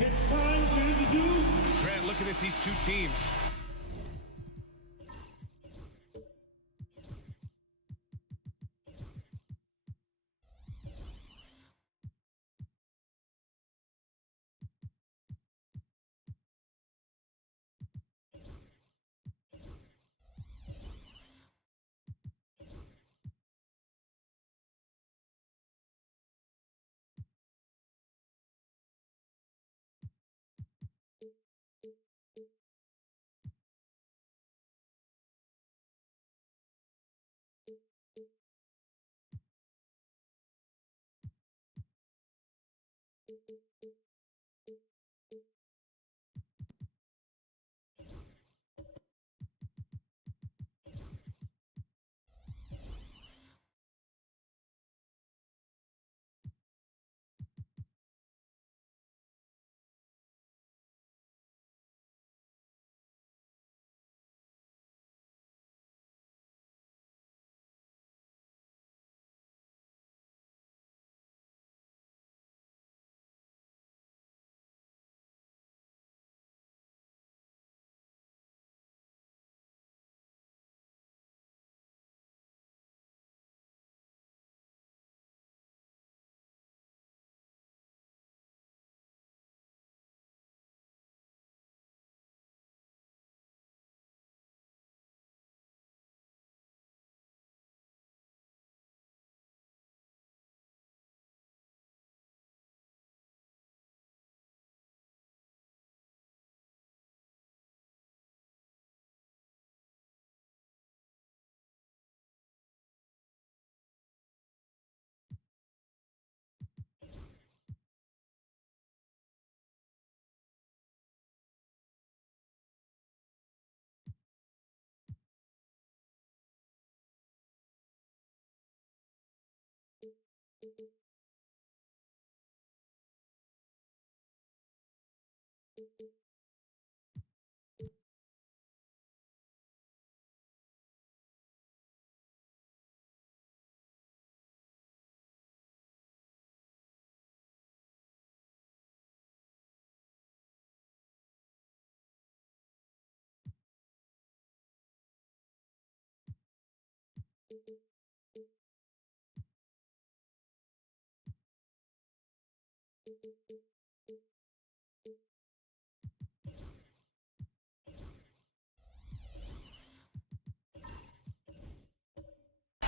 It's time to introduce. Grant, looking at these two teams.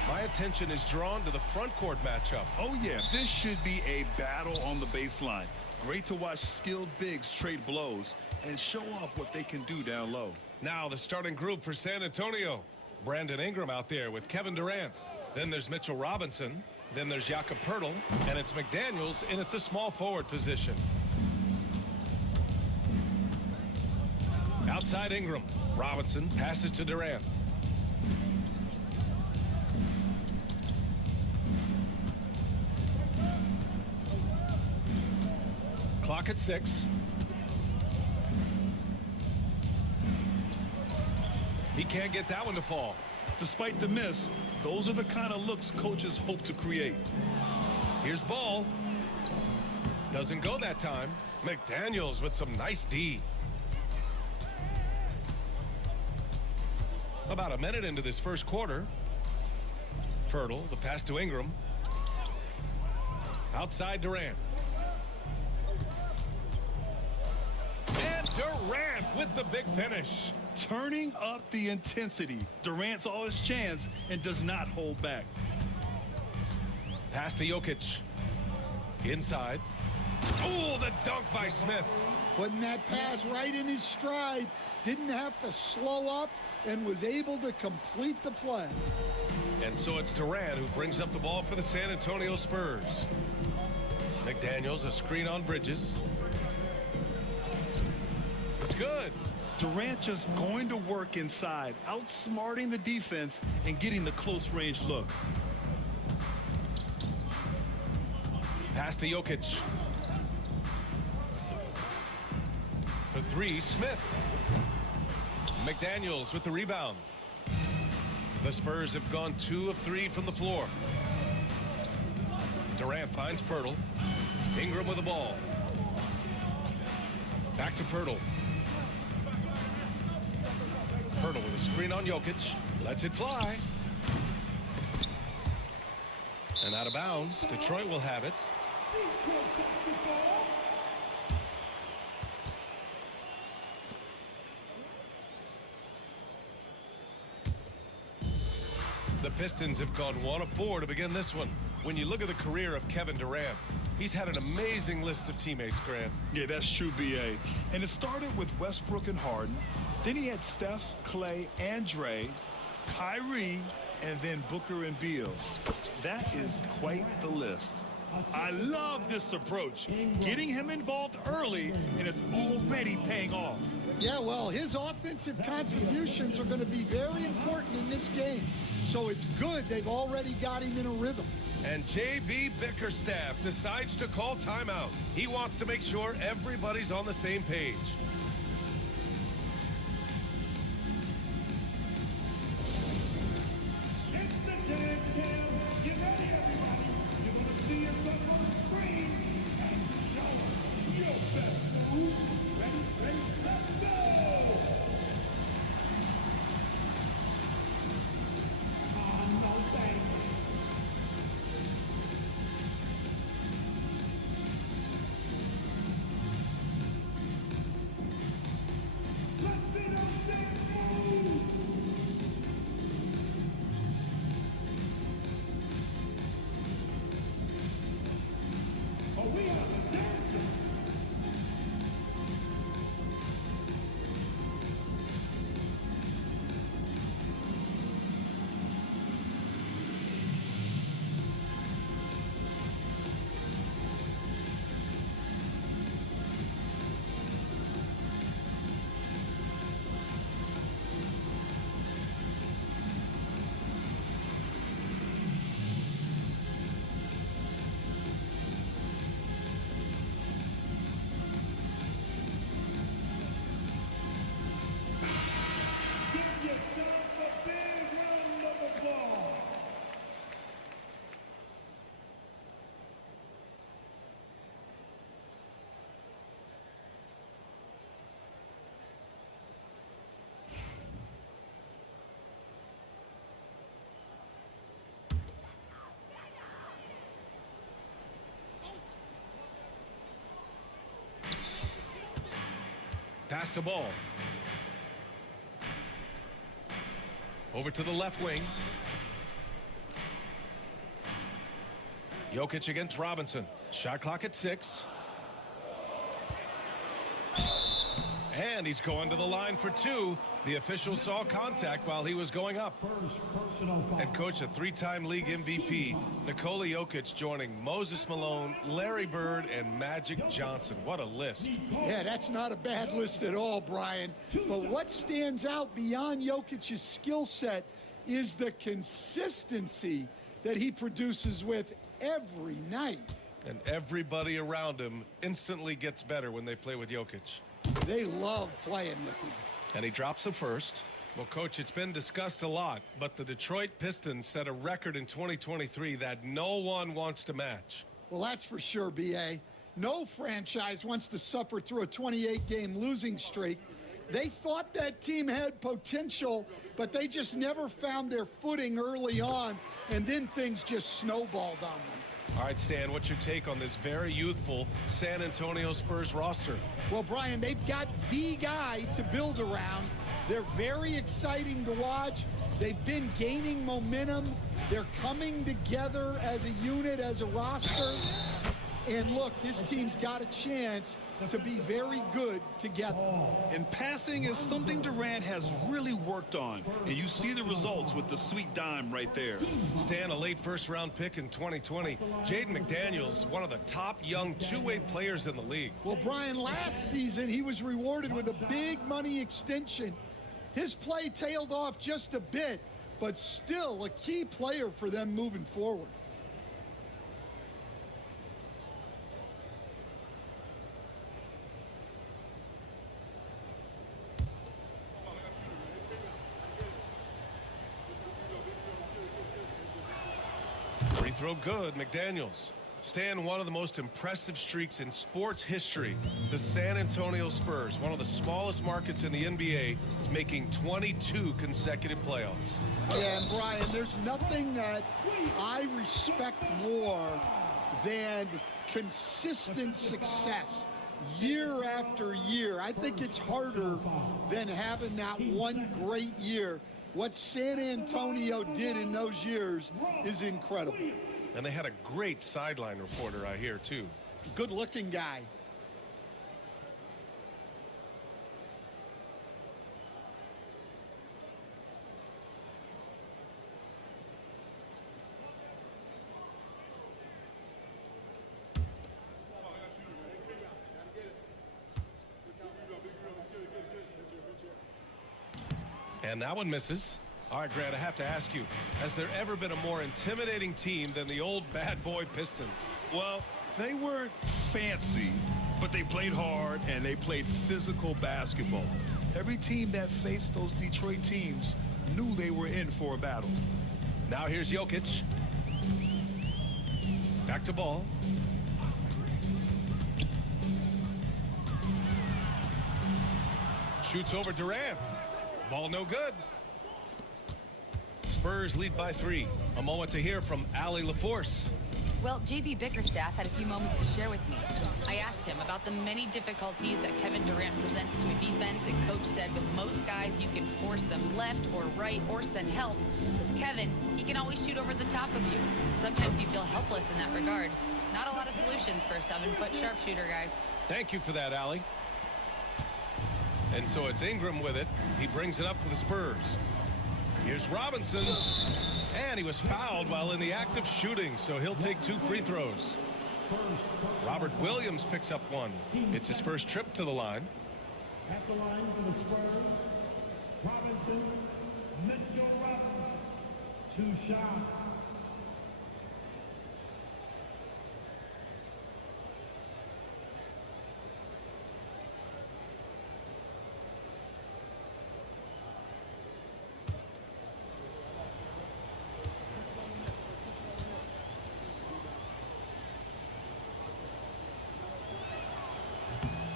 My attention is drawn to the front court matchup. Oh yeah, this should be a battle on the baseline. Great to watch skilled bigs trade blows and show off what they can do down low. Now the starting group for San Antonio. Brandon Ingram out there with Kevin Durant. Then there's Mitchell Robinson. Then there's Jakob Poeltl. And it's McDaniels in at the small forward position. Outside Ingram. Robinson passes to Durant. Clock at 6. He can't get that one to fall. Despite the miss, those are the kind of looks coaches hope to create. Here's ball. Doesn't go that time. McDaniels with some nice D. About a minute into this first quarter. Poeltl, the pass to Ingram. Outside Durant. And Durant with the big finish. Turning up the intensity. Durant saw his chance and does not hold back. Pass to Jokic. Inside. Oh, the dunk by Smith. Putting that pass right in his stride. Didn't have to slow up and was able to complete the play. And so it's Durant who brings up the ball for the San Antonio Spurs. McDaniels, a screen on Bridges. It's good. Durant just going to work inside, outsmarting the defense and getting the close range look. Pass to Jokic. For 3, Smith. McDaniels with the rebound. The Spurs have gone 2 of 3 from the floor. Durant finds Poeltl. Ingram with the ball. Back to Poeltl. Poeltl with a screen on Jokic. Lets it fly. And out of bounds. Detroit will have it. The Pistons have gone 1 of 4 to begin this one. When you look at the career of Kevin Durant, he's had an amazing list of teammates, Grant. Yeah, that's true, B.A. And it started with Westbrook and Harden. Then he had Steph, Clay, and Dre, Kyrie, and then Booker and Beal. That is quite the list. I love this approach. Getting him involved early, and it's already paying off. Yeah, well, his offensive contributions are going to be very important in this game. So it's good they've already got him in a rhythm. And J.B. Bickerstaff decides to call timeout. He wants to make sure everybody's on the same page. It's the dance cam. Get ready, everybody. You want to see yourself on the screen and show us your best move. Ready, let's go! No thanks. pass the ball. Over to the left wing. Jokic against Robinson. Shot clock at 6. And he's going to the line for 2. The official saw contact while he was going up. Head coach, a 3-time league MVP, Nikola Jokic, joining Moses Malone, Larry Bird, and Magic Johnson. What a list. Yeah, that's not a bad list at all, Brian. But what stands out beyond Jokic's skill set is the consistency that he produces with every night. And everybody around him instantly gets better when they play with Jokic. They love playing with him. And he drops the first. Well, Coach, it's been discussed a lot, but the Detroit Pistons set a record in 2023 that no one wants to match. Well, that's for sure, B.A. No franchise wants to suffer through a 28-game losing streak. They thought that team had potential, but they just never found their footing early on, and then things just snowballed on them. All right, Stan, what's your take on this very youthful San Antonio Spurs roster? Well, Brian, they've got the guy to build around. They're very exciting to watch. They've been gaining momentum. They're coming together as a unit, as a roster. And look, this team's got a chance to be very good together. And passing is something Durant has really worked on. And you see the results with the sweet dime right there. Stan, a late first-round pick in 2020. Jaden McDaniels, one of the top young two-way players in the league. Well, Brian, last season he was rewarded with a big money extension. His play tailed off just a bit, but still a key player for them moving forward. Free throw good, McDaniels. Stan, one of the most impressive streaks in sports history. The San Antonio Spurs, one of the smallest markets in the NBA, making 22 consecutive playoffs. Yeah, and Brian, there's nothing that I respect more than consistent success year after year. I think it's harder than having that one great year. What San Antonio did in those years is incredible. And they had a great sideline reporter, I hear, too. Good-looking guy. And that one misses. All right, Grant, I have to ask you, has there ever been a more intimidating team than the old bad boy Pistons? Well, they weren't fancy, but they played hard and they played physical basketball. Every team that faced those Detroit teams knew they were in for a battle. Now here's Jokic. Back to ball. Shoots over Durant. Ball no good. Spurs lead by 3. A moment to hear from Allie LaForce. Well, JB Bickerstaff had a few moments to share with me. I asked him about the many difficulties that Kevin Durant presents to a defense, and Coach said with most guys you can force them left or right or send help. With Kevin, he can always shoot over the top of you. Sometimes you feel helpless in that regard. Not a lot of solutions for a 7-foot sharpshooter, guys. Thank you for that, Allie. And so it's Ingram with it. He brings it up for the Spurs. Here's Robinson. And he was fouled while in the act of shooting, so he'll take 2 free throws. Robert Williams picks up 1. It's his first trip to the line. At the line for the Spurs, Robinson, Mitchell Robinson, 2 shots.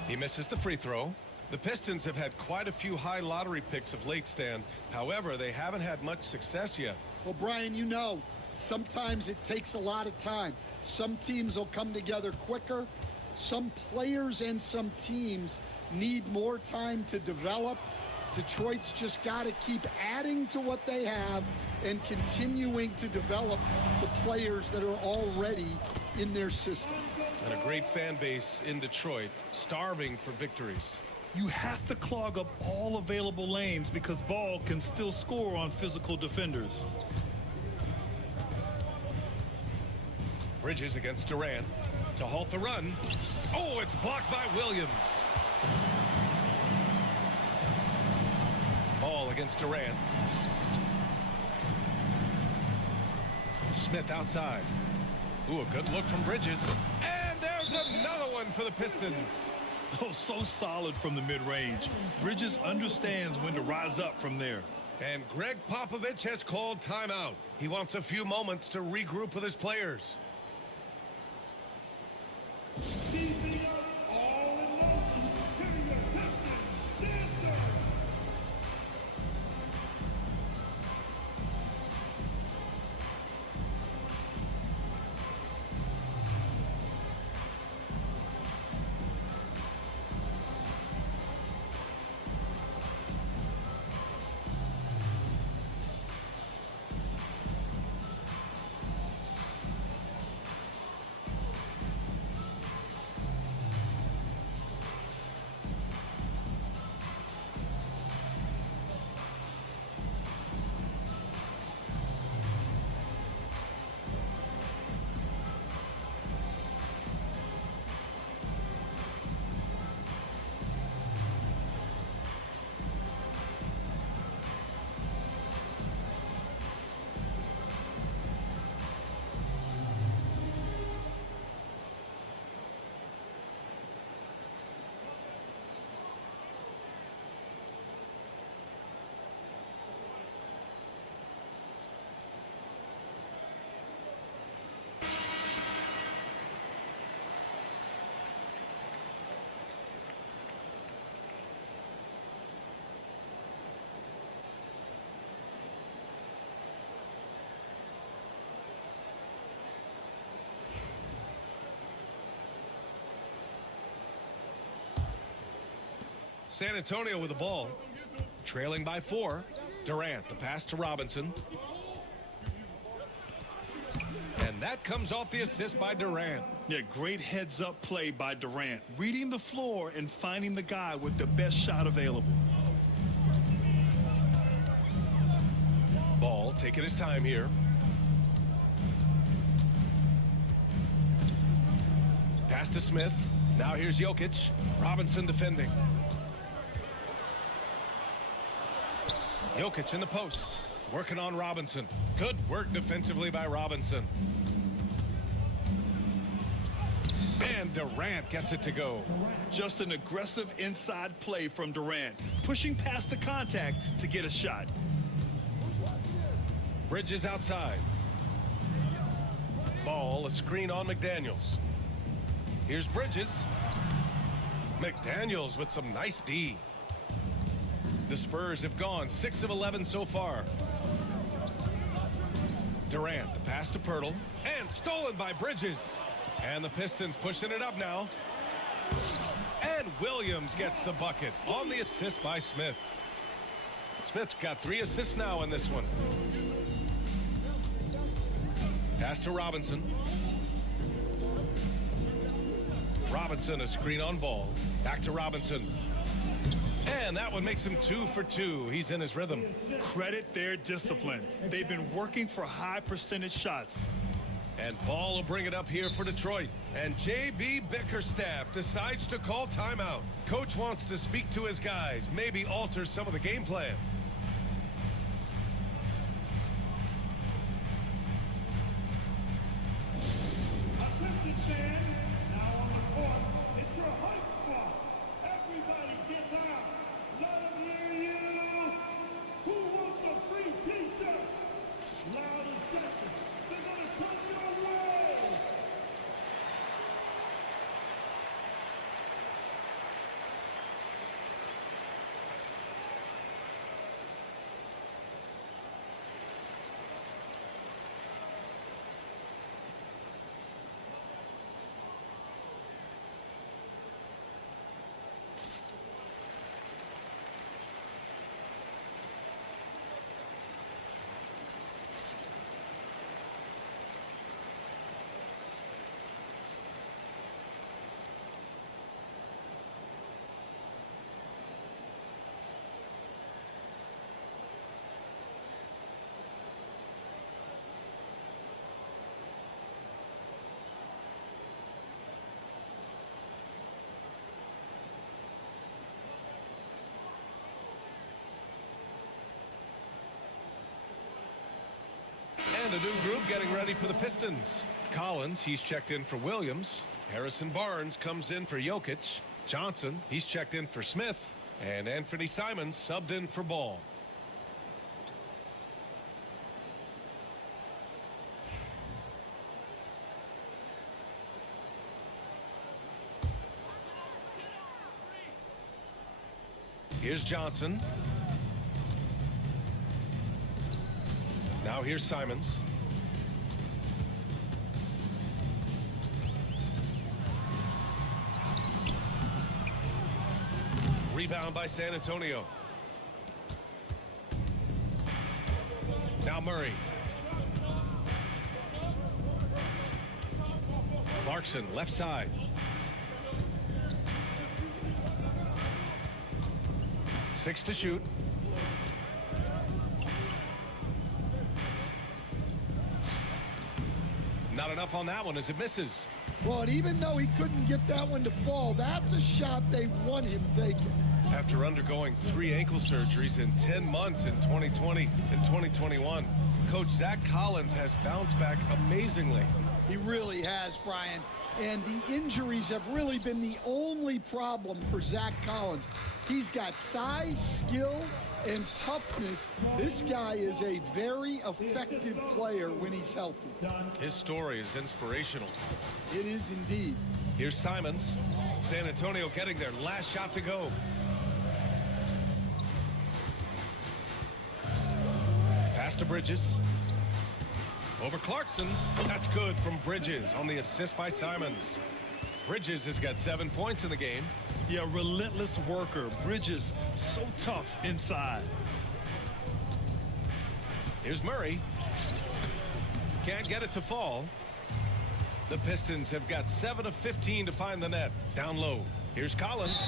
He misses the free throw. The Pistons have had quite a few high lottery picks of late, Stan. However, they haven't had much success yet. Well, Brian, you know, sometimes it takes a lot of time. Some teams will come together quicker. Some players and some teams need more time to develop. Detroit's just got to keep adding to what they have and continuing to develop the players that are already in their system. And a great fan base in Detroit, starving for victories. You have to clog up all available lanes because Ball can still score on physical defenders. Bridges against Durant to halt the run. Oh, it's blocked by Williams. Ball against Durant. Smith outside. Ooh, a good look from Bridges. And there's another one for the Pistons. Oh, so solid from the mid-range. Bridges understands when to rise up from there. And Greg Popovich has called timeout. He wants a few moments to regroup with his players. Keeping up all in motion. Hearing the Pistons dancer. San Antonio with the ball, trailing by 4. Durant, the pass to Robinson. And that comes off the assist by Durant. Yeah, great heads-up play by Durant. Reading the floor and finding the guy with the best shot available. Ball taking his time here. Pass to Smith. Now here's Jokic. Robinson defending. Jokic in the post, working on Robinson. Good work defensively by Robinson. And Durant gets it to go. Just an aggressive inside play from Durant, pushing past the contact to get a shot. Bridges outside. Ball, a screen on McDaniels. Here's Bridges. McDaniels with some nice D. The Spurs have gone 6 of 11 so far. Durant, the pass to Pirtle, and stolen by Bridges. And the Pistons pushing it up now. And Williams gets the bucket on the assist by Smith. Smith's got 3 assists now in this one. Pass to Robinson. Robinson, a screen on Ball. Back to Robinson. And that one makes him 2 for 2. He's in his rhythm. Credit their discipline. They've been working for high percentage shots. And Ball will bring it up here for Detroit. And J.B. Bickerstaff decides to call timeout. Coach wants to speak to his guys, maybe alter some of the game plan. Attention fans, now on the court, it's your hype squad. Everybody get loud. Let them hear you. Who wants a free t-shirt? Loud and sexy. They're gonna come your way. And a new group getting ready for the Pistons. Collins, he's checked in for Williams. Harrison Barnes comes in for Jokic. Johnson, he's checked in for Smith. And Anthony Simons subbed in for Ball. Here's Johnson. Now here's Simons. Rebound by San Antonio. Now Murray. Clarkson left side. Six to shoot. Not enough on that one as it misses. Well, and even though he couldn't get that one to fall, that's a shot they want him taking. After undergoing 3 ankle surgeries in 10 months in 2020 and 2021, Coach Zach Collins has bounced back amazingly. He really has, Brian. And the injuries have really been the only problem for Zach Collins. He's got size, skill, and toughness. This guy is a very effective player when he's healthy. His story is inspirational. It is indeed. Here's Simons. San Antonio getting their last shot to go. Pass to Bridges. Over Clarkson. That's good from Bridges on the assist by Simons. Bridges has got 7 points in the game. Yeah, relentless worker. Bridges, so tough inside. Here's Murray. Can't get it to fall. The Pistons have got 7 of 15 to find the net. Down low. Here's Collins.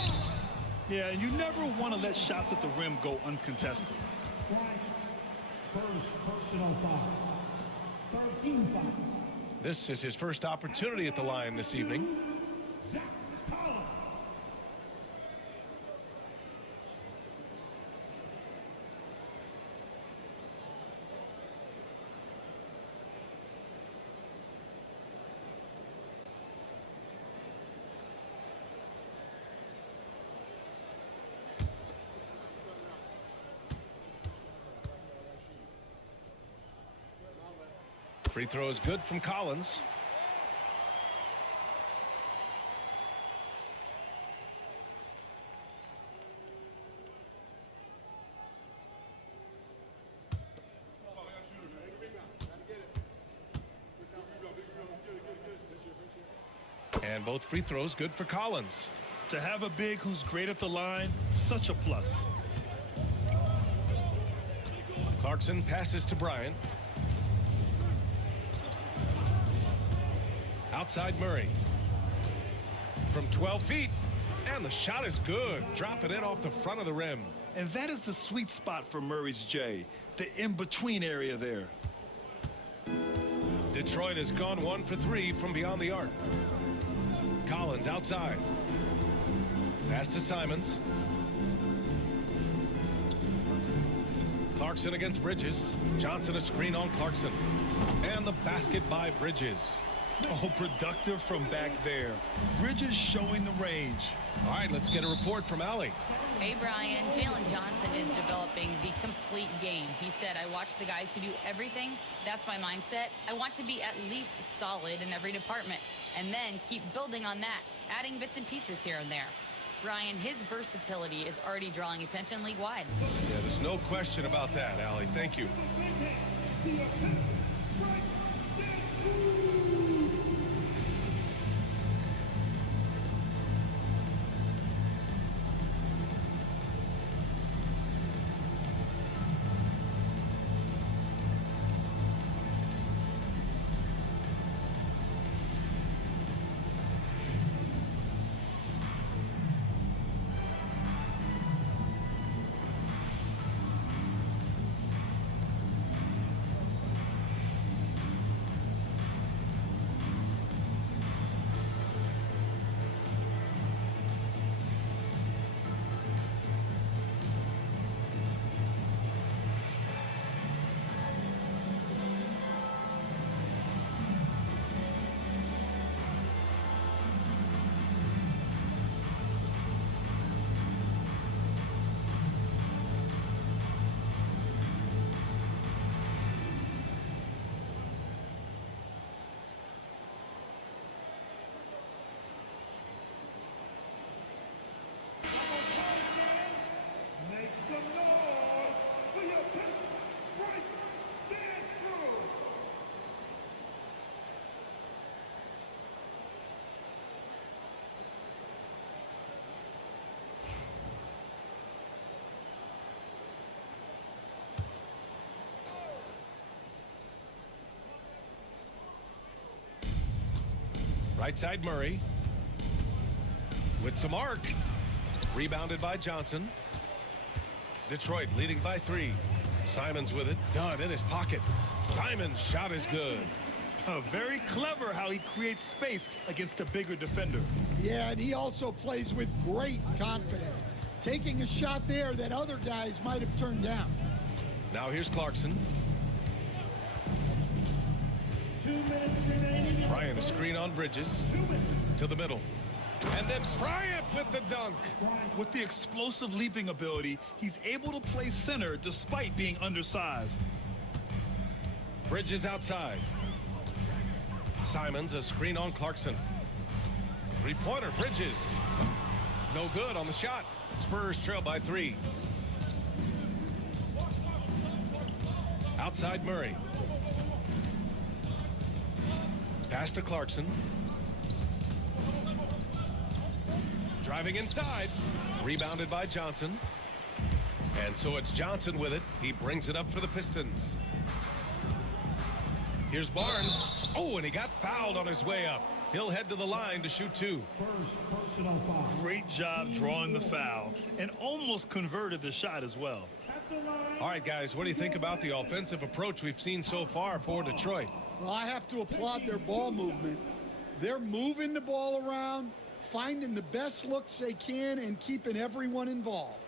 Yeah, and you never want to let shots at the rim go uncontested. First personal foul. 13 foul. This is his first opportunity at the line this evening. Zach Collins. Free throw is good from Collins. And both free throws good for Collins. To have a big who's great at the line, such a plus. Clarkson passes to Bryant. Outside Murray. From 12 feet. And the shot is good. Dropping it off the front of the rim. And that is the sweet spot for Murray's J, the in-between area there. Detroit has gone 1 for 3 from beyond the arc. Collins outside. Pass to Simons. Clarkson against Bridges. Johnson a screen on Clarkson. And the basket by Bridges. Oh, productive from back there. Bridges showing the range. All right, let's get a report from Allie. Hey, Brian. Jalen Johnson is developing the complete game. He said, I watch the guys who do everything. That's my mindset. I want to be at least solid in every department and then keep building on that, adding bits and pieces here and there. Brian, his versatility is already drawing attention league-wide. Yeah, there's no question about that, Allie. Thank you. some noise for your Pistons break dance crew. Right side Murray. With some arc. Rebounded by Johnson. Detroit leading by 3. Simons with it. Dunn in his pocket. Simons' shot is good. Very clever how he creates space against a bigger defender. Yeah, and he also plays with great confidence, taking a shot there that other guys might have turned down. Now here's Clarkson. 2 minutes remaining. Bryant a screen on Bridges. To the middle. And then Bryant with the dunk. With the explosive leaping ability, he's able to play center despite being undersized. Bridges outside. Simons a screen on Clarkson. Three-pointer Bridges. No good on the shot. Spurs trail by 3. Outside Murray. Pass to Clarkson. Driving inside. Rebounded by Johnson. And so it's Johnson with it. He brings it up for the Pistons. Here's Barnes. Oh, and he got fouled on his way up. He'll head to the line to shoot 2. First personal foul. Great job drawing the foul and almost converted the shot as well. At the line. All right, guys, what do you think about the offensive approach we've seen so far for Detroit? Well, I have to applaud their ball movement. They're moving the ball around, finding the best looks they can, and keeping everyone involved.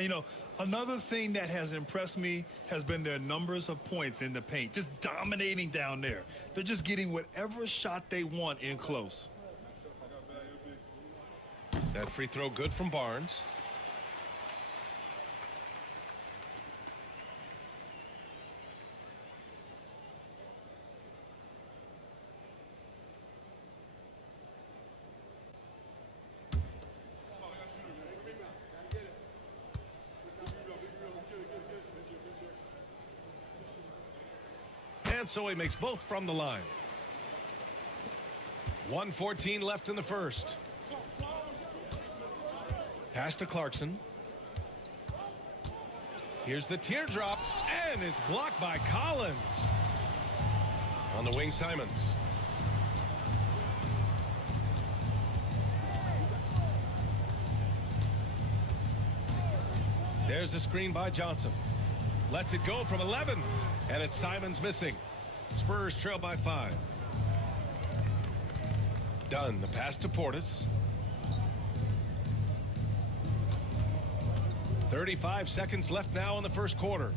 You know, another thing that has impressed me has been their numbers of points in the paint, just dominating down there. They're just getting whatever shot they want in close. That free throw good from Barnes. And so he makes both from the line. 1:14 left in the first. Pass to Clarkson. Here's the teardrop, and it's blocked by Collins. On the wing, Simons. There's the screen by Johnson. Lets it go from 11, and it's Simons missing. Spurs trail by 5. Dunn, the pass to Portis. 35 seconds left now in the first quarter.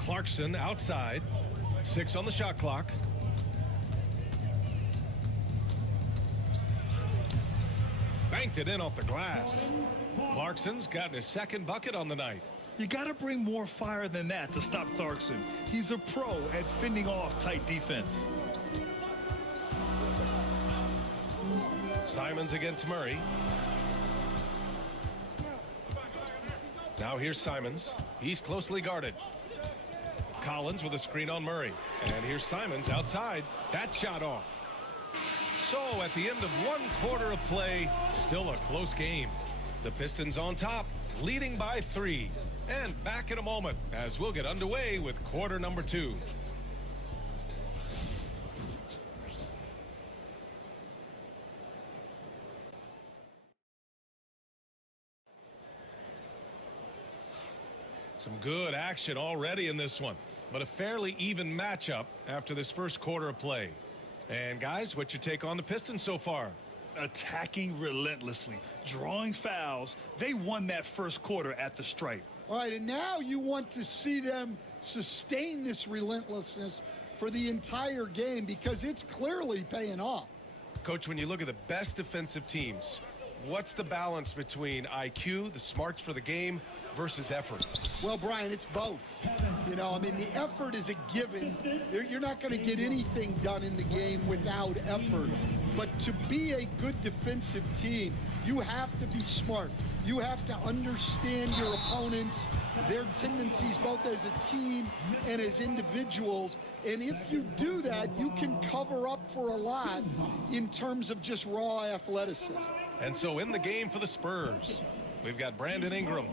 Clarkson outside. 6 on the shot clock. Banked it in off the glass. Clarkson's gotten his second bucket on the night. You got to bring more fire than that to stop Clarkson. He's a pro at fending off tight defense. Simons against Murray. Now here's Simons. He's closely guarded. Collins with a screen on Murray. And here's Simons outside. That shot off. So at the end of 1 quarter of play, still a close game. The Pistons on top, leading by 3. And back in a moment as we'll get underway with quarter number 2. Some good action already in this one, but a fairly even matchup after this first quarter of play. And guys, what's your take on the Pistons so far? Attacking relentlessly, drawing fouls. They won that first quarter at the stripe. All right, and now you want to see them sustain this relentlessness for the entire game because it's clearly paying off. Coach, when you look at the best defensive teams, what's the balance between IQ, the smarts for the game, versus effort? Well, Brian, it's both. You know, I mean, the effort is a given. You're not going to get anything done in the game without effort. But to be a good defensive team, you have to be smart. You have to understand your opponents, their tendencies both as a team and as individuals. And if you do that, you can cover up for a lot in terms of just raw athleticism. And so in the game for the Spurs, we've got Brandon Ingram,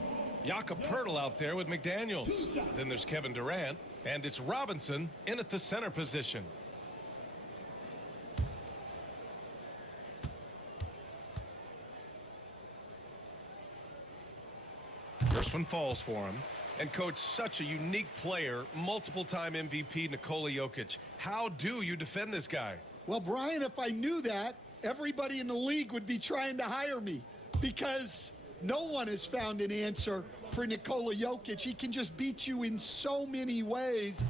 Jakob Poeltl out there with McDaniels. Then there's Kevin Durant, and it's Robinson in at the center position. First one falls for him. And coach, such a unique player, multiple-time MVP Nikola Jokic. How do you defend this guy? Well, Brian, if I knew that, everybody in the league would be trying to hire me, because no one has found an answer for Nikola Jokic. He can just beat you in so many ways.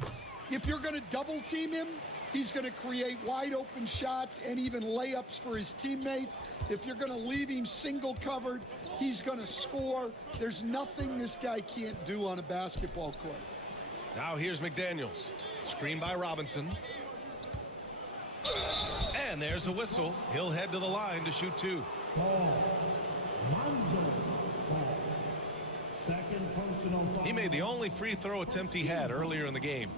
If you're going to double team him, he's going to create wide open shots and even layups for his teammates. If you're going to leave him single covered, he's going to score. There's nothing this guy can't do on a basketball court. Now here's McDaniels. Screen by Robinson. And there's a whistle. He'll head to the line to shoot two. Second personal foul. He made the only free throw attempt he had earlier in the game.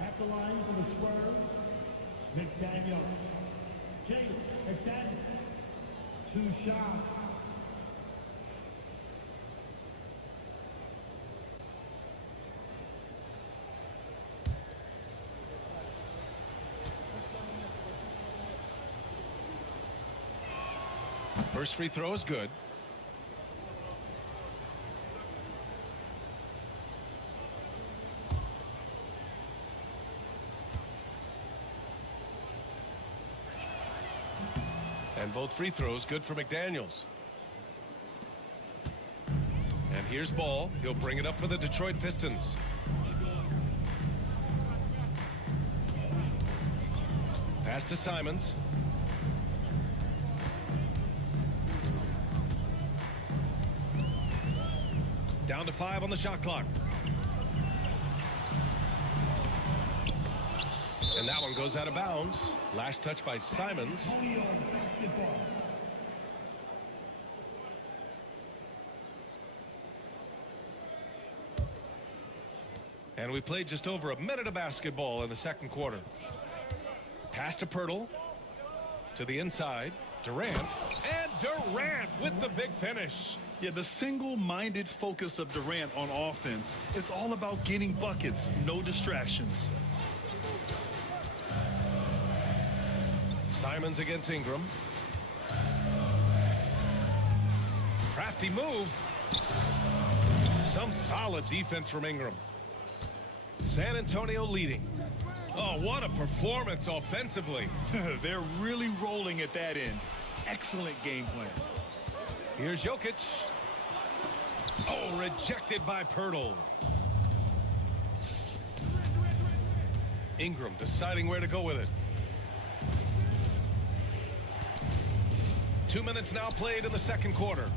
At the line for the Spurs, McDaniels. Jalen McDaniels. 2 shots. First free throw is good. And both free throws good for McDaniels. And here's Ball. He'll bring it up for the Detroit Pistons. Pass to Simons. Down to 5 on the shot clock. And that one goes out of bounds. Last touch by Simons. And we played just over a minute of basketball in the second quarter. Pass to Poeltl. To the inside. Durant. And Durant with the big finish. Yeah, the single-minded focus of Durant on offense, it's all about getting buckets, no distractions. Simons against Ingram. Crafty move. Some solid defense from Ingram. San Antonio leading. Oh, what a performance offensively. They're really rolling at that end. Excellent game plan. Here's Jokic. Oh, rejected by Poeltl. Ingram deciding where to go with it. 2 minutes now played in the second quarter.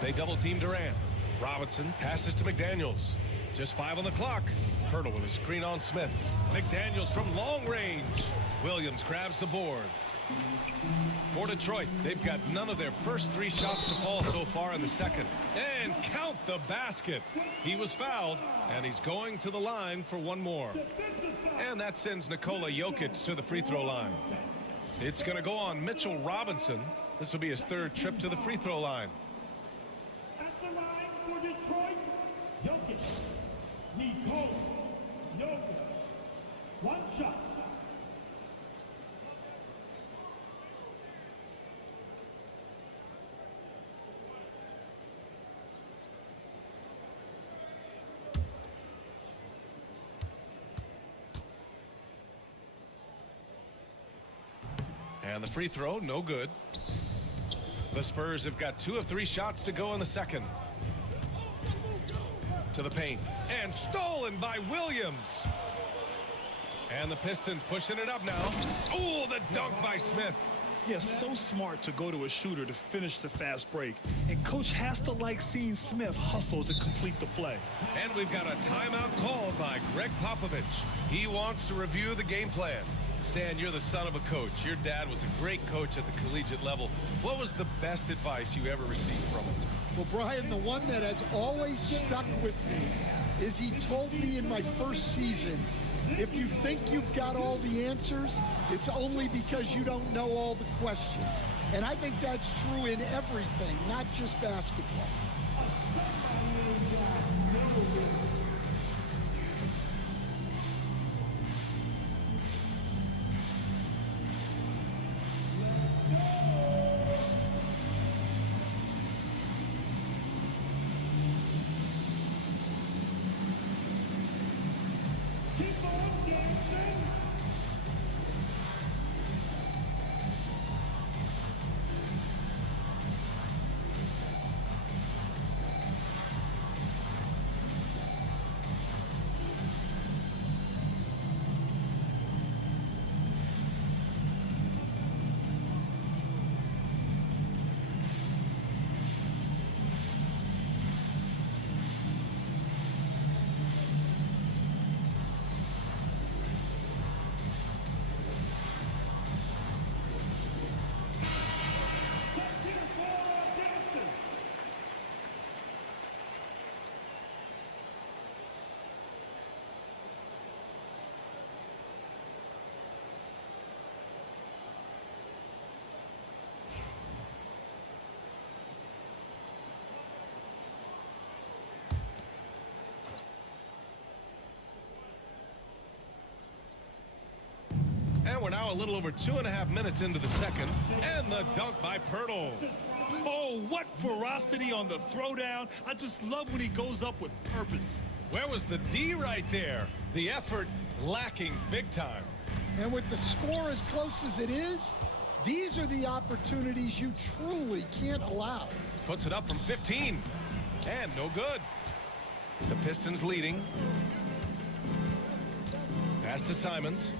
They double team Durant. Robinson passes to McDaniels. Just 5 on the clock. Poeltl with a screen on Smith. McDaniels from long range. Williams grabs the board. For Detroit, they've got none of their first 3 shots to fall so far in the second. And count the basket. He was fouled, and he's going to the line for one more. And that sends Nikola Jokic to the free throw line. It's going to go on Mitchell Robinson. This will be his 3rd trip to the free throw line. At the line for Detroit, Jokic. Nikola Jokic. 1 shot. And the free throw, no good. The Spurs have got 2 of 3 shots to go in the second. To the paint. And stolen by Williams. And the Pistons pushing it up now. Oh, the dunk by Smith. Yeah, so smart to go to a shooter to finish the fast break. And coach has to like seeing Smith hustle to complete the play. And we've got a timeout called by Greg Popovich. He wants to review the game plan. Stan, you're the son of a coach. Your dad was a great coach at the collegiate level. What was the best advice you ever received from him? Well, Brian, the one that has always stuck with me is he told me in my first season, if you think you've got all the answers, it's only because you don't know all the questions. And I think that's true in everything, not just basketball. Keep on dancing. Let's hear it for our dancers. And we're now a little over 2.5 minutes into the second. And the dunk by Pirtle. Oh, what ferocity on the throwdown. I just love when he goes up with purpose. Where was the D right there? The effort lacking big time. And with the score as close as it is, these are the opportunities you truly can't allow. Puts it up from 15. And no good. The Pistons leading. Pass to Simons.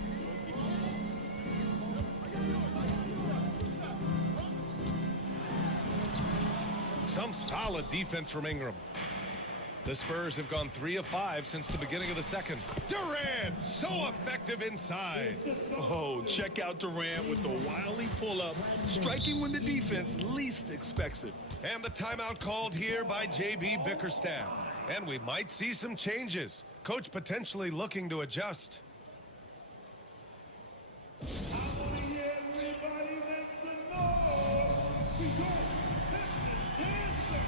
Some solid defense from Ingram. The Spurs have gone 3 of 5 since the beginning of the second. Durant, so effective inside. Oh, check out Durant with the wily pull-up, striking when the defense least expects it. And the timeout called here by JB Bickerstaff. And we might see some changes. Coach potentially looking to adjust. I want to hear everybody make some noise. Because Pistons dancers.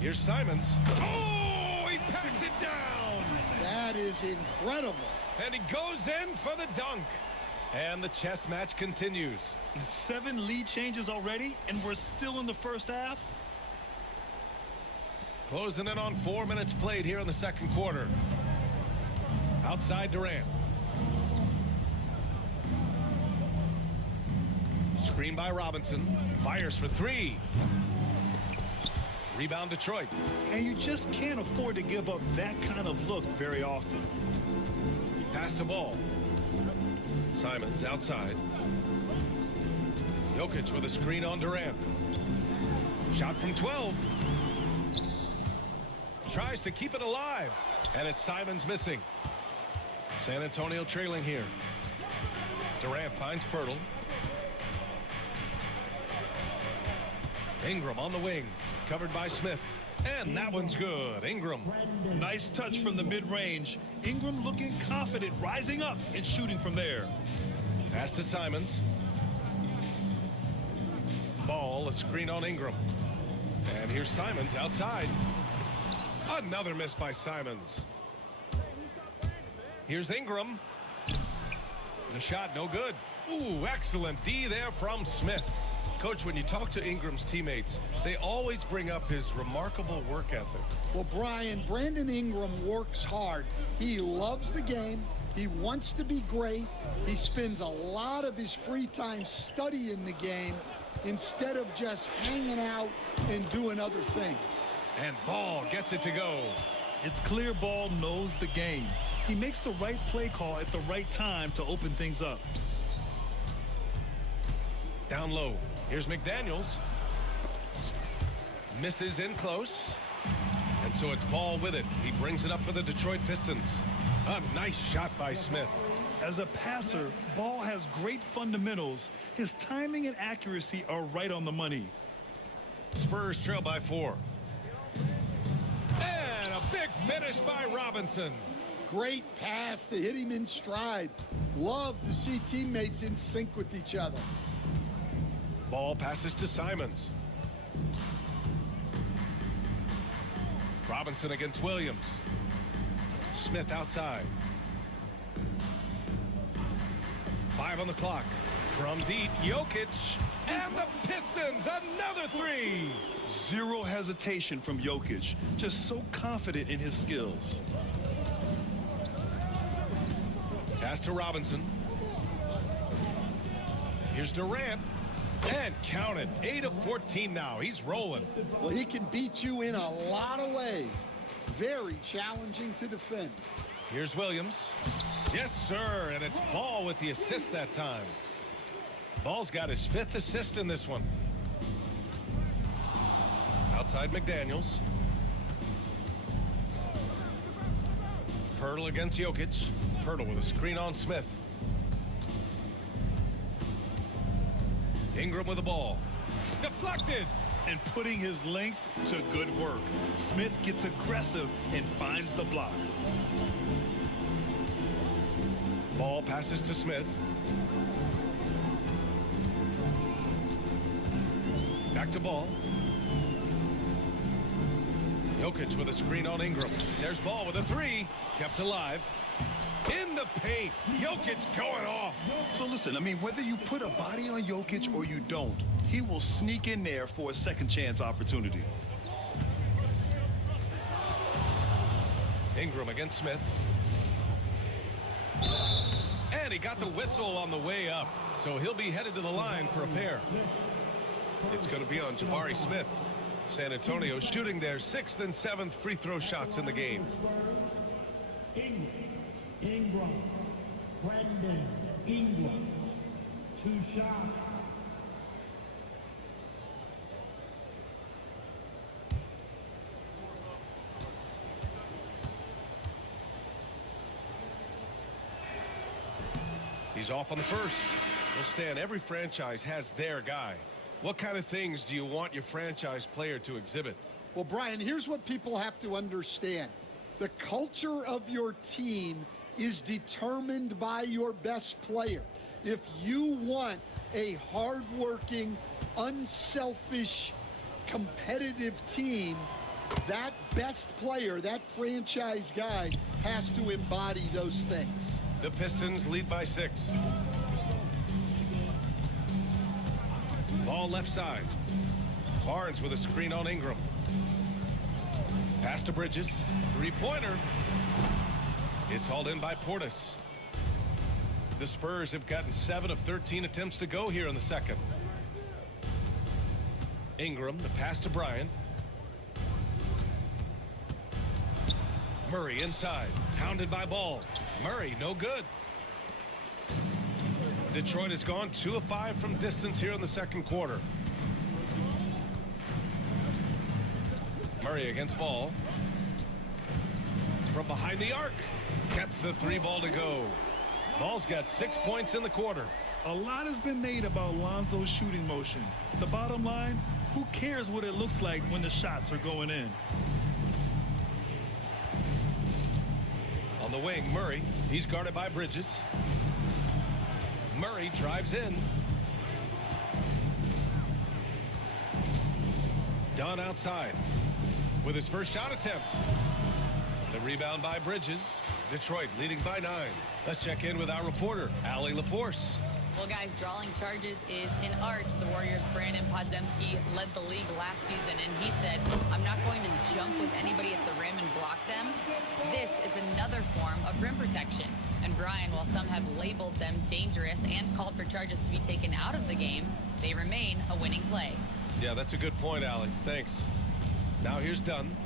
Here's Simons. Oh, he packs it down. That is incredible. And he goes in for the dunk. And the chess match continues. 7 lead changes already, and we're still in the first half. Closing in on 4 minutes played here in the second quarter. Outside Durant. Screen by Robinson. Fires for 3. Rebound Detroit. And you just can't afford to give up that kind of look very often. Pass the ball. Simons outside. Jokic with a screen on Durant. Shot from 12. Tries to keep it alive. And it's Simons missing. San Antonio trailing here. Durant finds Pirtle. Ingram on the wing. Covered by Smith. And that one's good. Ingram. Nice touch from the mid-range. Ingram looking confident, rising up and shooting from there. Pass to Simons. Ball, a screen on Ingram. And here's Simons outside. Another miss by Simons. Here's Ingram. The shot no good. Ooh, excellent D there from Smith. Coach, when you talk to Ingram's teammates, they always bring up his remarkable work ethic. Well, Brian, Brandon Ingram works hard. He loves the game. He wants to be great. He spends a lot of his free time studying the game instead of just hanging out and doing other things. And Ball gets it to go. It's clear Ball knows the game. He makes the right play call at the right time to open things up. Down low. Here's McDaniels. Misses in close. And so it's Ball with it. He brings it up for the Detroit Pistons. A nice shot by Smith. As a passer, Ball has great fundamentals. His timing and accuracy are right on the money. Spurs trail by 4. And a big finish by Robinson. Great pass to hit him in stride. Love to see teammates in sync with each other. Ball passes to Simons. Robinson against Williams. Smith outside. 5 on the clock. From deep, Jokic. And the Pistons, another 3. Zero hesitation from Jokic. Just so confident in his skills. Pass to Robinson. Here's Durant. And count it. 8 of 14 now. He's rolling. Well, he can beat you in a lot of ways. Very challenging to defend. Here's Williams. Yes, sir. And it's Ball with the assist that time. Ball's got his 5th assist in this one. Outside McDaniels. Pirtle against Jokic. Pirtle with a screen on Smith. Ingram with the ball. Deflected. And putting his length to good work. Smith gets aggressive and finds the block. Ball passes to Smith. Back to Ball. Jokic with a screen on Ingram. There's Ball with a 3. Kept alive. In the paint. Jokic going off. So listen, I mean, whether you put a body on Jokic or you don't, he will sneak in there for a second chance opportunity. Ingram against Smith. And he got the whistle on the way up. So he'll be headed to the line for a pair. It's going to be on Jabari Smith. San Antonio shooting their 6th and 7th free throw shots in the game. Ingram. Brandon Ingram. 2 shots. He's off on the first. Well, Stan, every franchise has their guy. What kind of things do you want your franchise player to exhibit? Well, Brian, here's what people have to understand. The culture of your team is determined by your best player. If you want a hardworking, unselfish, competitive team, that best player, that franchise guy, has to embody those things. The Pistons lead by 6. Ball left side. Barnes with a screen on Ingram. Pass to Bridges. 3-pointer. It's hauled in by Portis. The Spurs have gotten 7 of 13 attempts to go here in the second. Ingram, the pass to Bryant. Murray inside, hounded by Ball. Murray, no good. Detroit has gone 2 of 5 from distance here in the second quarter. Murray against Ball. From behind the arc. Gets the 3 ball to go. Ball's got 6 points in the quarter. A lot has been made about Lonzo's shooting motion. The bottom line, who cares what it looks like when the shots are going in? On the wing, Murray. He's guarded by Bridges. Murray drives in. Dunn outside with his first shot attempt. The rebound by Bridges. Detroit leading by 9. Let's check in with our reporter, Allie LaForce. Well, guys, drawing charges is an art. The Warriors' Brandon Podziemski led the league last season, and he said, I'm not going to jump with anybody at the rim and block them. This is another form of rim protection. And Brian, while some have labeled them dangerous and called for charges to be taken out of the game, they remain a winning play. Yeah, that's a good point, Allie. Thanks. Now here's Dunn.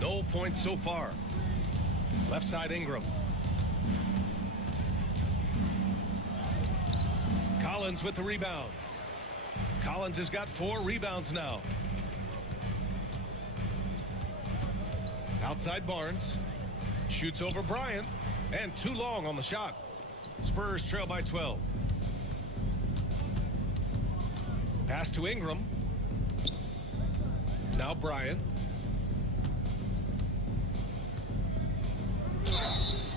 No points so far. Left side, Ingram. Collins with the rebound. Collins has got 4 rebounds now. Outside Barnes. Shoots over Bryant. And too long on the shot. Spurs trail by 12. Pass to Ingram. Now Bryant.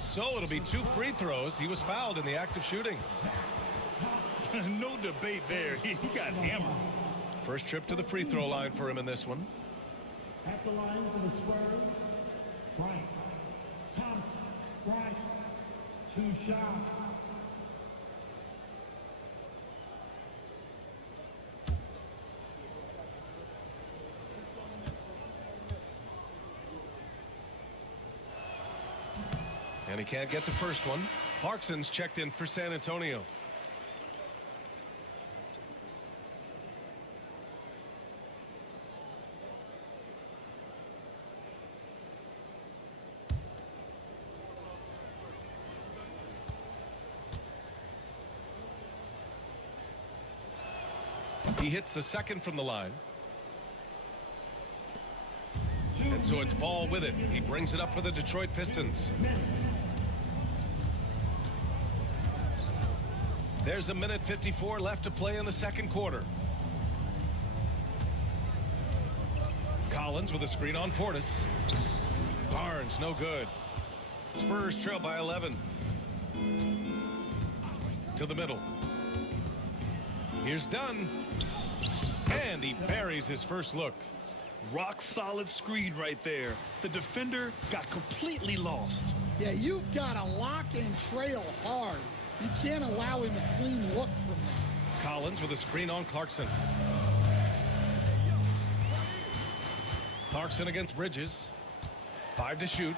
So it'll be 2 free throws. He was fouled in the act of shooting. No debate there. He got hammered. First trip to the free throw line for him in this one. At the line for the Spurs, Bryant. Tom Bryant. 2 shots. And he can't get the first one. Clarkson's checked in for San Antonio. He hits the second from the line. And so it's Ball with it. He brings it up for the Detroit Pistons. There's a minute 54 left to play in the second quarter. Collins with a screen on Portis. Barnes, no good. Spurs trail by 11. To the middle. Here's Dunn. And he buries his first look. Rock solid screen right there. The defender got completely lost. Yeah, you've got to lock and trail hard. You can't allow him a clean look from that. Collins with a screen on Clarkson. Clarkson against Bridges. 5 to shoot.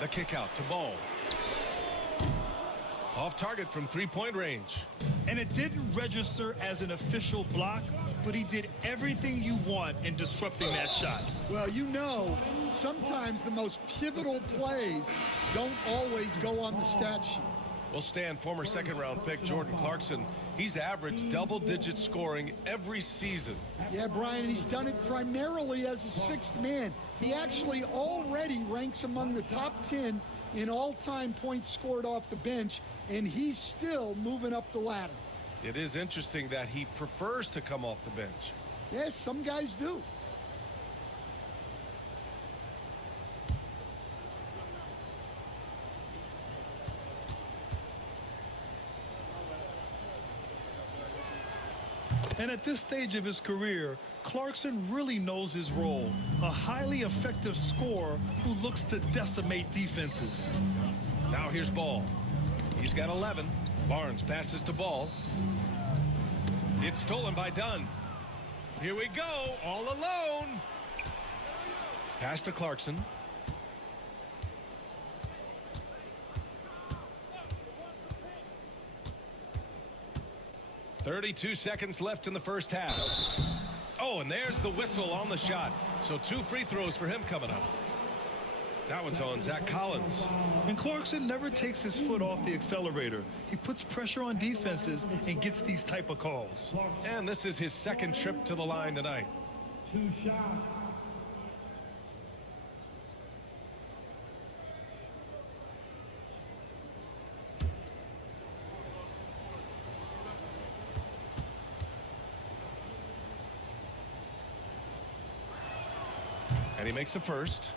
The kick out to Ball. Off target from 3-point range. And it didn't register as an official block, but he did everything you want in disrupting that shot. Well, you know, sometimes the most pivotal plays don't always go on the stat sheet. Will stand former second-round pick Jordan Clarkson. He's averaged double-digit scoring every season. Yeah, Brian, he's done it primarily as a 6th man. He actually already ranks among the top 10 in all-time points scored off the bench, and he's still moving up the ladder. It is interesting that he prefers to come off the bench. Yes, some guys do. And at this stage of his career, Clarkson really knows his role. A highly effective scorer who looks to decimate defenses. Now here's Ball. He's got 11. Barnes passes to Ball. It's stolen by Dunn. Here we go, all alone. Pass to Clarkson. .32 seconds left in the first half. Oh, and there's the whistle on the shot. So 2 free throws for him coming up. That one's on Zach Collins. And Clarkson never takes his foot off the accelerator. He puts pressure on defenses and gets these type of calls. And this is his second trip to the line tonight. 2 shots. And he makes a first.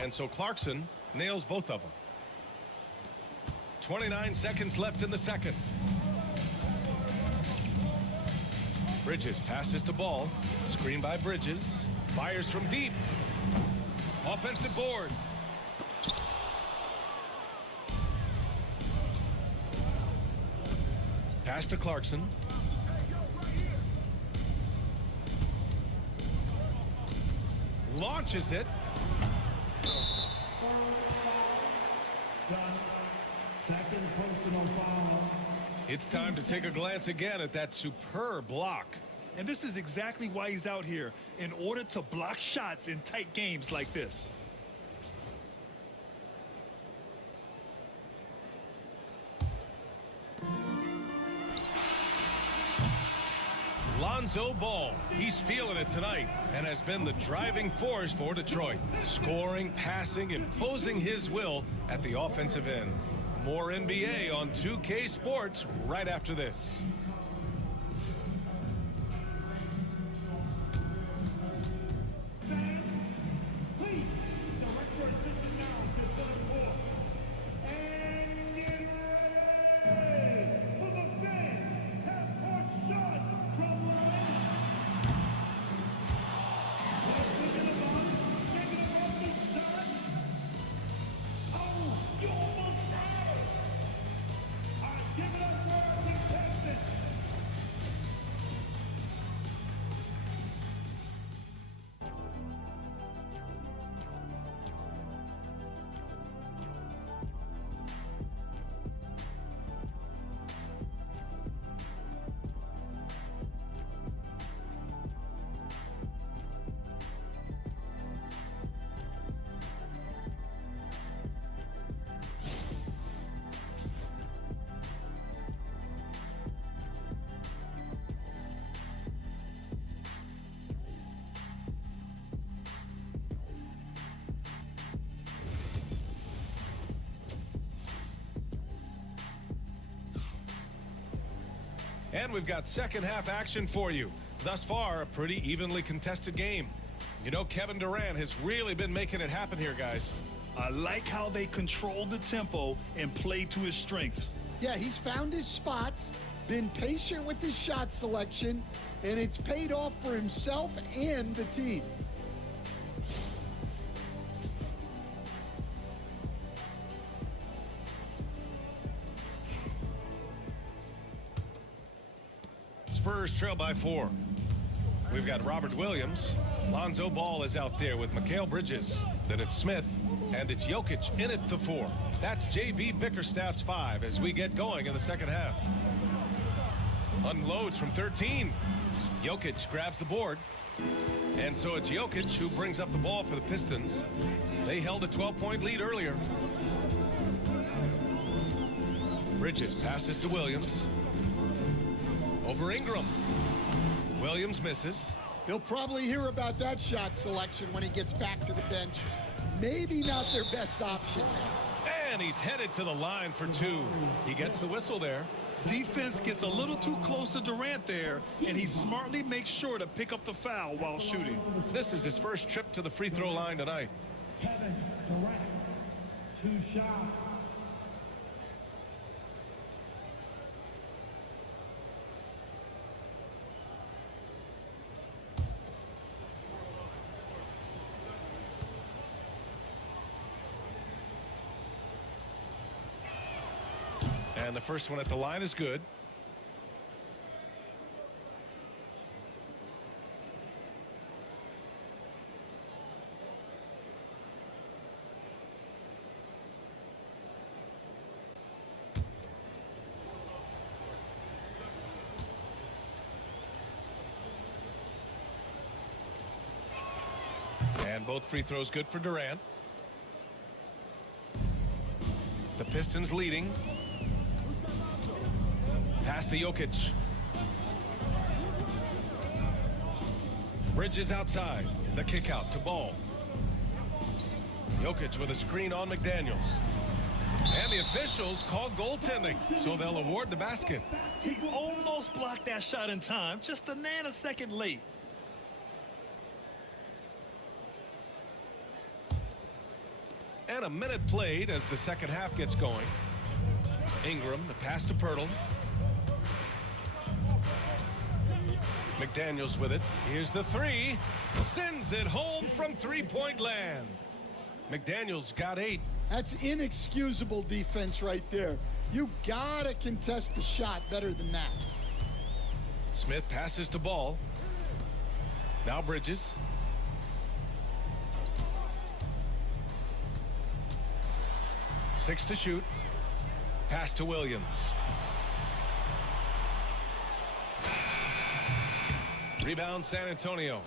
And so Clarkson nails both of them. 29 seconds left in the second. Bridges passes to Ball. Screen by Bridges. Fires from deep. Offensive board. Pass to Clarkson. Launches it. Done. Second personal foul. It's time to take a glance again at that superb block. And this is exactly why he's out here, in order to block shots in tight games like this. Lonzo Ball, he's feeling it tonight and has been the driving force for Detroit. Scoring, passing, imposing his will at the offensive end. More NBA on 2K Sports right after this. Please direct your attention now to center court. And get ready for the fifth half-court shot from line. Thinking about the shot. Oh, you almost got it. Give it up for our contestant. And we've got second half action for you. Thus far, a pretty evenly contested game. You know, Kevin Durant has really been making it happen here, guys. I like how they control the tempo and play to his strengths. Yeah, he's found his spots, been patient with his shot selection, and it's paid off for himself and the team. Spurs trail by 4. We've got Robert Williams. Lonzo Ball is out there with Mikal Bridges. Then it's Smith. And it's Jokic in at the 4. That's JB Bickerstaff's 5 as we get going in the second half. Unloads from 13. Jokic grabs the board. And so it's Jokic who brings up the ball for the Pistons. They held a 12-point lead earlier. Bridges passes to Williams. Over Ingram. Williams misses. He'll probably hear about that shot selection when he gets back to the bench. Maybe not their best option there. And he's headed to the line for 2. He gets the whistle there. Defense gets a little too close to Durant there, and he smartly makes sure to pick up the foul while shooting. This is his first trip to the free throw line tonight. Kevin Durant. 2 shots. And the first one at the line is good. And both free throws good for Durant. The Pistons leading. Pass to Jokic. Bridges outside. The kick out to Ball. Jokic with a screen on McDaniels. And the officials called goaltending, so they'll award the basket. He almost blocked that shot in time, just a nanosecond late. And a minute played as the second half gets going. Ingram, the pass to Pirtle. McDaniels with it. Here's the three. Sends it home from three-point land. McDaniels got 8. That's inexcusable defense right there. You gotta contest the shot better than that. Smith passes to Ball. Now Bridges. Six to shoot. Pass to Williams. Rebound San Antonio.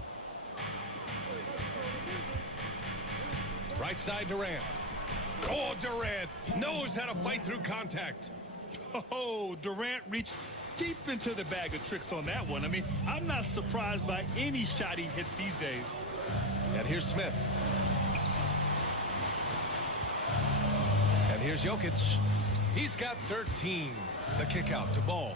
Right side Durant. Oh, Durant knows how to fight through contact. Oh, Durant reached deep into the bag of tricks on that one. I mean, I'm not surprised by any shot he hits these days. And here's Smith. And here's Jokic. He's got 13. The kick out to Ball.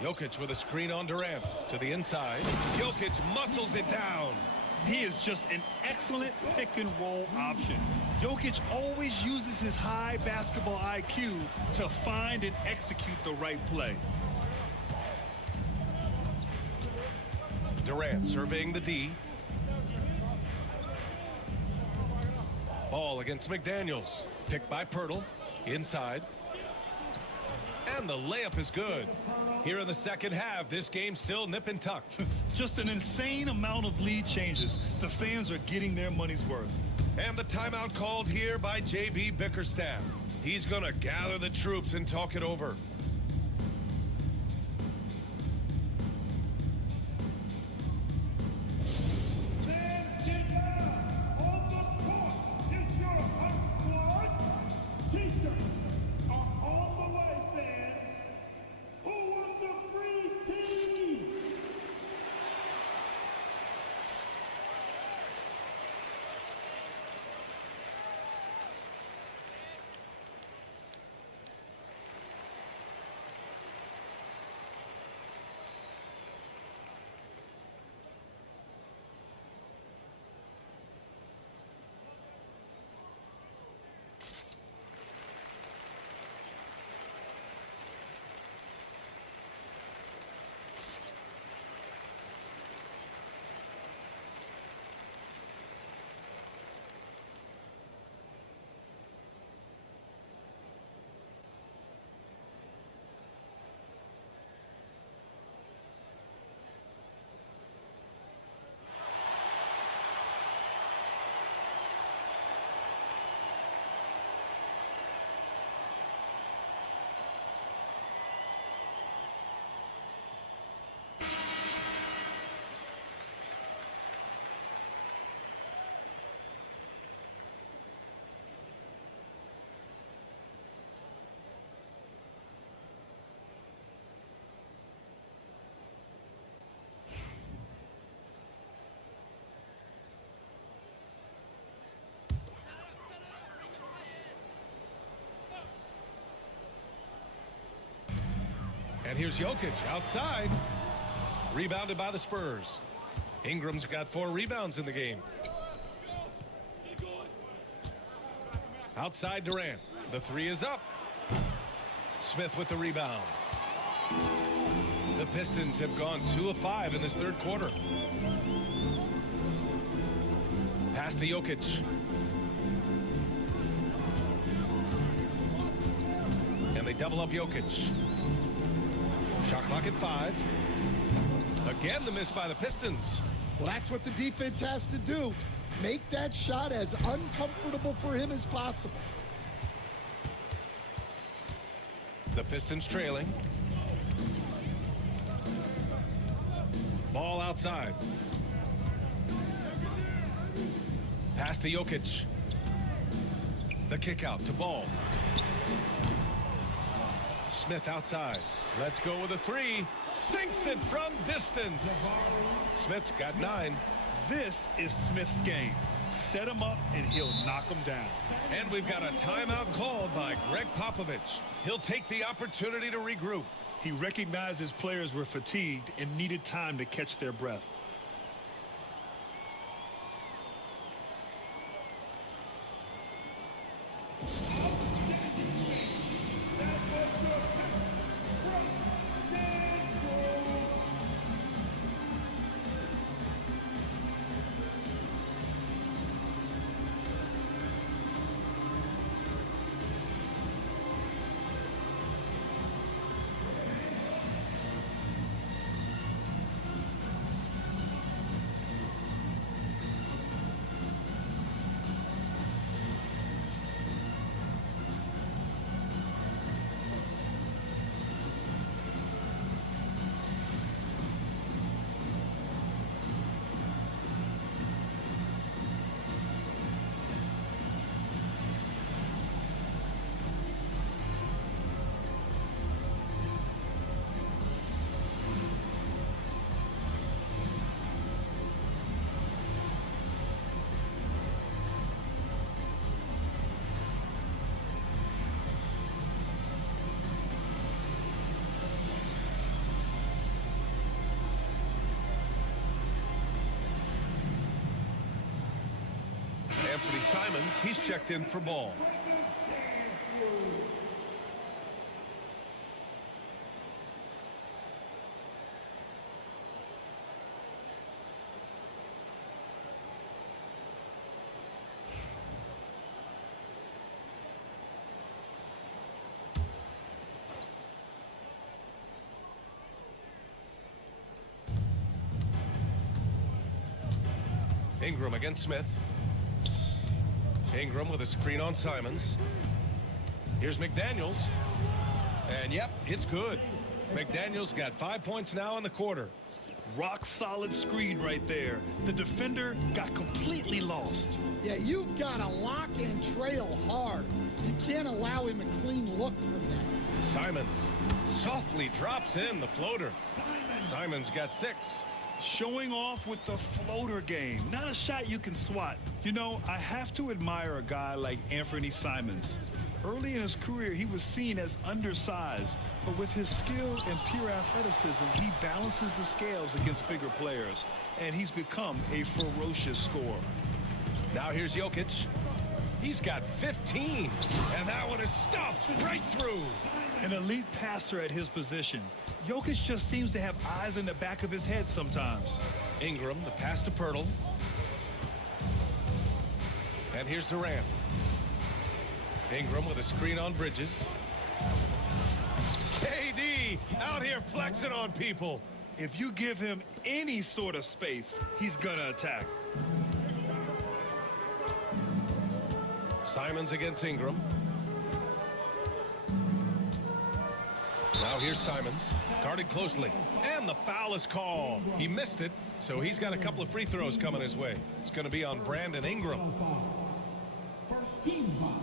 Jokic with a screen on Durant to the inside. Jokic muscles it down. He is just an excellent pick-and-roll option. Jokic always uses his high basketball IQ to find and execute the right play. Durant surveying the D. Ball against McDaniels. Picked by Pirtle. Inside. And the layup is good. Here in the second half, this game's still nip and tuck. Just an insane amount of lead changes. The fans are getting their money's worth. And the timeout called here by J.B. Bickerstaff. He's going to gather the troops and talk it over. Fans get down on the court. It's your home squad. T-shirts are on the way, fans. Who wants a free tee? And here's Jokic outside. Rebounded by the Spurs. Ingram's got 4 rebounds in the game. Outside Durant. The 3 is up. Smith with the rebound. The Pistons have gone 2 of 5 in this third quarter. Pass to Jokic. And they double up Jokic. Shot clock at 5. Again, the miss by the Pistons. Well, that's what the defense has to do. Make that shot as uncomfortable for him as possible. The Pistons trailing. Ball outside. Pass to Jokic. The kick out to Ball. Smith outside. Let's go with a three. Sinks it from distance. Smith's got 9. This is Smith's game. Set him up and he'll knock him down. And we've got a timeout called by Greg Popovich. He'll take the opportunity to regroup. He recognized his players were fatigued and needed time to catch their breath. Anthony Simons, he's checked in for Ball. Ingram against Smith. Ingram with a screen on Simons. Here's McDaniels. And yep, it's good. McDaniels got 5 points now in the quarter. Rock solid screen right there. The defender got completely lost. Yeah, you've got to lock and trail hard. You can't allow him a clean look from that. Simons softly drops in the floater. Simons got 6. Showing off with the floater game. Not a shot you can swat. You know, I have to admire a guy like Anthony Simons. Early in his career, he was seen as undersized, but with his skill and pure athleticism, he balances the scales against bigger players, and he's become a ferocious scorer. Now here's Jokic. He's got 15, and that one is stuffed right through. An elite passer at his position. Jokic just seems to have eyes in the back of his head sometimes. Ingram, the pass to Pirtle. And here's Durant. Ingram with a screen on Bridges. KD out here flexing on people. If you give him any sort of space, he's gonna attack. Simons against Ingram. Now here's Simons, guarded closely, and the foul is called. He missed it, so he's got a couple of free throws coming his way. It's going to be on Brandon Ingram. First team foul.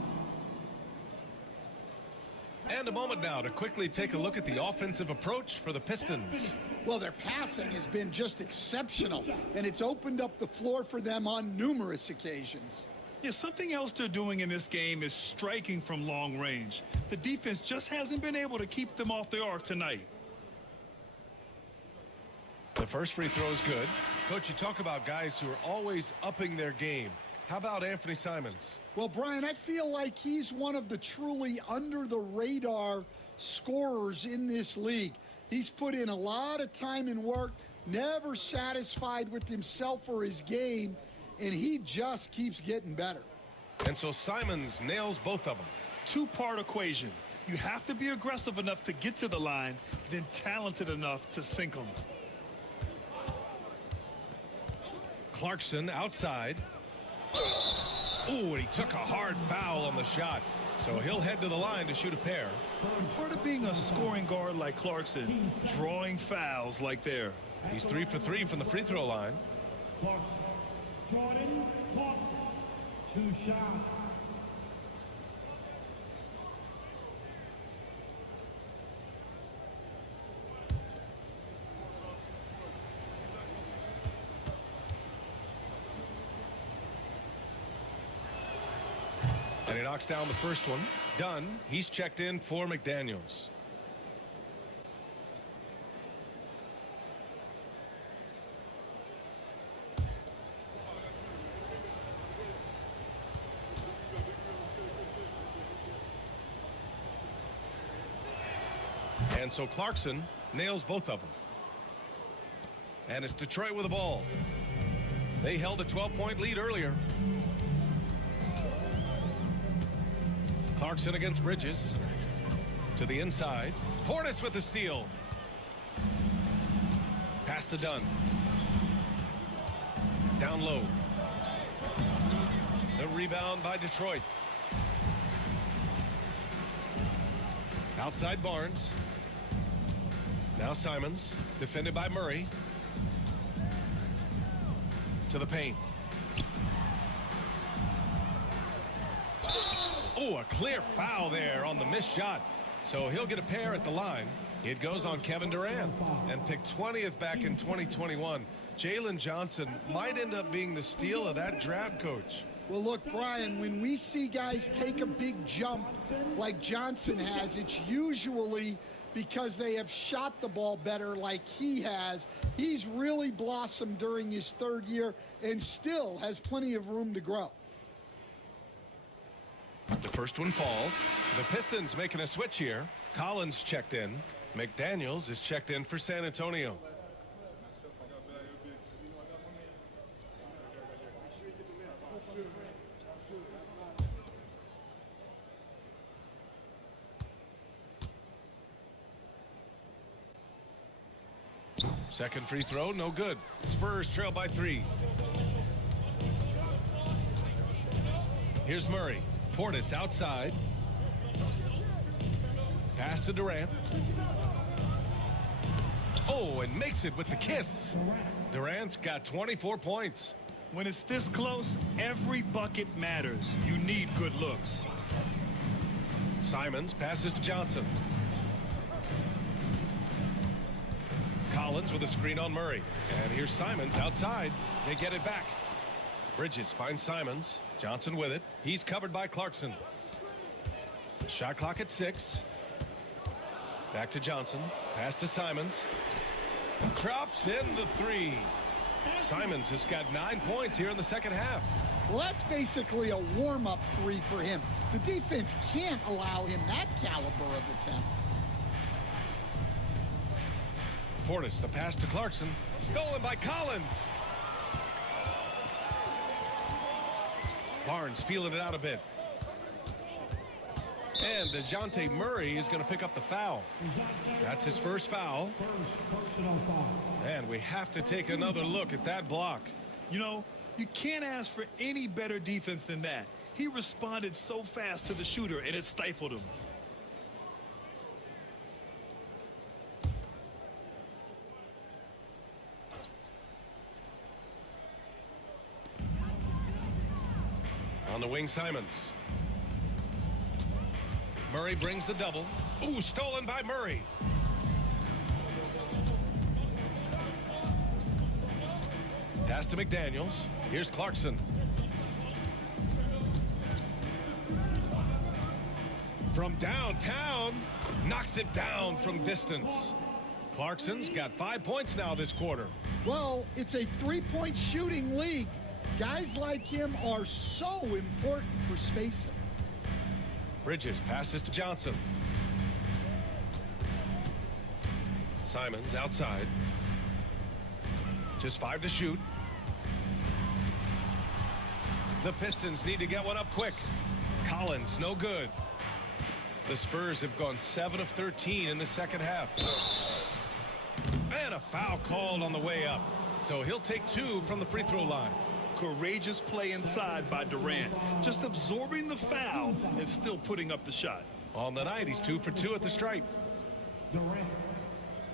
And a moment now to quickly take a look at the offensive approach for the Pistons. Well, their passing has been just exceptional, and it's opened up the floor for them on numerous occasions. Yeah, something else they're doing in this game is striking from long range. The defense just hasn't been able to keep them off the arc tonight. The first free throw is good. Coach, you talk about guys who are always upping their game. How about Anthony Simons? Well, Brian, I feel like he's one of the truly under-the-radar scorers in this league. He's put in a lot of time and work, never satisfied with himself or his game, and he just keeps getting better. And so Simons nails both of them. Two-part equation. You have to be aggressive enough to get to the line, then talented enough to sink them. Clarkson outside. Ooh, and he took a hard foul on the shot. So he'll head to the line to shoot a pair. Part of being a scoring guard like Clarkson, drawing fouls like there. He's 3 for 3 from the free throw line. Jordan Clarkson, 2 shots. And he knocks down the first one. Done. He's checked in for McDaniels. And so Clarkson nails both of them. And it's Detroit with the ball. They held a 12-point lead earlier. Clarkson against Bridges. To the inside. Portis with the steal. Pass to Dunn. Down low. The rebound by Detroit. Outside Barnes. Now Simons. Defended by Murray. To the paint. Oh, a clear foul there on the missed shot. So he'll get a pair at the line. It goes on Kevin Durant and picked 20th back in 2021. Jalen Johnson might end up being the steal of that draft, Coach. Well, look, Brian, when we see guys take a big jump like Johnson has, it's usually because they have shot the ball better like he has. He's really blossomed during his 3rd year and still has plenty of room to grow. The first one falls. The Pistons making a switch here. Collins checked in. McDaniels is checked in for San Antonio. Second free throw, no good. Spurs trail by 3. Here's Murray. Portis outside. Pass to Durant. Oh, and makes it with the kiss. Durant's got 24 points. When it's this close, every bucket matters. You need good looks. Simons passes to Johnson. Collins with a screen on Murray. And here's Simons outside. They get it back. Bridges finds Simons. Johnson with it. He's covered by Clarkson. Shot clock at 6. Back to Johnson. Pass to Simons. Drops in the 3. Simons has got 9 points here in the second half. Well, that's basically a warm-up 3 for him. The defense can't allow him that caliber of attempt. Portis, the pass to Clarkson. Stolen by Collins. Barnes feeling it out a bit. And DeJounte Murray is going to pick up the foul. That's his first foul. And we have to take another look at that block. You know, you can't ask for any better defense than that. He responded so fast to the shooter, and it stifled him. On the wing, Simons. Murray brings the double. Ooh, stolen by Murray. Pass to McDaniels. Here's Clarkson. From downtown, knocks it down from distance. Clarkson's got 5 points now this quarter. Well, it's a 3-point shooting league. Guys like him are so important for spacing. Bridges passes to Johnson. Simons outside. Just 5 to shoot. The Pistons need to get one up quick. Collins, no good. The Spurs have gone 7 of 13 in the second half. And a foul called on the way up. So he'll take 2 from the free throw line. Courageous play inside by Durant. Just absorbing the foul and still putting up the shot. On the night, he's 2 for 2 at the stripe. Durant.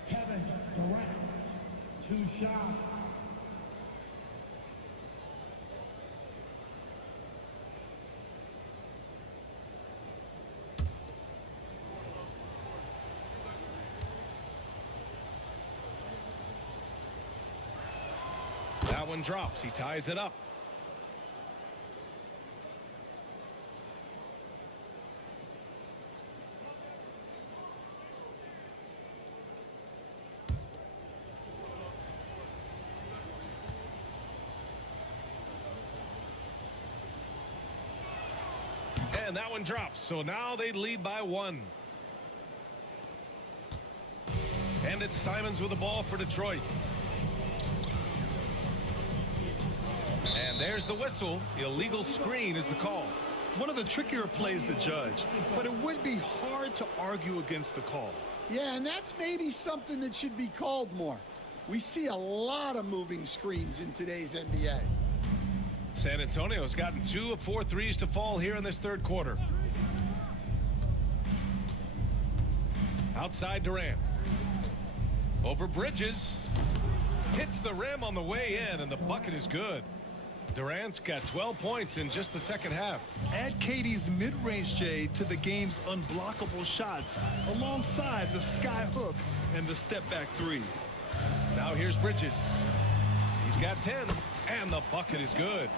Kevin Durant. 2 shots. one drops. He ties it up. And that one drops. So now they lead by 1. And it's Simons with the ball for Detroit. And there's the whistle. Illegal screen is the call. One of the trickier plays to judge, but it would be hard to argue against the call. Yeah, and that's maybe something that should be called more. We see a lot of moving screens in today's NBA. San Antonio's gotten 2 of 4 threes to fall here in this third quarter. Outside Durant. Over Bridges. Hits the rim on the way in, and the bucket is good. Durant's got 12 points in just the second half. Add KD's mid-range J to the game's unblockable shots alongside the sky hook and the step-back 3. Now here's Bridges. He's got 10, and the bucket is good.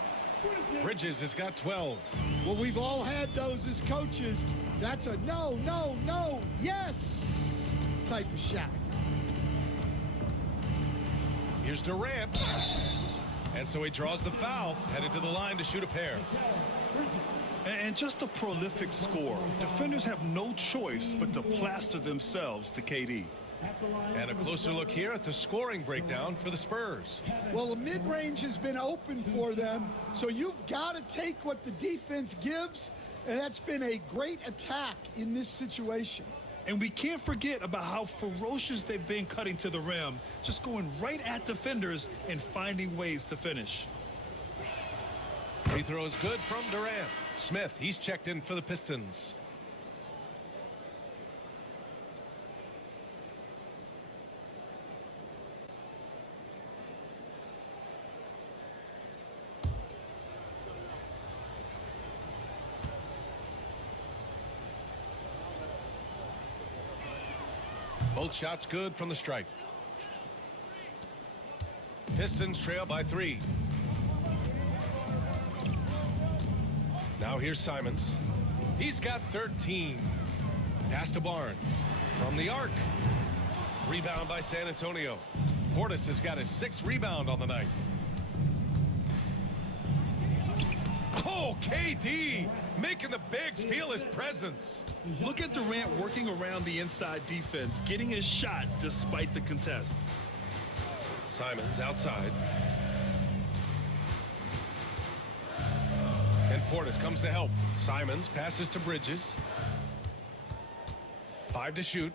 Bridges has got 12. Well, we've all had those as coaches. That's a no, no, no, yes type of shot. Here's Durant. And so he draws the foul, headed to the line to shoot a pair. And just a prolific score. Defenders have no choice but to plaster themselves to KD. And a closer look here at the scoring breakdown for the Spurs. Well, the mid-range has been open for them, so you've got to take what the defense gives, and that's been a great attack in this situation. And we can't forget about how ferocious they've been cutting to the rim, just going right at defenders and finding ways to finish. Free throw is good from Durant. Smith, he's checked in for the Pistons. Both shots good from the stripe. Pistons trail by 3. Now here's Simons. He's got 13. Pass to Barnes. From the arc. Rebound by San Antonio. Portis has got his 6th rebound on the night. Oh, KD making the Bigs feel his presence. Look at Durant working around the inside defense, getting his shot despite the contest. Simons outside. And Portis comes to help. Simons passes to Bridges. 5 to shoot.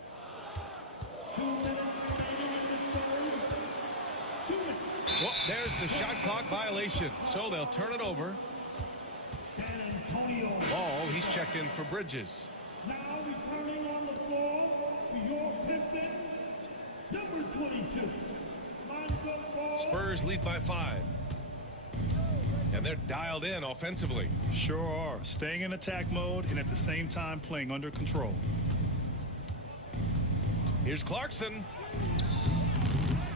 Well, there's the shot clock violation. So they'll turn it over. Ball, he's checked in for Bridges. Now returning on the floor for your Pistons, number 22. Lines up ball. Spurs lead by 5. And they're dialed in offensively. Sure are. Staying in attack mode and at the same time playing under control. Here's Clarkson.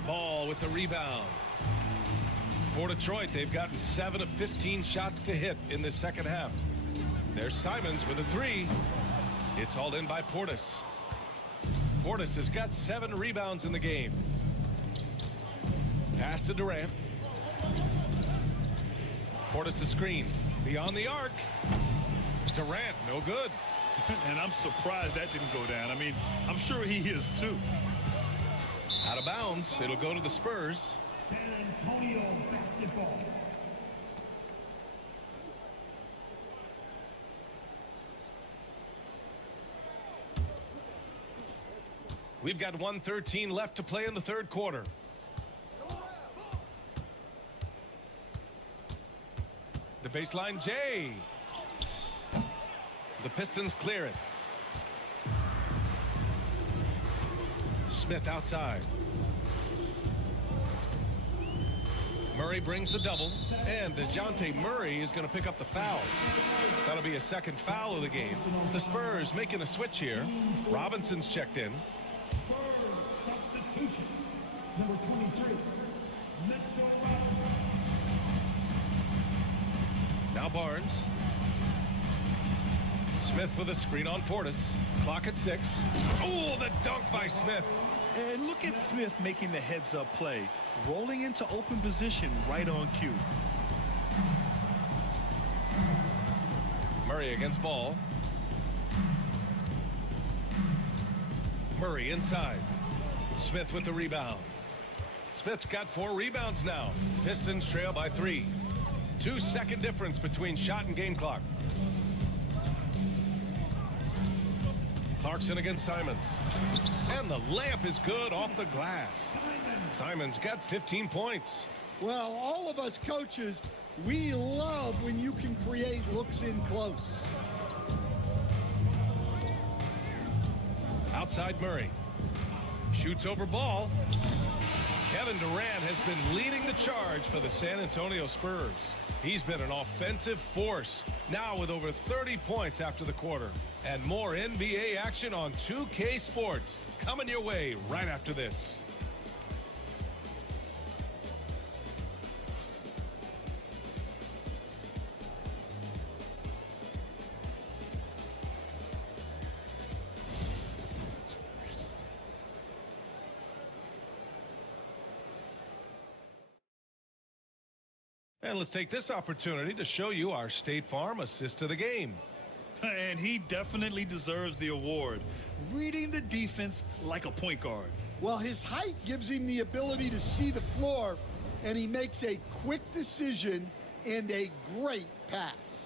Ball with the rebound. For Detroit, they've gotten 7 of 15 shots to hit in the second half. There's Simons with a 3. It's hauled in by Portis. Portis has got 7 rebounds in the game. Pass to Durant. Portis' screen. Beyond the arc. Durant, no good. And I'm surprised that didn't go down. I mean, I'm sure he is too. Out of bounds. It'll go to the Spurs. San Antonio basketball. We've got 1:13 left to play in the third quarter. The baseline J. The Pistons clear it. Smith outside. Murray brings the double, and DeJounte Murray is going to pick up the foul. That'll be a second foul of the game. The Spurs making a switch here. Robinson's checked in. Spurs substitution. Number 23, Mitchell Robinson. Now Barnes. Smith with a screen on Portis. Clock at 6. Oh, the dunk by Smith. And look at Smith making the heads-up play, rolling into open position right on cue. Murray against Ball. Murray inside. Smith with the rebound. Smith's got 4 rebounds now. Pistons trail by 3. 2-second difference between shot and game clock. Clarkson against Simons. And the layup is good off the glass. Simons got 15 points. Well, all of us coaches, we love when you can create looks in close. Outside Murray. Shoots over Ball. Kevin Durant has been leading the charge for the San Antonio Spurs. He's been an offensive force, now with over 30 points after the quarter. And more NBA action on 2K Sports coming your way right after this. And let's take this opportunity to show you our State Farm assist to the game. And he definitely deserves the award. Reading the defense like a point guard. Well, his height gives him the ability to see the floor, and he makes a quick decision and a great pass.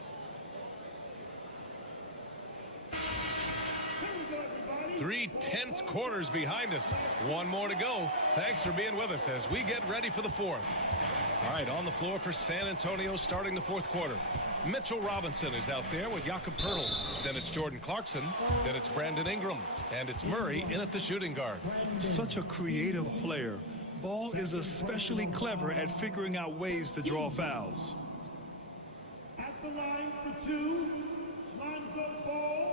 3 tense quarters behind us. One more to go. Thanks for being with us as we get ready for the 4th. All right, on the floor for San Antonio starting the 4th quarter. Mitchell Robinson is out there with Jakob Poeltl. Then it's Jordan Clarkson. Then it's Brandon Ingram. And it's Murray in at the shooting guard. Such a creative player. Ball is especially clever at figuring out ways to draw fouls. At the line for 2, Lonzo Ball.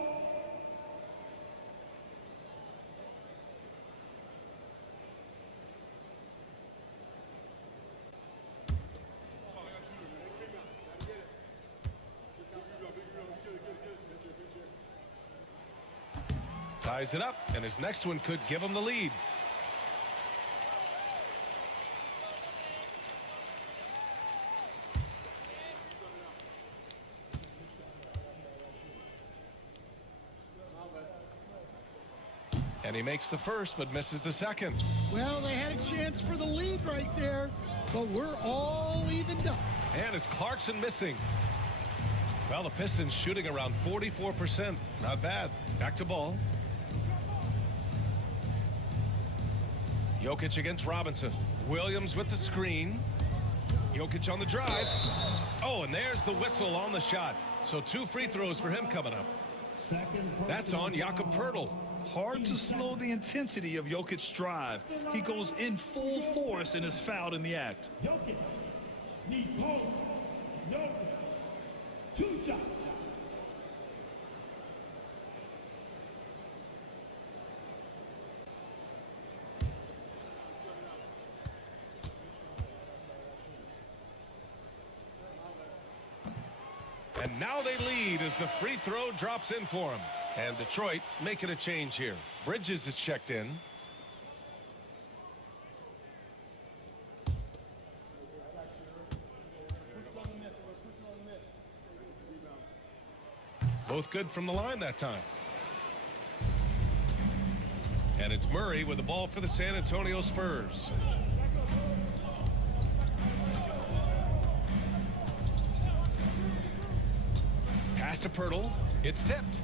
Ties it up, and his next one could give him the lead. And he makes the first, but misses the second. Well, they had a chance for the lead right there, but we're all evened up. And it's Clarkson missing. Well, the Pistons shooting around 44%. Not bad. Back to Ball. Jokic against Robinson. Williams with the screen. Jokic on the drive. Oh, and there's the whistle on the shot. So 2 free throws for him coming up. That's on Jakob Poeltl. Hard to slow the intensity of Jokic's drive. He goes in full force and is fouled in the act. Jokic. Need Pope. Jokic. 2 shots. And now they lead as the free throw drops in for him. And Detroit making a change here. Bridges is checked in. Both good from the line that time. And it's Murray with the ball for the San Antonio Spurs. Pass to Poeltl. It's tipped.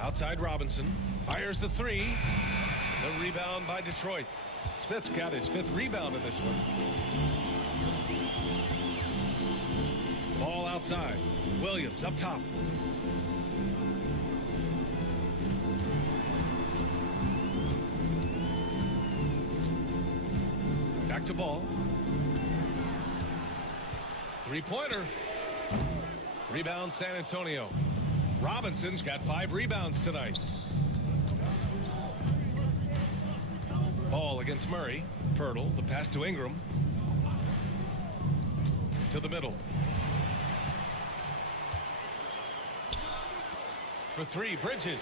Outside Robinson. Fires the 3. The rebound by Detroit. Smith's got his 5th rebound in this one. Ball outside. Williams up top. Back to Ball. 3-pointer. Rebound San Antonio. Robinson's got 5 rebounds tonight. Ball against Murray. Pirtle, the pass to Ingram. To the middle. For three, Bridges.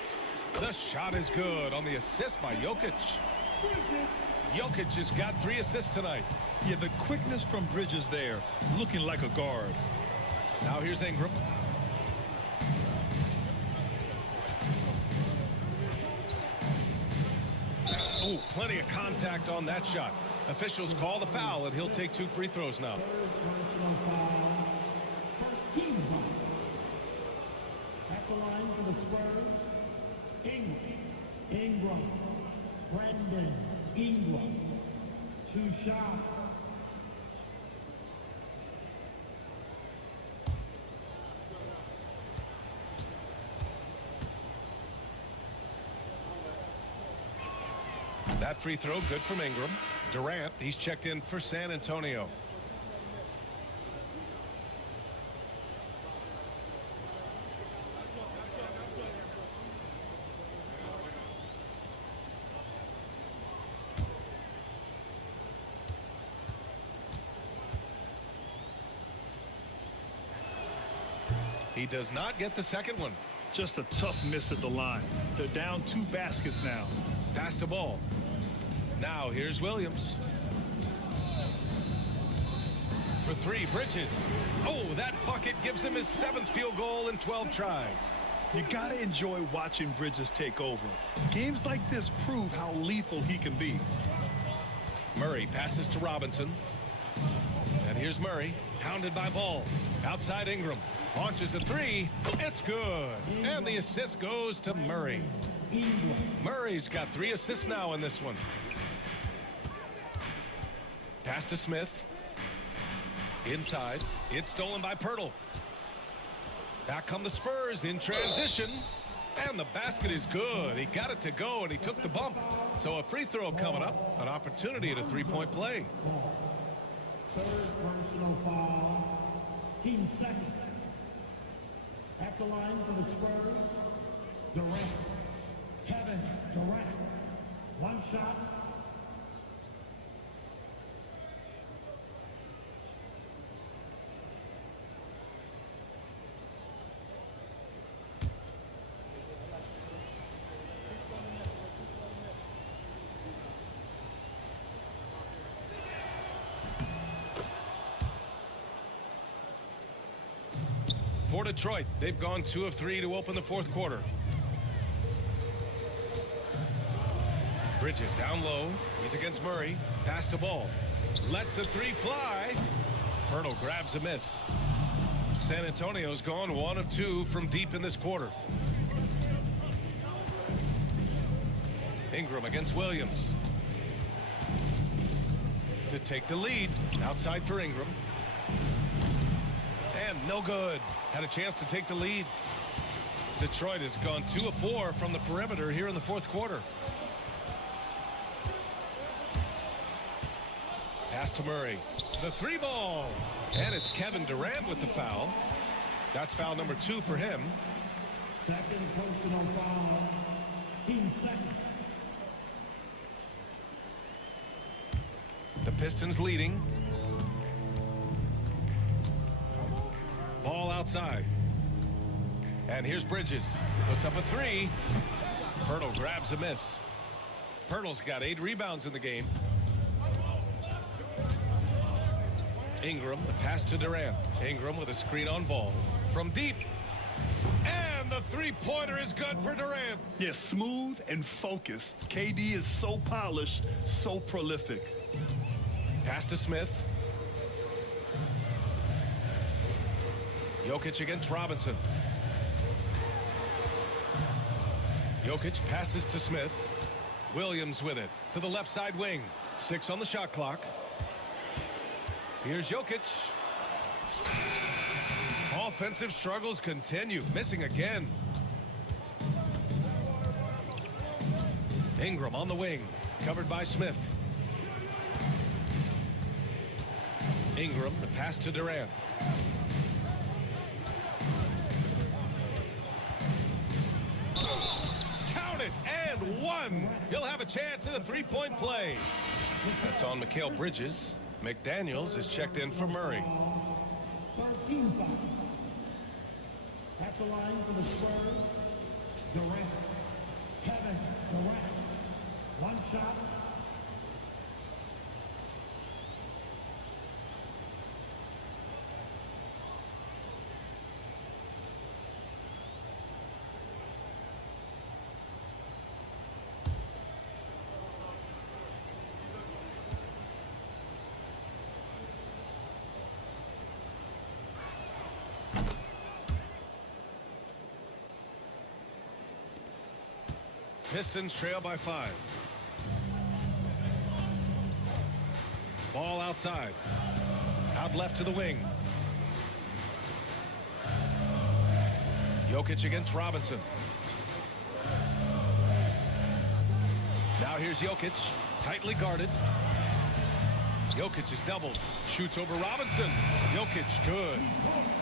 The shot is good on the assist by Jokic. Jokic has got 3 assists tonight. Yeah, the quickness from Bridges there, looking like a guard. Now here's Ingram. Oh, plenty of contact on that shot. Officials call the foul, and he'll take 2 free throws now. Personal foul. First team foul. At the line for the Spurs, Ingram. Brandon Ingram. 2 shots. That free throw good from Ingram. Durant, he's checked in for San Antonio. He does not get the second one. Just a tough miss at the line. They're down 2 baskets now. Pass the ball. Now here's Williams. For 3, Bridges. Oh, that bucket gives him his 7th field goal in 12 tries. You gotta enjoy watching Bridges take over. Games like this prove how lethal he can be. Murray passes to Robinson. And here's Murray, hounded by Ball. Outside Ingram. Launches a 3. It's good. And the assist goes to Murray. Murray's got 3 assists now in this one. Pass to Smith. Inside. It's stolen by Pirtle. Back come the Spurs in transition. And the basket is good. He got it to go, and he took the bump. So a free throw coming up. An opportunity at a 3-point play. Third personal foul. Team second. At the line for the Spurs, Durant. Kevin Durant. 1 shot. For Detroit, they've gone 2 of 3 to open the 4th quarter. Bridges down low. He's against Murray. Pass to Ball. Lets the 3 fly. Pirtle grabs a miss. San Antonio's gone 1 of 2 from deep in this quarter. Ingram against Williams. To take the lead. Outside for Ingram. And no good. Had a chance to take the lead. Detroit has gone 2 of 4 from the perimeter here in the 4th quarter. Pass to Murray. The 3 ball. And it's Kevin Durant with the foul. That's foul number 2 for him. Second personal foul. Team second. The Pistons leading. Ball outside. And here's Bridges. Puts up a 3. Pirtle grabs a miss. Pirtle's got 8 rebounds in the game. Ingram, the pass to Durant. Ingram with a screen on Ball. From deep. And the 3-pointer is good for Durant. Yeah, smooth and focused. KD is so polished, so prolific. Pass to Smith. Jokic against Robinson. Jokic passes to Smith. Williams with it to the left side wing. 6 on the shot clock. Here's Jokic. Offensive struggles continue. Missing again. Ingram on the wing. Covered by Smith. Ingram, the pass to Durant. Count it, and 1. He'll have a chance at a 3-point play. That's on Mikal Bridges. McDaniels is checked in for Murray. 13 foul. At the line for the Spurs, Durant. Kevin Durant. One shot. Pistons trail by 5. Ball outside. Out left to the wing. Jokic against Robinson. Now here's Jokic. Tightly guarded. Jokic is doubled. Shoots over Robinson. Jokic, good.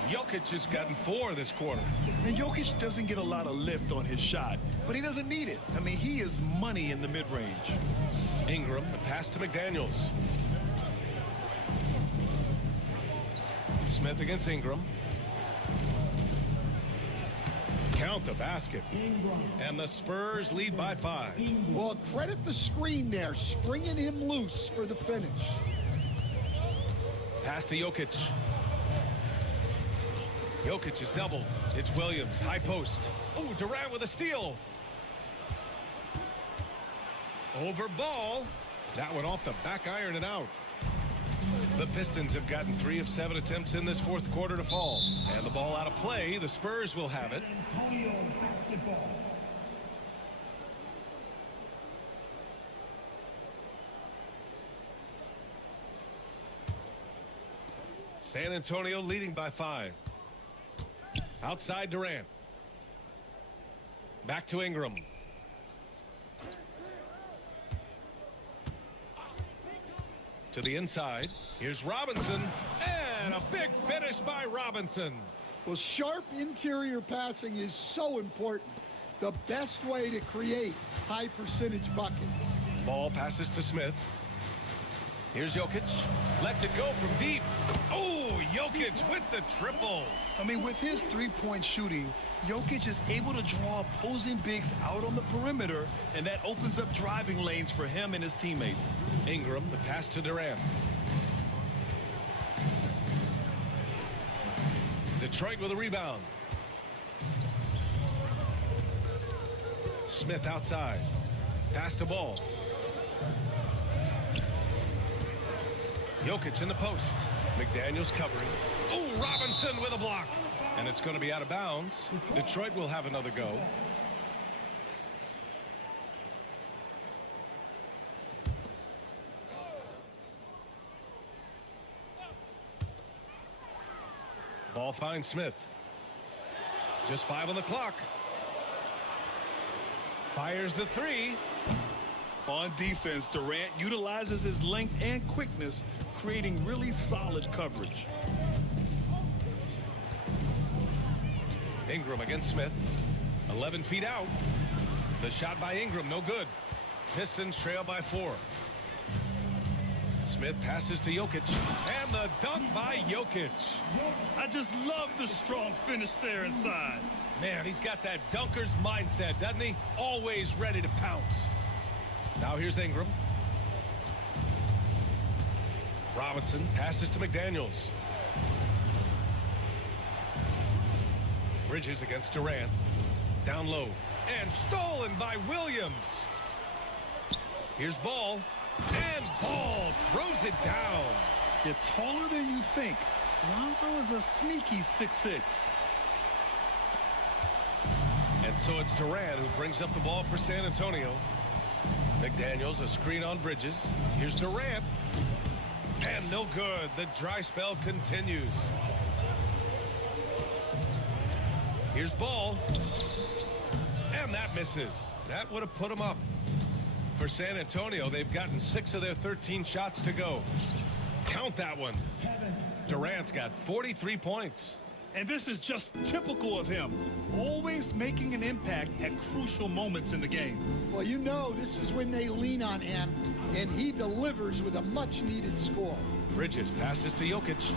Jokic has gotten 4 this quarter. And Jokic doesn't get a lot of lift on his shot, but he doesn't need it. I mean, he is money in the mid-range. Ingram, the pass to McDaniels. Smith against Ingram. Count the basket. And the Spurs lead by 5. Well, credit the screen there, springing him loose for the finish. Pass to Jokic. Jokic is doubled. It's Williams, high post. Oh, Durant with a steal. Over ball. That one off the back iron and out. The Pistons have gotten 3 of 7 attempts in this fourth quarter to fall. And the ball out of play. The Spurs will have it. Antonio basketball. San Antonio leading by 5. Outside Durant. Back to Ingram. To the inside. Here's Robinson. And a big finish by Robinson. Well, sharp interior passing is so important. The best way to create high percentage buckets. Ball passes to Smith. Here's Jokic. Lets it go from deep. Oh, Jokic with the triple. I mean, with his three-point shooting, Jokic is able to draw opposing bigs out on the perimeter, and that opens up driving lanes for him and his teammates. Ingram, the pass to Durant. Detroit with a rebound. Smith outside. Pass to Ball. Jokic in the post. McDaniels covering. Oh, Robinson with a block. And it's going to be out of bounds. Detroit will have another go. Ball finds Smith. Just 5 on the clock. Fires the 3. On defense, Durant utilizes his length and quickness, creating really solid coverage. Ingram against Smith. 11 feet out. The shot by Ingram, no good. Pistons trail by 4. Smith passes to Jokic. And the dunk by Jokic. I just love the strong finish there inside. Man, he's got that dunker's mindset, doesn't he? Always ready to pounce. Now here's Ingram. Robinson passes to McDaniels. Bridges against Durant. Down low. And stolen by Williams. Here's Ball. And Ball throws it down. You're taller than you think. Lonzo is a sneaky 6'6". And so it's Durant who brings up the ball for San Antonio. McDaniels, a screen on Bridges. Here's Durant. And no good. The dry spell continues. Here's Ball. And that misses. That would have put him up. For San Antonio, they've gotten 6 of their 13 shots to go. Count that one. Durant's got 43 points. And this is just typical of him, always making an impact at crucial moments in the game. Well, you know this is when they lean on him, and he delivers with a much-needed score. Bridges passes to Jokic.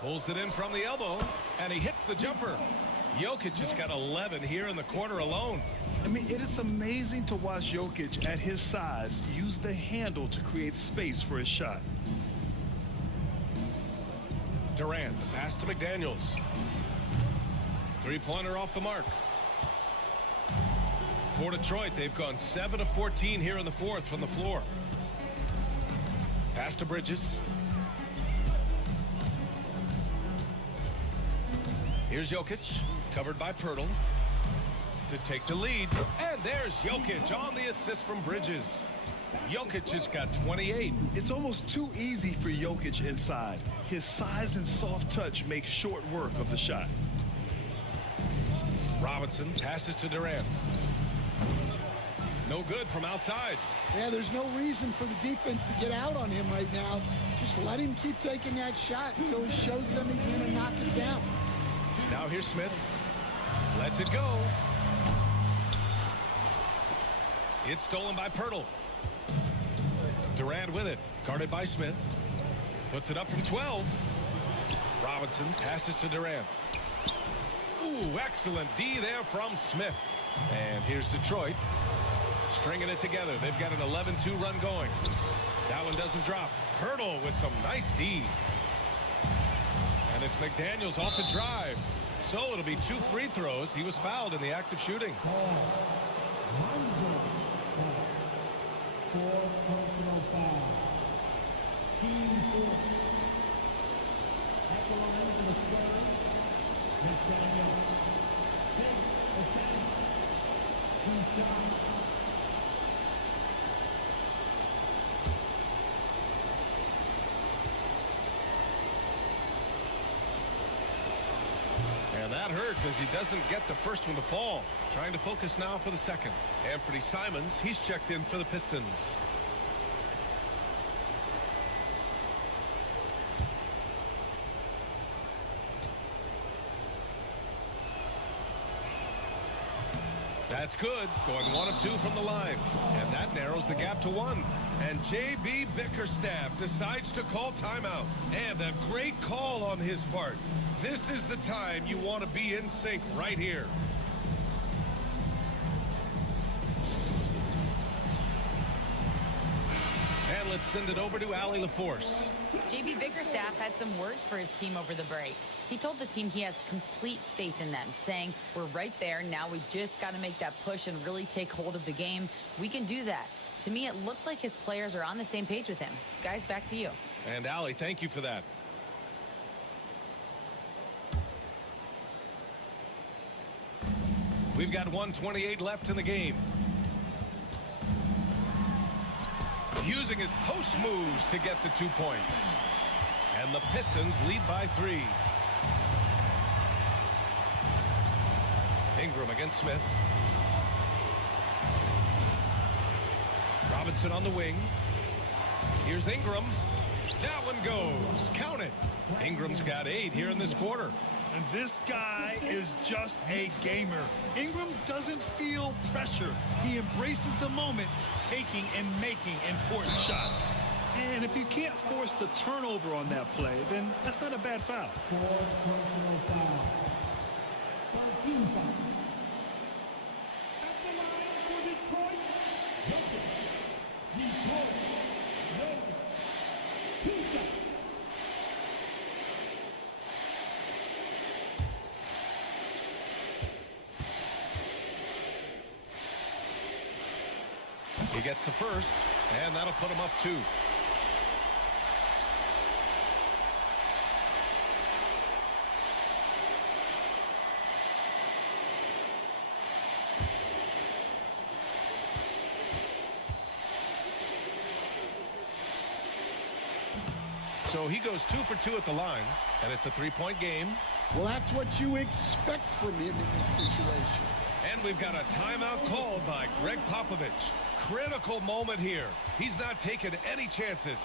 Pulls it in from the elbow, and he hits the jumper. Jokic has got 11 here in the quarter alone. I mean, it is amazing to watch Jokic at his size use the handle to create space for his shot. Durant, the pass to McDaniels. Three-pointer off the mark. For Detroit, they've gone 7 of 14 here in the fourth from the floor. Pass to Bridges. Here's Jokic, covered by Pirtle, to take the lead. And there's Jokic on the assist from Bridges. Jokic has got 28. It's almost too easy for Jokic inside. His size and soft touch make short work of the shot. Robinson passes to Durant. No good from outside. Yeah, there's no reason for the defense to get out on him right now. Just let him keep taking that shot until he shows them he's going to knock it down. Now here's Smith. Lets it go. It's stolen by Pirtle. Durant with it. Guarded by Smith. Puts it up from 12. Robinson passes to Durant. Ooh, excellent D there from Smith. And here's Detroit. Stringing it together. They've got an 11-2 run going. That one doesn't drop. Pirtle with some nice D. And it's McDaniels off the drive. So it'll be 2 free throws. He was fouled in the act of shooting. 4 personal foul. Team 4. At the line for the scorer, McDaniel. Take the 10. 2 shots. And that hurts as he doesn't get the first one to fall. Trying to focus now for the second. Anthony Simons, he's checked in for the Pistons. That's good. Going 1 of 2 from the line. And that narrows the gap to 1. And J.B. Bickerstaff decides to call timeout. And a great call on his part. This is the time you want to be in sync right here. And let's send it over to Allie LaForce. JB Bickerstaff had some words for his team over the break. He told the team he has complete faith in them, saying, "We're right there. Now we just got to make that push and really take hold of the game. We can do that." To me, it looked like his players are on the same page with him. Guys, back to you. And Allie, thank you for that. We've got 1:28 left in the game. Using his post moves to get the 2 points. And the Pistons lead by 3. Ingram against Smith. Robinson on the wing. Here's Ingram. That one goes. Count it. Ingram's got 8 here in this quarter. And this guy is just a gamer. Ingram doesn't feel pressure. He embraces the moment, taking and making important shots. And if you can't force the turnover on that play, then that's not a bad foul. 4 personal foul. 13 foul. At the line for Detroit, Detroit, 2 shots. He gets the first, and that'll put him up 2. So he goes 2 for 2 at the line, and it's a 3-point game. Well, that's what you expect from him in this situation. And we've got a timeout called by Greg Popovich. critical moment here. He's not taking any chances.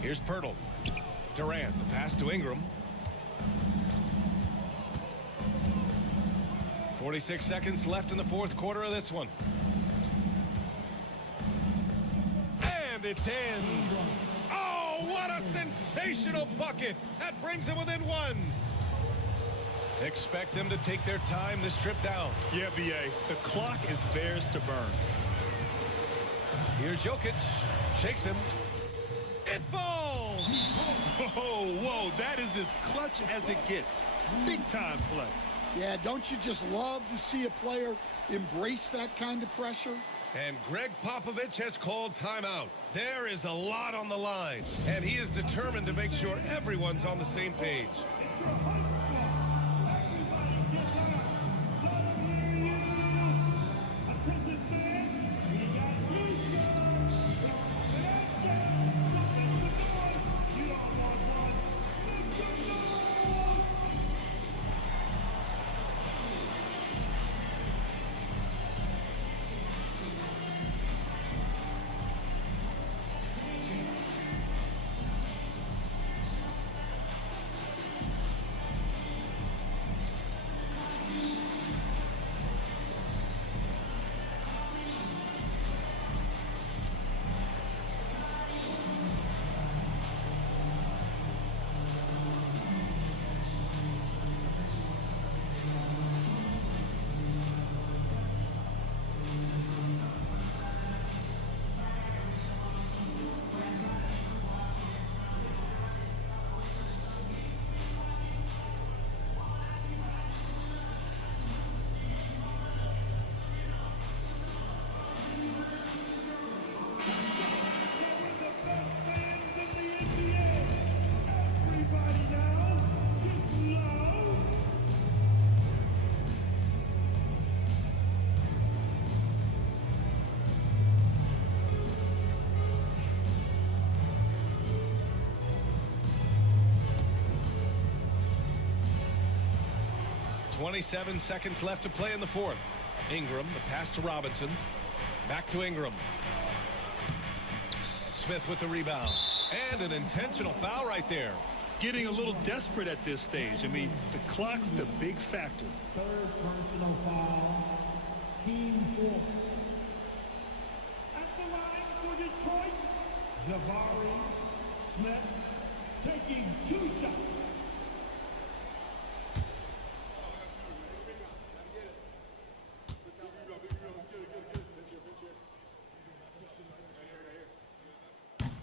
Here's Pirtle. Durant, the pass to Ingram. 46 seconds left in the fourth quarter of this one. And it's in. Oh, what a sensational bucket. That brings them within one. Expect them to take their time this trip down. Yeah, BA, the clock is theirs to burn. Here's Jokic. Shakes him. It falls. Whoa, that is as clutch as it gets. Big time play. Yeah, don't you just love to see a player embrace that kind of pressure? And Greg Popovich has called timeout. There is a lot on the line, and he is determined to make sure everyone's on the same page. .27 seconds left to play in the fourth. Ingram, the pass to Robinson. Back to Ingram. Smith with the rebound. And an intentional foul right there. Getting a little desperate at this stage. I mean, the clock's the big factor. Third personal foul. Team 4. At the line for Detroit, Jabari Smith taking 2 shots.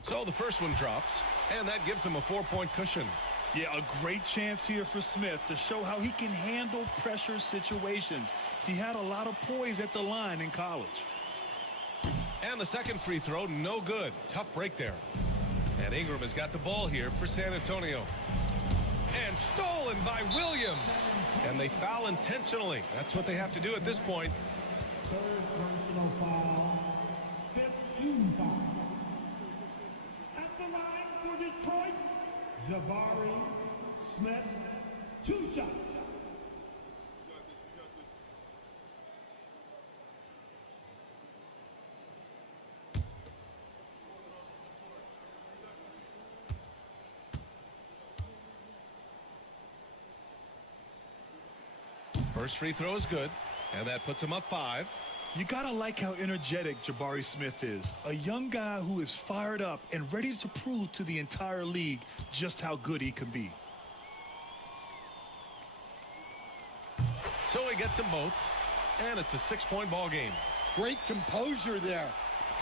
So the first one drops, and that gives him a 4-point cushion. Yeah, a great chance here for Smith to show how he can handle pressure situations. He had a lot of poise at the line in college. And the second free throw, no good. Tough break there. And Ingram has got the ball here for San Antonio. And stolen by Williams. And they foul intentionally. That's what they have to do at this point. Third personal foul. 5th team foul. At the line for Detroit, Jabari Smith, 2 shots. First free throw is good. And that puts him up 5. You gotta like how energetic Jabari Smith is. A young guy who is fired up and ready to prove to the entire league just how good he can be. So he gets them both, and it's a 6-point ball game. Great composure there.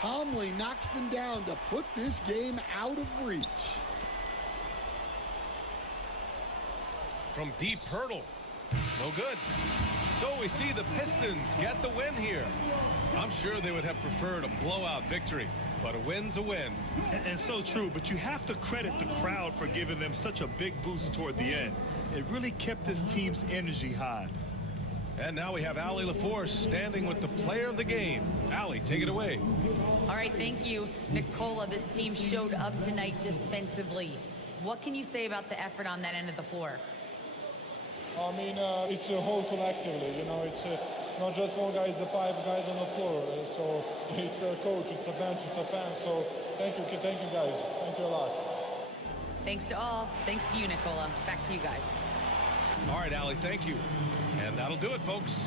Calmly knocks them down to put this game out of reach. From deep hurdle. No good. So we see the Pistons get the win here. I'm sure they would have preferred a blowout victory, but a win's a win. And so true, but you have to credit the crowd for giving them such a big boost toward the end. It really kept this team's energy high. And now we have Allie LaForce standing with the player of the game. Allie, take it away. All right, thank you, Nicola. This team showed up tonight defensively. What can you say about the effort on that end of the floor? I mean, it's a whole collectively, you know, it's not just one guy, it's the 5 guys on the floor. So it's a coach, it's a bench, it's a fan. So thank you guys. Thank you a lot. Thanks to all. Thanks to you, Nicola. Back to you guys. All right, Allie, thank you. And that'll do it, folks.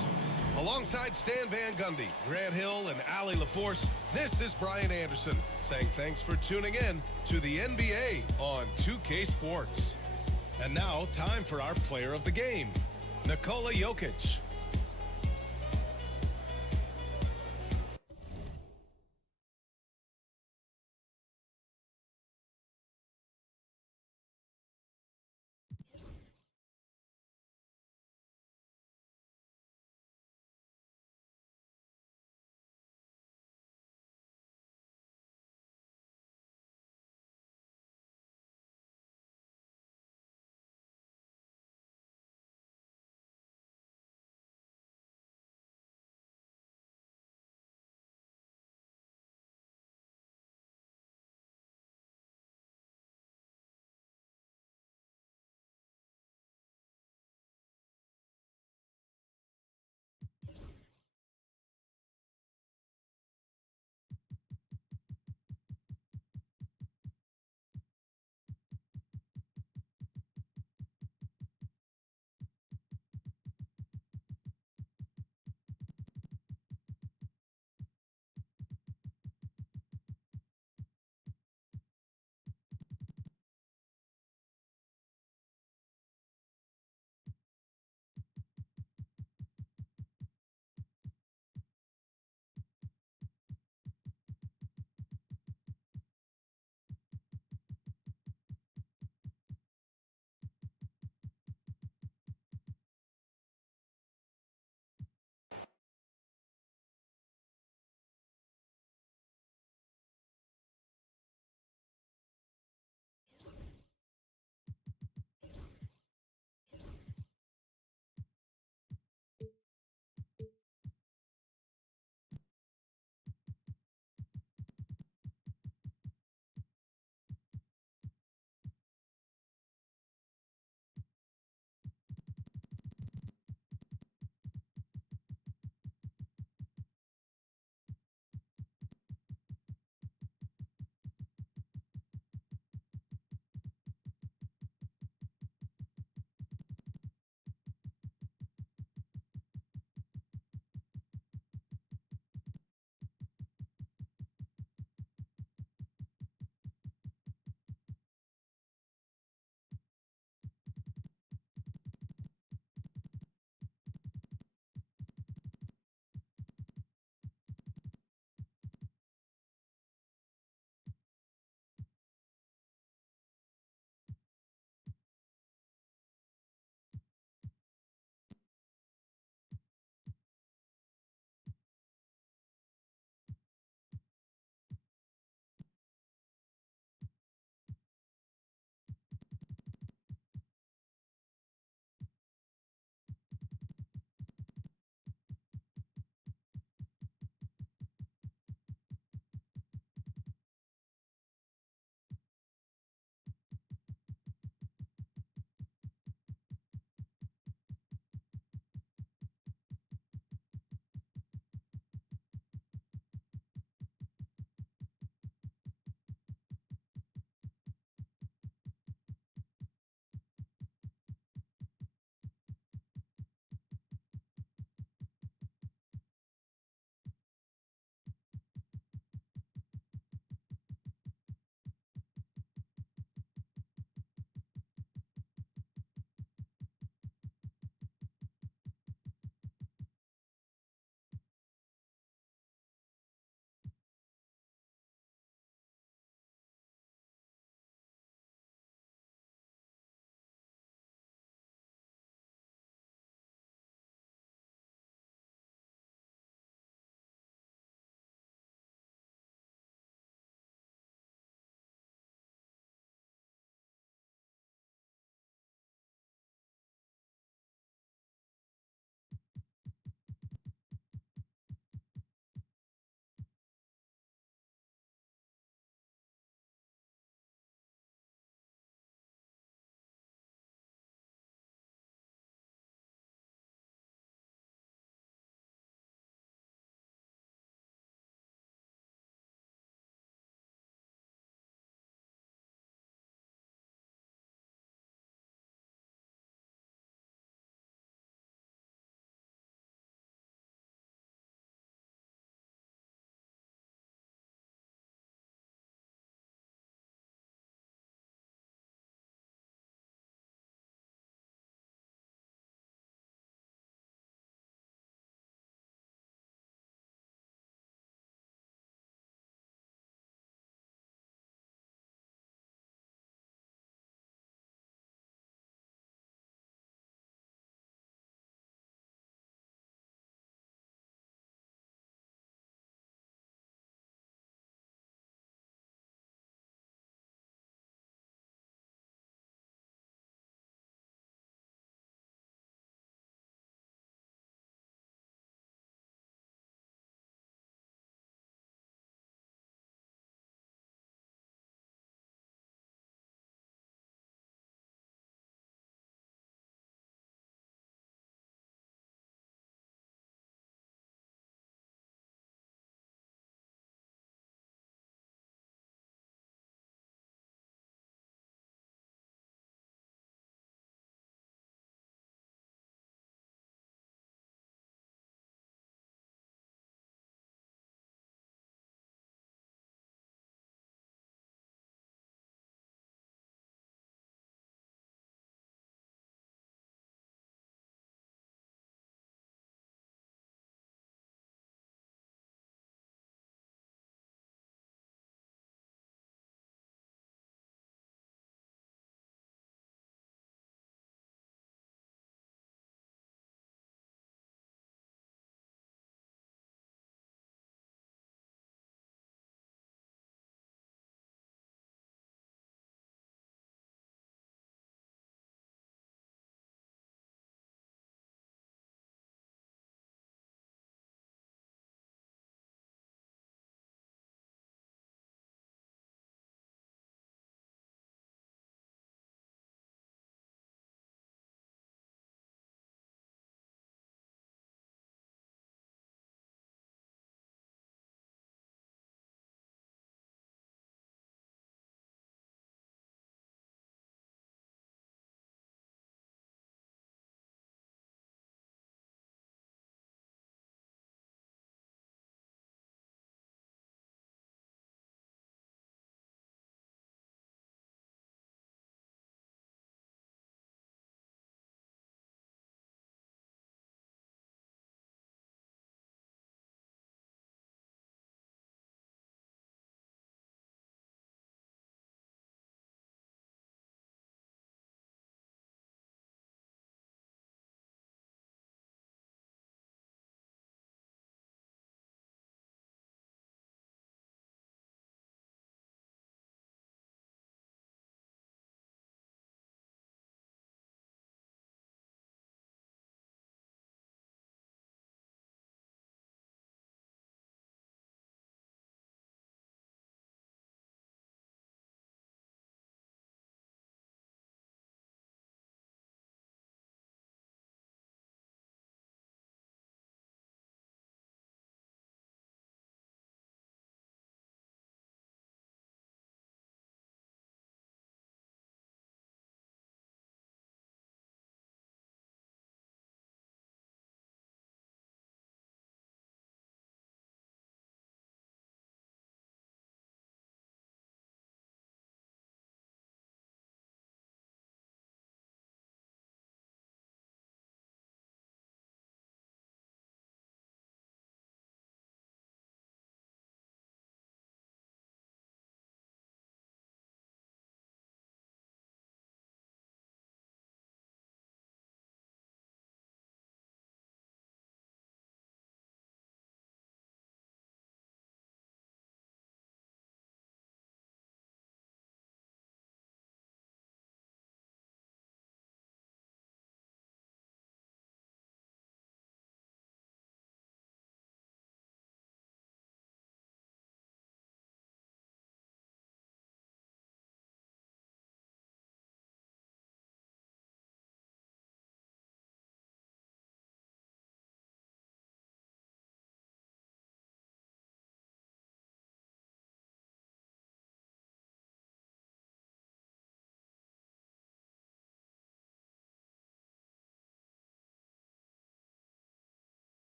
Alongside Stan Van Gundy, Grant Hill, and Allie LaForce, this is Brian Anderson saying thanks for tuning in to the NBA on 2K Sports. And now, time for our player of the game, Nikola Jokic.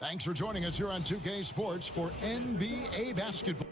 Thanks for joining us here on 2K Sports for NBA basketball.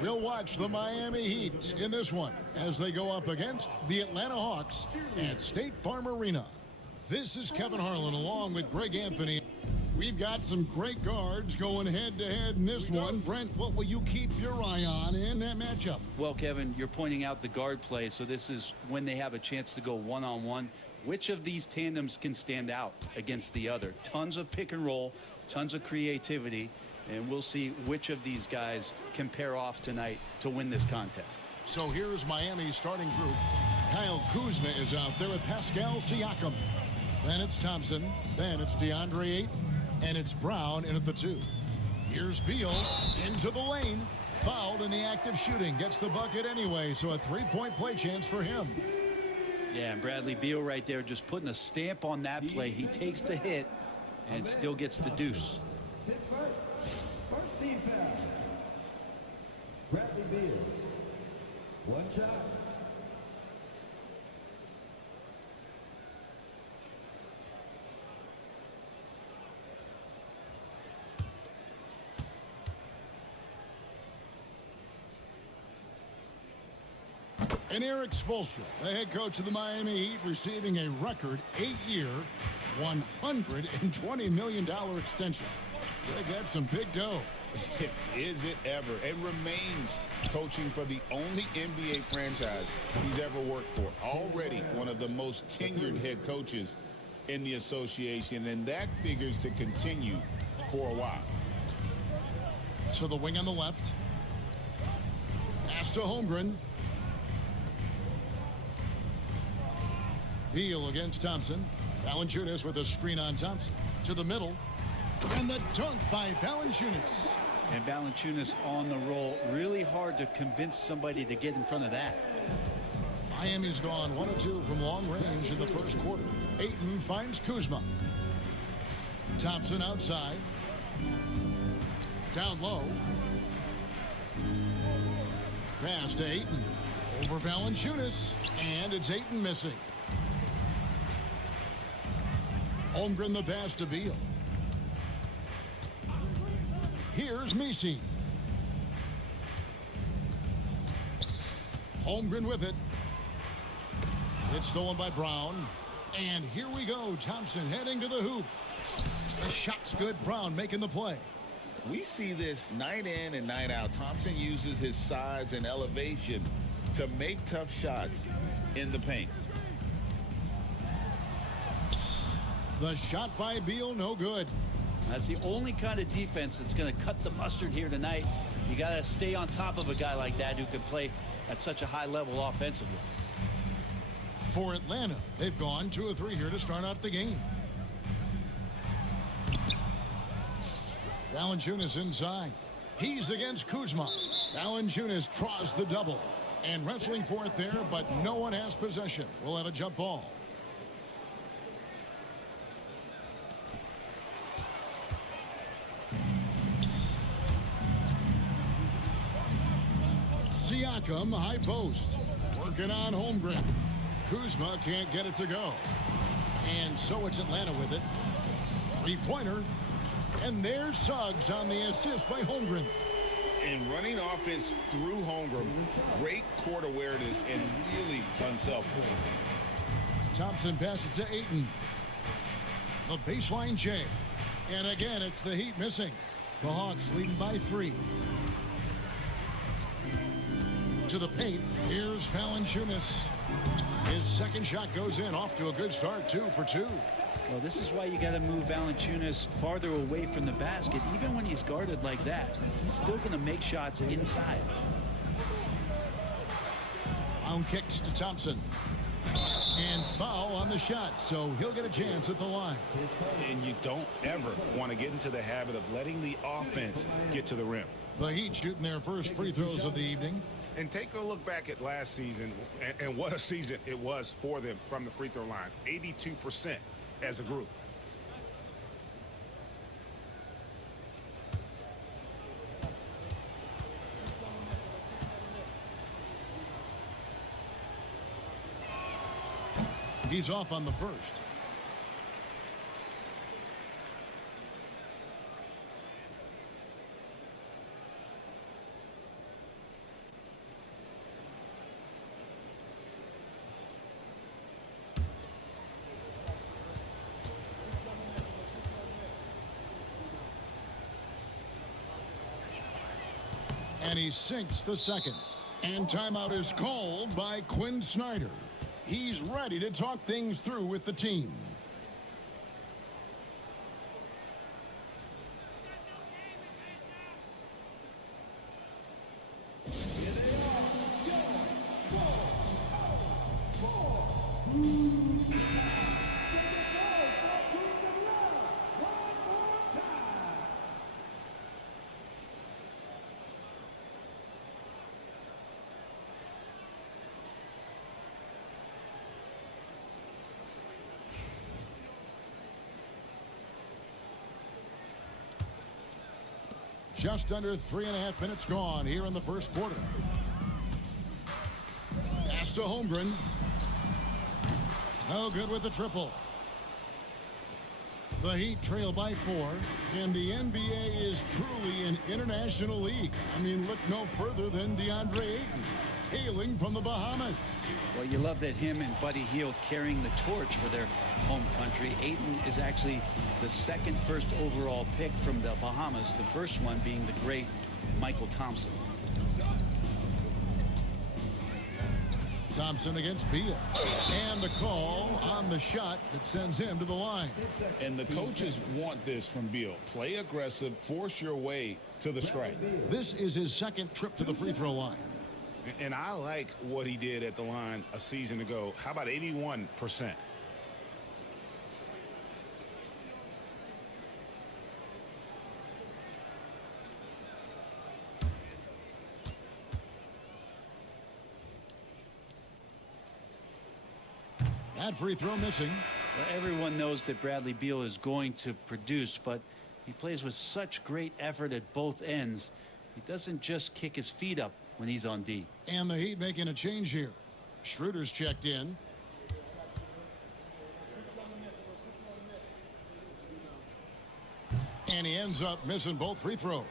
We'll watch the Miami Heat in this one as they go up against the Atlanta Hawks at State Farm Arena. This is Kevin Harlan along with Greg Anthony. We've got some great guards going head-to-head in this one. Brent, what will you keep your eye on in that matchup? Well, Kevin, you're pointing out the guard play, so this is when they have a chance to go one-on-one. Which of these tandems can stand out against the other? Tons of pick and roll, tons of creativity, and we'll see which of these guys can pair off tonight to win this contest. So here's Miami's starting group. Kyle Kuzma is out there with Pascal Siakam. Then it's Thompson. Then it's DeAndre Ayton. And it's Brown in at the 2. Here's Beal into the lane. Fouled in the act of shooting. Gets the bucket anyway, so a three-point play chance for him. Yeah, and Bradley Beal right there just putting a stamp on that play. He takes the hit and still gets the deuce. His first team foul. Bradley Beal. One shot. And Eric Spoelstra, the head coach of the Miami Heat, receiving a record 8-year, $120 million extension. Greg, that's some big dough. Is it ever? And remains coaching for the only NBA franchise he's ever worked for. Already one of the most tenured head coaches in the association, and that figures to continue for a while. So the wing on the left. Pass to Holmgren. Beal against Thompson. Valanciunas with a screen on Thompson. To the middle. And the dunk by Valanciunas. And Valanciunas on the roll. Really hard to convince somebody to get in front of that. Miami's gone 1 of 2 from long range in the first quarter. Ayton finds Kuzma. Thompson outside. Down low. Pass to Ayton. Over Valanciunas. And it's Ayton missing. Holmgren the pass to Beal. Here's Messi. Holmgren with it. It's stolen by Brown. And here we go. Thompson heading to the hoop. The shot's good. Brown making the play. We see this night in and night out. Thompson uses his size and elevation to make tough shots in the paint. The shot by Beal, no good. That's the only kind of defense that's going to cut the mustard here tonight. You got to stay on top of a guy like that who can play at such a high level offensively. For Atlanta, they've gone 2 of 3 here to start out the game. Valanciunas inside. He's against Kuzma. Valanciunas draws the double. And wrestling for it there, but no one has possession. We'll have a jump ball. Siakam, high post. Working on Holmgren. Kuzma can't get it to go. And so it's Atlanta with it. Three-pointer. And there's Suggs on the assist by Holmgren. And running offense through Holmgren. Great court awareness and really unselfish. Thompson passes to Ayton. The baseline J. And again, it's the Heat missing. The Hawks leading by 3. To the paint. Here's Valanciunas. His second shot goes in. Off to a good start. 2 for 2. Well, this is why you got to move Valanciunas farther away from the basket. Even when he's guarded like that, he's still going to make shots inside. Round kicks to Thompson. And foul on the shot, so he'll get a chance at the line. And you don't ever want to get into the habit of letting the offense get to the rim. The Heat shooting their first free throws of the evening. And take a look back at last season, and what a season it was for them from the free throw line. 82% as a group. He's off on the first. And he sinks the second. And timeout is called by Quinn Snyder. He's ready to talk things through with the team. Just under 3.5 minutes gone here in the first quarter. Pass to Holmgren. No good with the triple. The Heat trail by 4, and the NBA is truly an international league. I mean, look no further than DeAndre Ayton, hailing from the Bahamas. Well, you love that him and Buddy Hield carrying the torch for their home country. Ayton is actually the second first overall pick from the Bahamas, the first one being the great Michael Thompson. Thompson against Beal. And the call on the shot that sends him to the line. And the coaches want this from Beal. Play aggressive, force your way to the strike. This is his second trip to the free throw line. And I like what he did at the line a season ago. How about 81%? That free throw missing. Well, everyone knows that Bradley Beal is going to produce, but he plays with such great effort at both ends. He doesn't just kick his feet up when he's on D. And the Heat making a change here. Schroeder's checked in. And he ends up missing both free throws.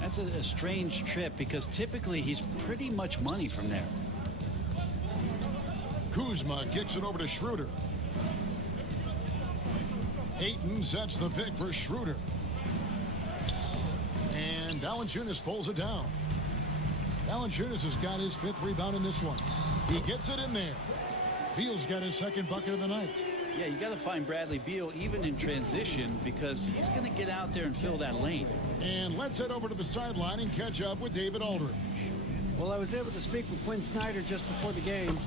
That's a strange trip because typically he's pretty much money from there. Kuzma kicks it over to Schroeder. Ayton sets the pick for Schroeder. And Valanciunas pulls it down. Valanciunas has got his 5th rebound in this one. He gets it in there. Beal's got his 2nd bucket of the night. Yeah, you got to find Bradley Beal even in transition because he's going to get out there and fill that lane. And let's head over to the sideline and catch up with David Aldridge. Well, I was able to speak with Quinn Snyder just before the game.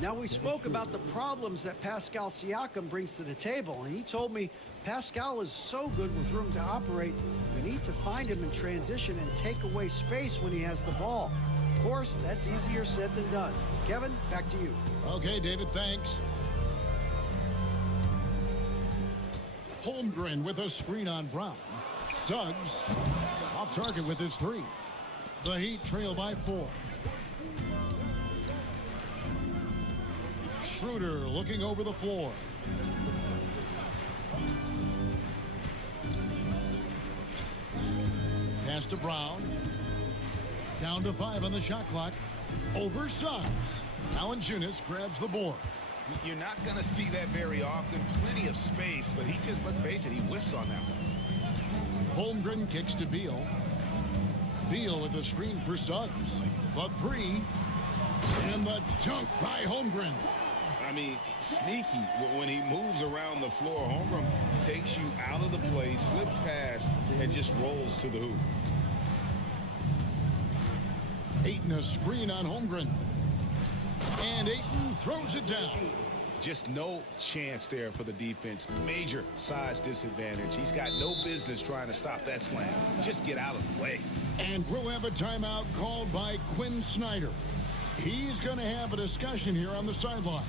Now, we spoke about the problems that Pascal Siakam brings to the table, and he told me Pascal is so good with room to operate, we need to find him in transition and take away space when he has the ball. Of course, that's easier said than done. Kevin, back to you. Okay, David, thanks. Holmgren with a screen on Brown. Suggs off target with his 3. The Heat trail by 4. Schroeder looking over the floor. Pass to Brown. Down to 5 on the shot clock. Over Suggs. Valanciunas grabs the board. You're not going to see that very often. Plenty of space, but he just, let's face it, he whiffs on that one. Holmgren kicks to Beal. Beal with a screen for Suggs. The three. And the dunk by Holmgren. I mean, sneaky. When he moves around the floor, Holmgren takes you out of the play, slips past, and just rolls to the hoop. Ayton a screen on Holmgren. And Ayton throws it down. Just no chance there for the defense. Major size disadvantage. He's got no business trying to stop that slam. Just get out of the way. And we'll have a timeout called by Quinn Snyder. He's going to have a discussion here on the sideline.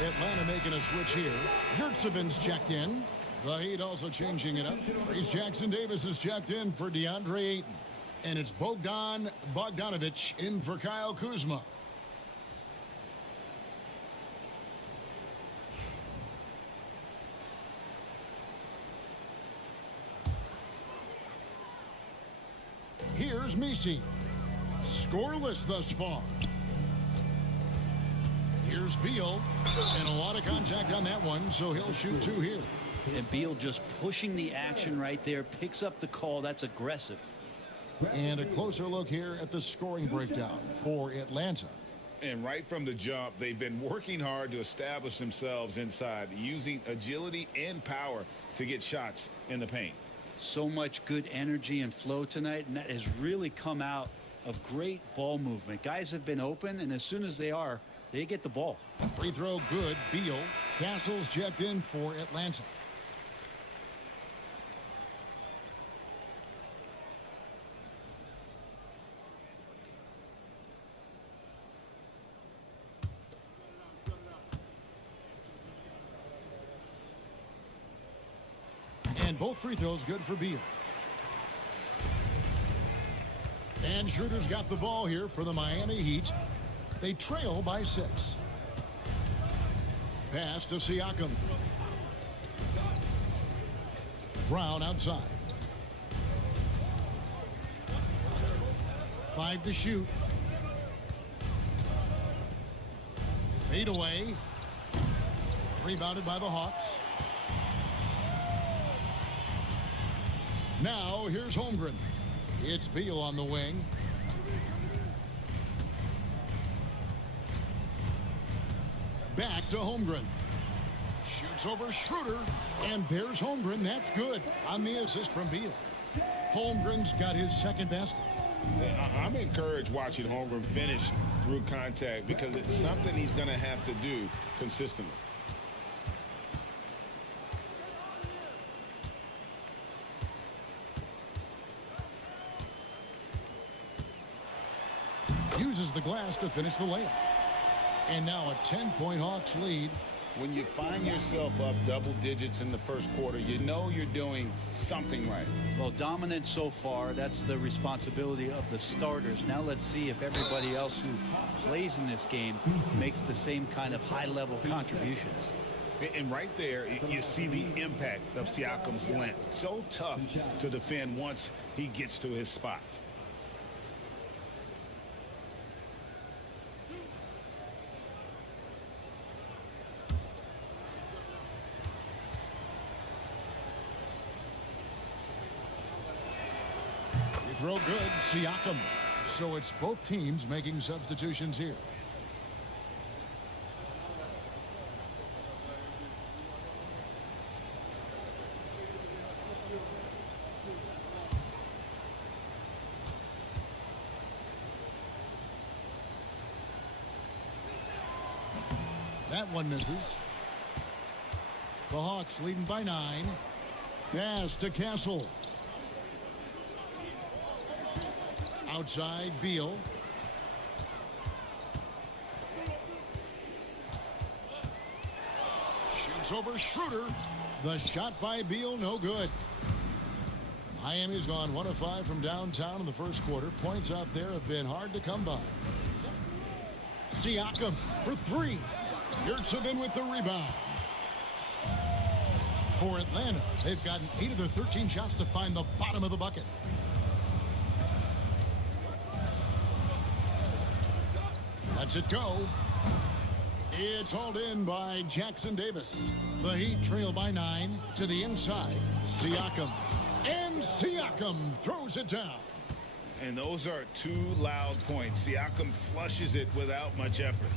Atlanta making a switch here. Yurtsevic's checked in. The Heat also changing it up. Reese Jackson Davis is checked in for DeAndre Ayton. And it's Bogdan Bogdanovic in for Kyle Kuzma. Here's Messi. Scoreless thus far. Here's Beal, and a lot of contact on that one, so he'll shoot 2 here. And Beal just pushing the action right there, picks up the call. That's aggressive. And a closer look here at the scoring breakdown for Atlanta. And right from the jump, they've been working hard to establish themselves inside, using agility and power to get shots in the paint. So much good energy and flow tonight, and that has really come out of great ball movement. Guys have been open, and as soon as they are, they get the ball. Free throw good. Beal. Castle's checked in for Atlanta. And both free throws good for Beal. And Schroeder's got the ball here for the Miami Heat. They trail by 6. Pass to Siakam. Brown outside. 5 to shoot. Fade away. Rebounded by the Hawks. Now here's Holmgren. It's Beal on the wing. Back to Holmgren. Shoots over Schroeder. And there's Holmgren. That's good on the assist from Beal. Holmgren's got his second basket. I'm encouraged watching Holmgren finish through contact because it's something he's going to have to do consistently. Uses the glass to finish the layup. And now a 10-point Hawks lead When you find yourself up double digits in the first quarter, you know you're doing something right. Well, dominant so far. That's the responsibility of the starters. Now let's see if everybody else who plays in this game makes the same kind of high-level contributions. And right there, you see the impact of Siakam's length. So tough to defend once he gets to his spots. Throw good, Siakam. So it's both teams making substitutions here. That one misses. The Hawks leading by 9. Pass to Castle. Outside, Beal. Shoots over Schroeder. The shot by Beal, no good. Miami's gone 1 of 5 from downtown in the first quarter. Points out there have been hard to come by. Siakam for 3. Yurtseven with the rebound. For Atlanta, they've gotten 8 of their 13 shots to find the bottom of the bucket. Lets it go. It's hauled in by Jackson Davis. The Heat trail by 9 to the inside. Siakam. And Siakam throws it down. And those are 2 loud points. Siakam flushes it without much effort.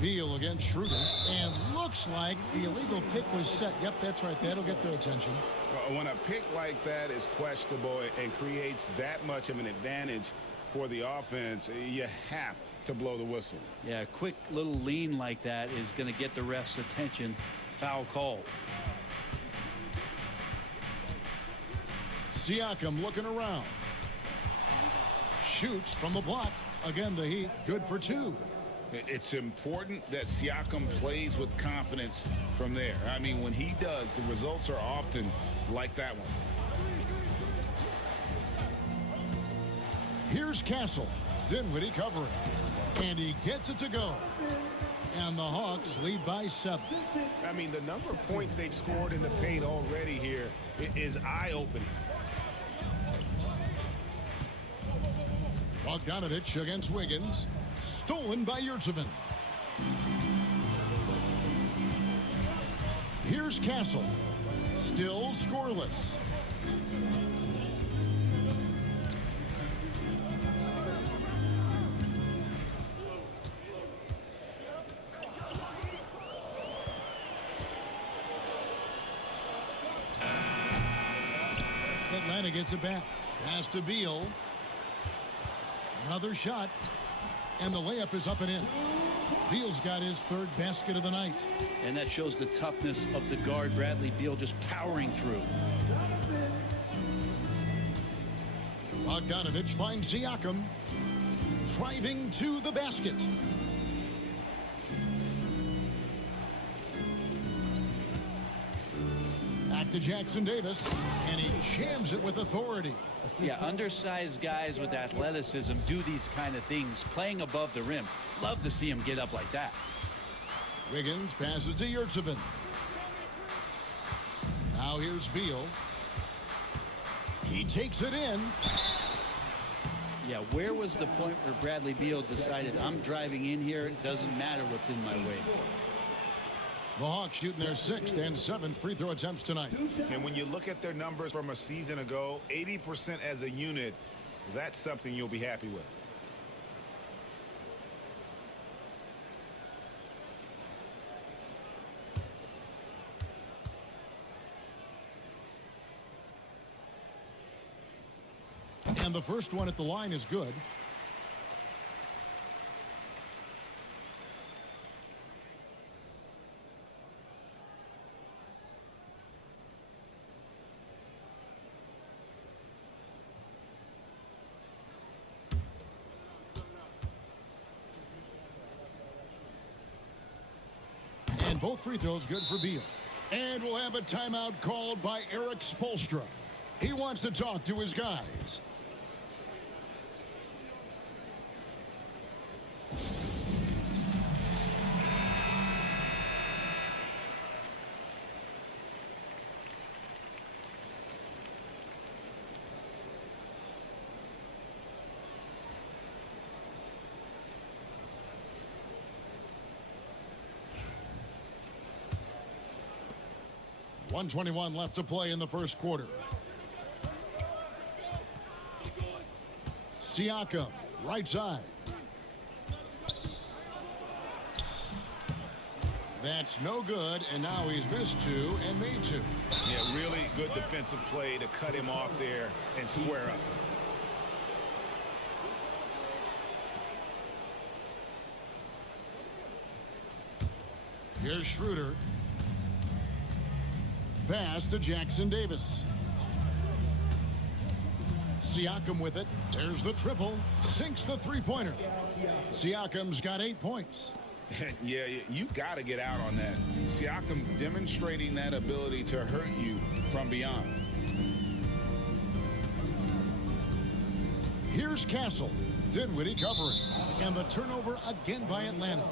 Beal against Schroeder. And looks like the illegal pick was set. Yep, that's right. That'll get their attention. When a pick like that is questionable and creates that much of an advantage for the offense, you have to blow the whistle. Yeah, a quick little lean like that is going to get the ref's attention. Foul call. Siakam looking around. Shoots from the block. Again, the Heat good for 2. It's important that Siakam plays with confidence from there. I mean, when he does, the results are often like that one. Here's Castle. Dinwiddie covering. And he gets it to go. And the Hawks lead by 7. I mean, the number of points they've scored in the paint already here is eye-opening. Bogdanovich against Wiggins. Stolen by Yurtseven. Here's Castle. Still scoreless. Atlanta gets it back. Pass to Beal. Another shot. And the layup is up and in. Beal's got his 3rd basket of the night. And that shows the toughness of the guard, Bradley Beal, just powering through. Bogdanovich finds Siakam. Driving to the basket. Back to Jackson Davis. And he jams it with authority. Yeah, undersized guys with athleticism do these kind of things, playing above the rim. Love to see him get up like that. Wiggins passes to Yurtseven. Now here's Beal. He takes it in. Yeah, where was the point where Bradley Beal decided, I'm driving in here, it doesn't matter what's in my way? The Hawks shooting their 6th and 7th free throw attempts tonight. And when you look at their numbers from a season ago, 80% as a unit, that's something you'll be happy with. And the first one at the line is good. And both free throws good for Beal. And we'll have a timeout called by Eric Spoelstra. He wants to talk to his guys. .121 left to play in the first quarter. Siakam, right side. That's no good, and now he's missed two and made two. Yeah, really good defensive play to cut him off there and square up. Here's Schroeder. Pass to Jackson Davis. Siakam with it. There's the triple. Sinks the three-pointer. Siakam's got 8 points. Yeah, you got to get out on that. Siakam demonstrating that ability to hurt you from beyond. Here's Castle. Dinwiddie covering. And the turnover again by Atlanta.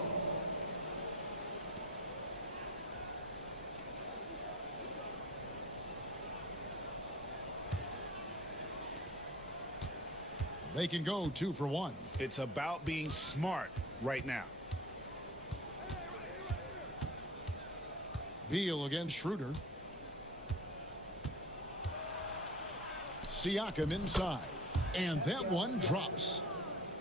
They can go 2 for 1. It's about being smart right now. Beal against Schroeder. Siakam inside. And that one drops.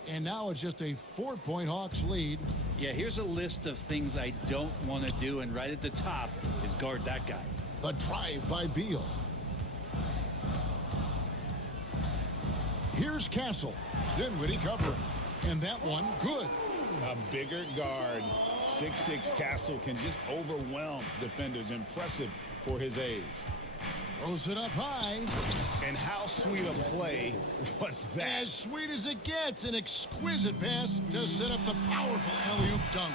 And now it's just a 4-point Hawks lead. Yeah, here's a list of things I don't want to do, and right at the top is guard that guy. The drive by Beal. Here's Castle. Dinwiddie covering. And that one, good. A bigger guard, 6'6" Castle can just overwhelm defenders. Impressive for his age. Throws it up high. And how sweet a play was that? As sweet as it gets. An exquisite pass to set up the powerful alley-oop dunk.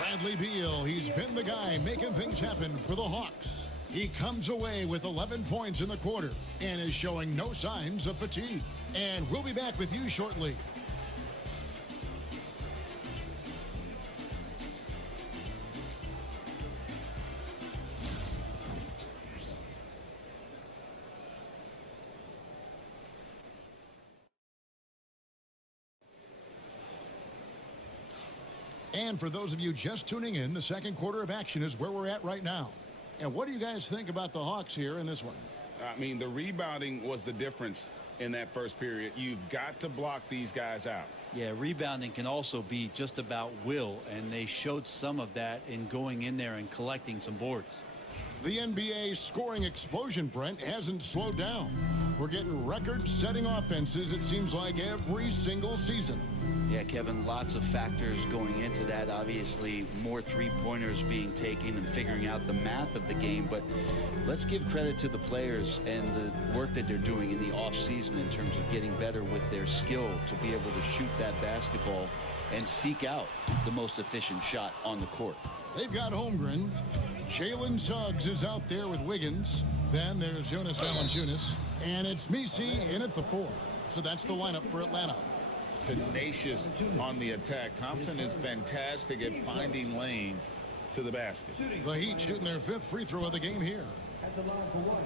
Bradley Beal, he's been the guy making things happen for the Hawks. He comes away with 11 points in the quarter and is showing no signs of fatigue. And we'll be back with you shortly. And for those of you just tuning in, the second quarter of action is where we're at right now. And what do you guys think about the Hawks here in this one? I mean, the rebounding was the difference in that first period. You've got to block these guys out. Yeah, rebounding can also be just about will, and they showed some of that in going in there and collecting some boards. The NBA scoring explosion, Brent, hasn't slowed down. We're getting record-setting offenses, it seems like, every single season. Yeah, Kevin, lots of factors going into that. Obviously, more three-pointers being taken and figuring out the math of the game. But let's give credit to the players and the work that they're doing in the offseason in terms of getting better with their skill to be able to shoot that basketball and seek out the most efficient shot on the court. They've got Holmgren. Jalen Suggs is out there with Wiggins. Then there's Jonas Valanciunas. And it's Messi in at the 4. So that's the lineup for Atlanta. Tenacious on the attack. Thompson is fantastic at finding lanes to the basket. The Heat shooting their 5th free throw of the game here. At the line for 1.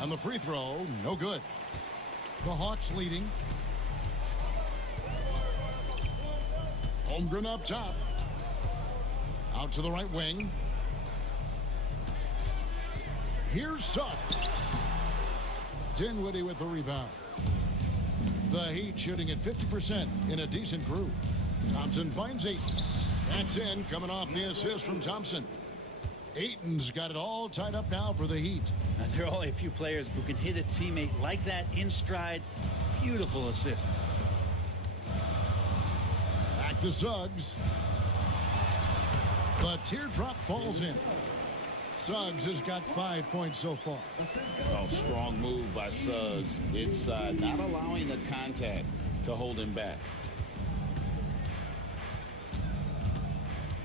On the free throw, no good. The Hawks leading. Holmgren up top. Out to the right wing. Here's Suggs. Dinwiddie with the rebound. The Heat shooting at 50% in a decent group. Thompson finds Ayton. That's in, coming off the assist from Thompson. Ayton's got it all tied up now for the Heat. Now, there are only a few players who can hit a teammate like that in stride Beautiful assist. Back to Suggs. The teardrop falls in. Suggs has got 5 points so far. Oh, strong move by Suggs inside, not allowing the contact to hold him back.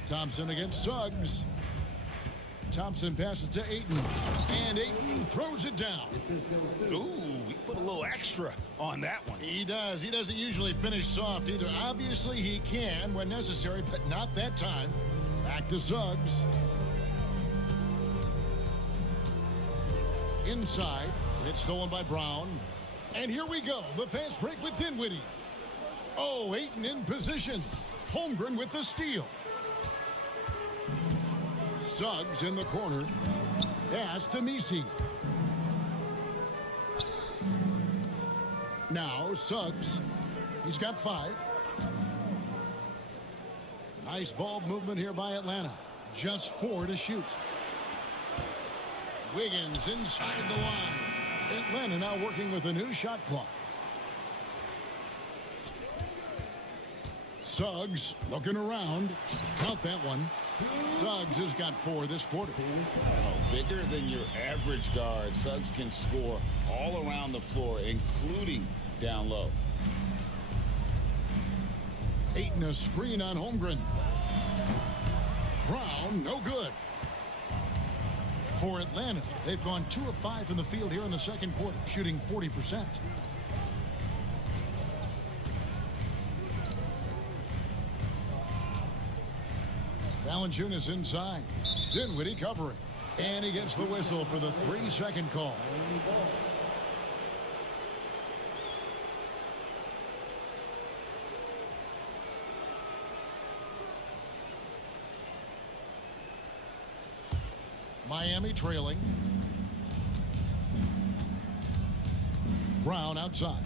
Thompson against Suggs. Thompson passes to Ayton, and Ayton throws it down. Ooh, he put a little extra on that one. He does. He doesn't usually finish soft either. Obviously, he can when necessary, but not that time. Back to Suggs. Inside, it's stolen by Brown. And here we go, the fast break with Dinwiddie. Oh, Ayton in position. Holmgren with the steal. Suggs in the corner. Pass to Messi. Now Suggs. He's got 5. Nice ball movement here by Atlanta. Just 4 to shoot. Wiggins inside the line. Atlanta now working with a new shot clock. Suggs looking around. Count that one. Suggs has got 4 this quarter. Oh, bigger than your average guard. Suggs can score all around the floor, including down low. Ayton a screen on Holmgren. Brown, no good. For Atlanta, they've gone 2 of 5 from the field here in the second quarter, shooting 40%. Valanciunas inside. Dinwiddie covering. And he gets the whistle for the 3-second call. Miami trailing. Brown outside.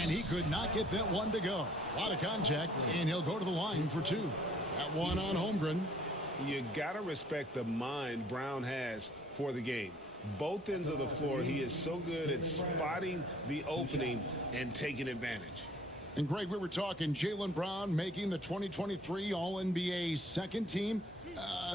And he could not get that one to go. A lot of contact, and he'll go to the line for 2. That one on Holmgren. You got to respect the mind Brown has for the game. Both ends of the floor, he is so good at spotting the opening and taking advantage. And Greg, we were talking Jaylen Brown making the 2023 All-NBA second team.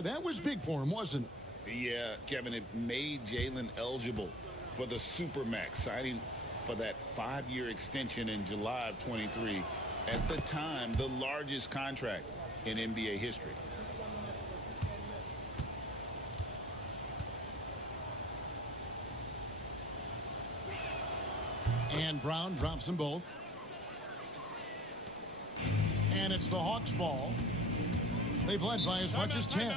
That was big for him, wasn't it? Yeah, Kevin, it made Jaylen eligible for the Supermax, signing for that 5-year extension in July of 23. At the time, the largest contract in NBA history. And Brown drops them both. And it's the Hawks ball. They've led by as much as 10.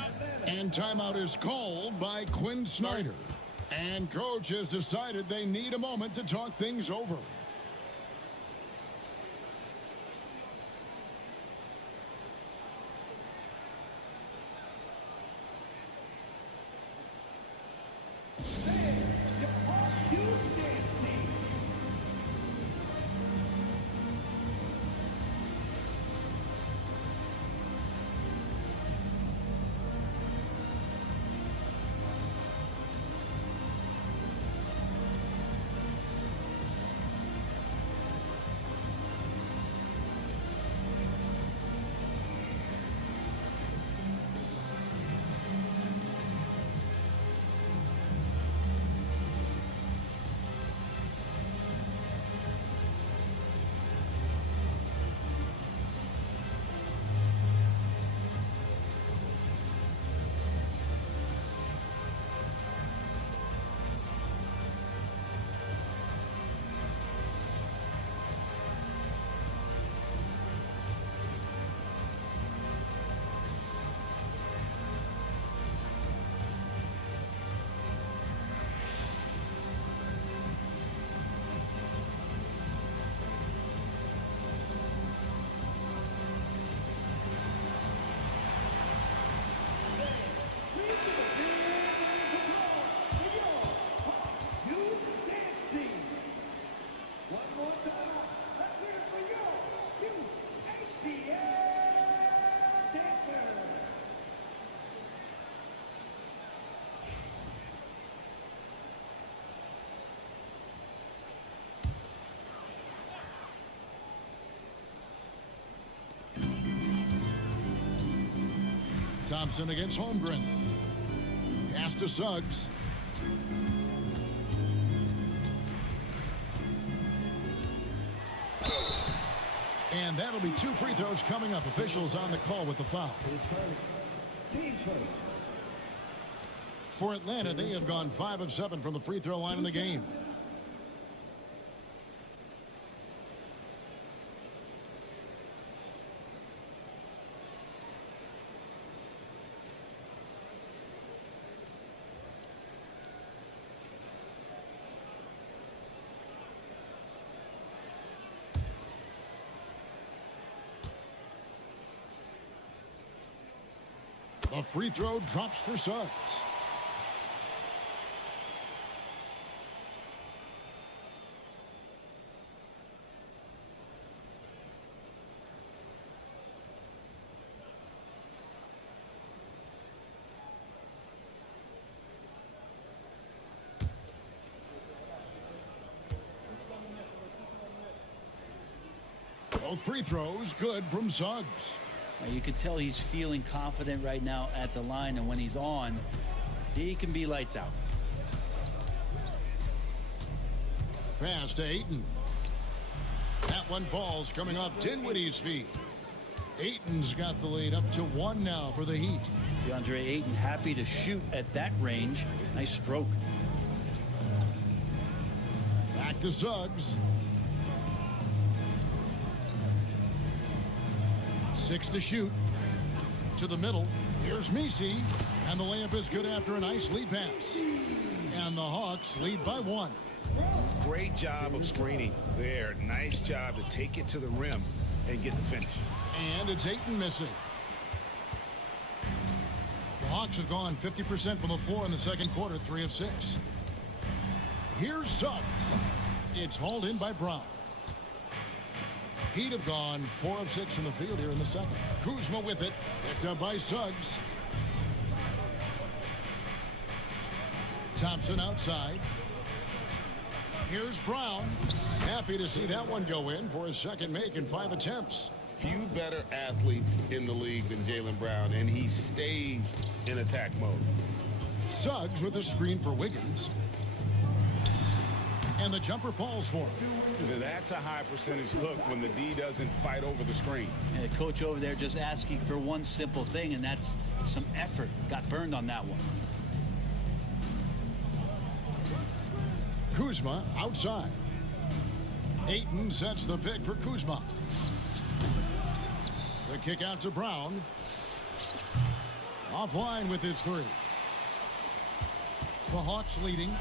And timeout is called by Quinn Snyder. And coach has decided they need a moment to talk things over. Thompson against Holmgren. Pass to Suggs. And that'll be 2 free throws coming up. Officials on the call with the foul. For Atlanta, they have gone 5 of 7 from the free throw line in the game. The free throw drops for Suggs. Both free throws good from Suggs. Now you can tell he's feeling confident right now at the line, and when he's on, he can be lights out. Pass to Ayton. That one falls coming off Dinwiddie's feet. Ayton's got the lead up to 1 now for the Heat. DeAndre Ayton happy to shoot at that range. Nice stroke. Back to Suggs. 6 to shoot. To the middle. Here's Messi. And the layup is good after a nice lead pass. And the Hawks lead by 1. Great job of screening there. Nice job to take it to the rim and get the finish. And it's Ayton missing. The Hawks have gone 50% from the floor in the second quarter, 3 of 6. Here's Suggs. It's hauled in by Brown. Heat have gone 4 of 6 from the field here in the second. Kuzma with it. Picked up by Suggs. Thompson outside. Here's Brown. Happy to see that one go in for his second make in 5 attempts. Few better athletes in the league than Jaylen Brown, and he stays in attack mode. Suggs with a screen for Wiggins. And the jumper falls for him. That's a high percentage look when the D doesn't fight over the screen. And the coach over there just asking for one simple thing, and that's some effort. Got burned on that one. Kuzma outside. Ayton sets the pick for Kuzma. The kick out to Brown. Offline with his 3. The Hawks leading.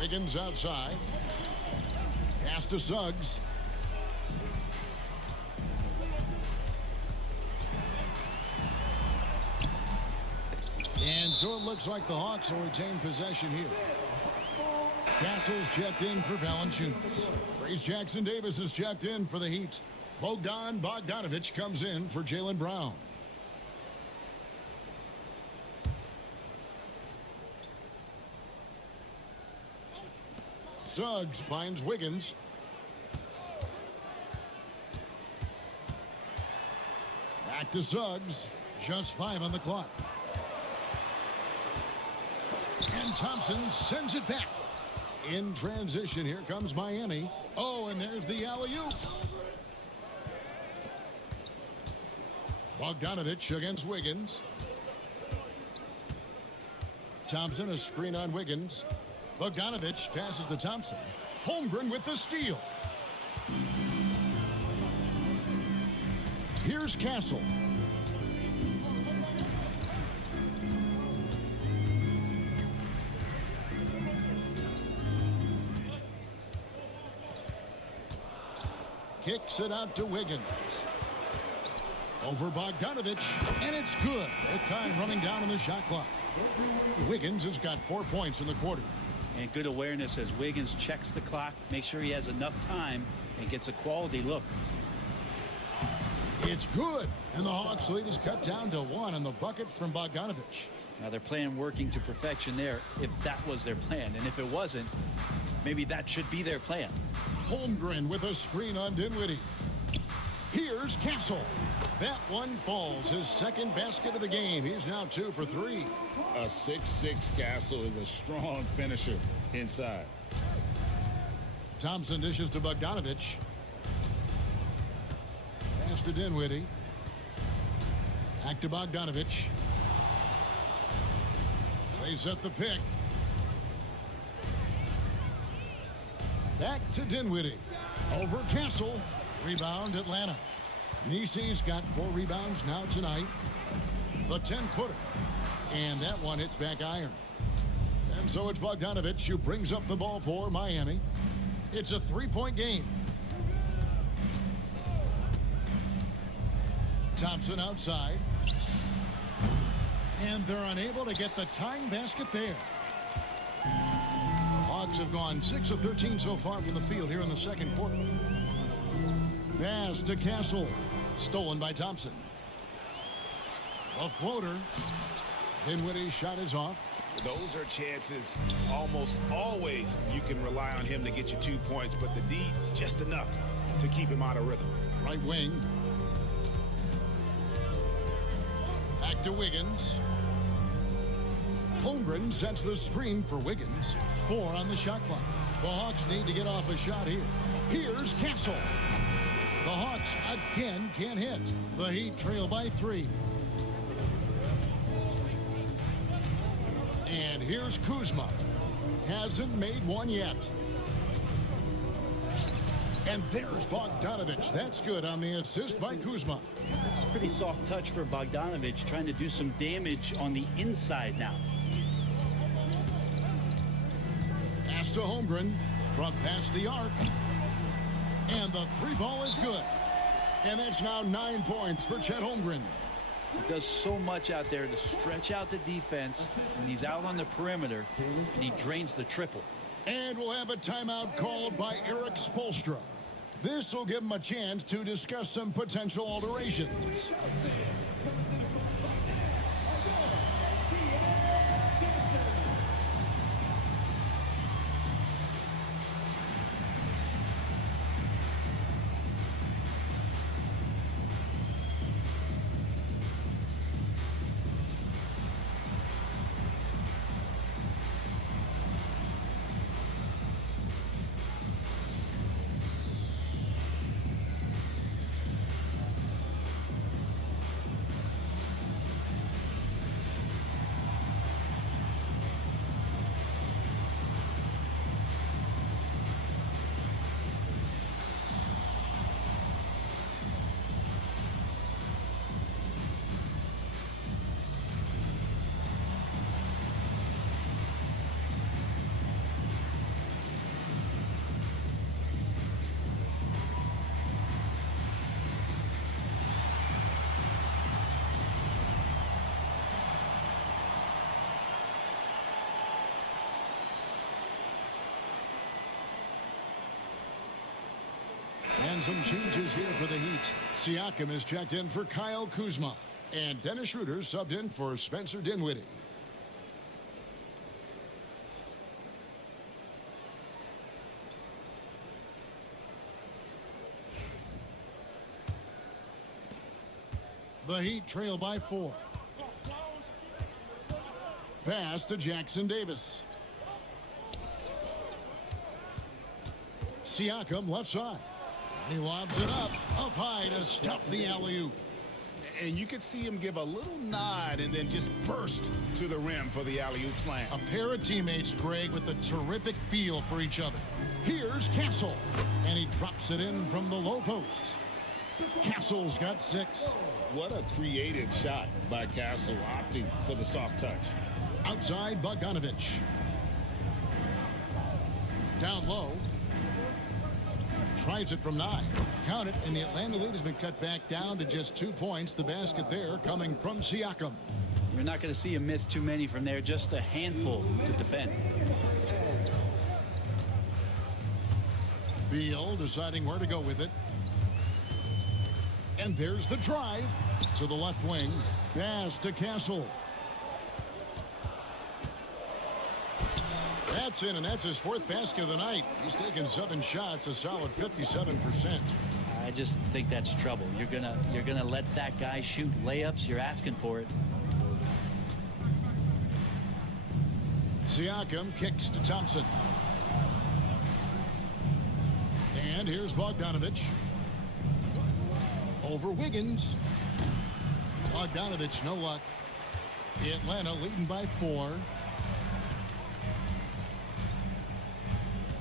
Wiggins outside. Pass to Suggs. And so it looks like the Hawks will retain possession here. Castle's checked in for Valanciunas. Trace Jackson Davis is checked in for the Heat. Bogdanovich comes in for Jaylen Brown. Suggs finds Wiggins. Back to Suggs. Just 5 on the clock. And Thompson sends it back. In transition, here comes Miami. Oh, and there's the alley-oop. Bogdanovich against Wiggins. Thompson, a screen on Wiggins. Bogdanovich passes to Thompson. Holmgren with the steal. Here's Castle. Kicks it out to Wiggins. Over Bogdanovich, and it's good. With time running down on the shot clock. Wiggins has got 4 points in the quarter. And good awareness as Wiggins checks the clock, make sure he has enough time, and gets a quality look. It's good, and the Hawks lead is cut down to 1 on the bucket from Bogdanovich. Now their plan working to perfection there, if that was their plan. And if it wasn't, maybe that should be their plan. Holmgren with a screen on Dinwiddie. Here's Castle. That one falls. His second basket of the game. He's now 2 for 3. A 6'6" Castle is a strong finisher inside. Thompson dishes to Bogdanovich. Pass to Dinwiddie. Back to Bogdanovich. They set the pick. Back to Dinwiddie. Over Castle. Rebound Atlanta. Nisi's got 4 rebounds now tonight. The 10-footer. And that one hits back iron. And so it's Bogdanovich who brings up the ball for Miami. It's a 3-point game. Thompson outside. And they're unable to get the tying basket there. Hawks have gone 6 of 13 so far from the field here in the second quarter. Pass to Castle. Stolen by Thompson. A floater. Dinwiddie's shot is off. Those are chances almost always you can rely on him to get you 2 points, but the D just enough to keep him out of rhythm. Right wing. Back to Wiggins. Holmgren sets the screen for Wiggins. 4 on the shot clock. The Hawks need to get off a shot here. Here's Castle. The Hawks again can't hit. The Heat trail by 3. And here's Kuzma. Hasn't made one yet. And there's Bogdanovich. That's good on the assist by Kuzma. That's a pretty soft touch for Bogdanovich, trying to do some damage on the inside now. Pass to Holmgren from past the arc. And the 3-ball is good. And that's now 9 points for Chet Holmgren. He does so much out there to stretch out the defense when he's out on the perimeter, and he drains the triple. And we'll have a timeout called by Eric Spoelstra. This will give him a chance to discuss some potential alterations. And some changes here for the Heat. Siakam is checked in for Kyle Kuzma. And Dennis Schroeder subbed in for Spencer Dinwiddie. The Heat trail by 4. Pass to Jackson Davis. Siakam left side. He lobs it up high to stuff the alley-oop. And you could see him give a little nod and then just burst to the rim for the alley-oop slam. A pair of teammates, Greg, with a terrific feel for each other. Here's Castle. And he drops it in from the low post. Castle's got 6. What a creative shot by Castle, opting for the soft touch. Outside Bogdanovich. Down low. Tries it from 9. Count it, and the Atlanta lead has been cut back down to just 2 points. The basket there coming from Siakam. You're not going to see him miss too many from there, just a handful to defend. Beal deciding where to go with it. And there's the drive to the left wing. Pass to Castle. That's in, and that's his 4th basket of the night. He's taken 7 shots, a solid 57%. I just think that's trouble. You're gonna let that guy shoot layups. You're asking for it. Siakam kicks to Thompson. And here's Bogdanovich. Over Wiggins. Bogdanovich, no luck. Atlanta leading by 4.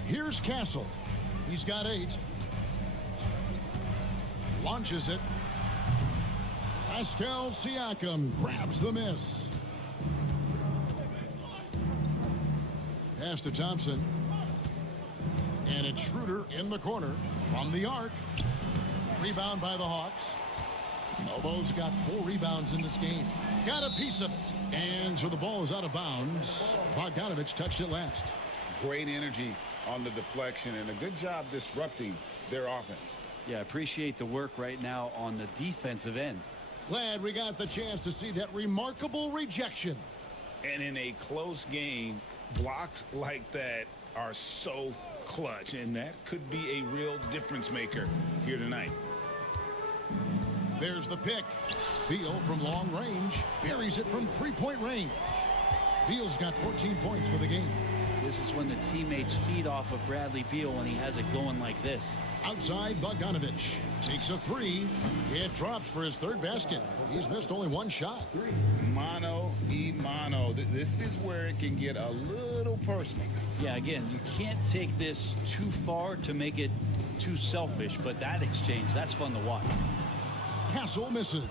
Here's Castle. He's got 8. Launches it. Pascal Siakam grabs the miss. Pass to Thompson. And it's Schroeder in the corner from the arc. Rebound by the Hawks. Nobo's got 4 rebounds in this game. Got a piece of it. And so the ball is out of bounds. Bogdanovich touched it last. Great energy on the deflection and a good job disrupting their offense. Yeah, appreciate the work right now on the defensive end. Glad we got the chance to see that remarkable rejection. And in a close game, blocks like that are so clutch, and that could be a real difference maker here tonight. There's the pick. Beal from long range buries it from 3-point range. Beal's got 14 points for the game. This is when the teammates feed off of Bradley Beal when he has it going like this. Outside, Bogdanovich takes a 3. It drops for his 3rd basket. He's missed only 1 shot. Mano y mano. This is where it can get a little personal. Yeah, again, you can't take this too far to make it too selfish, but that exchange, that's fun to watch. Castle misses.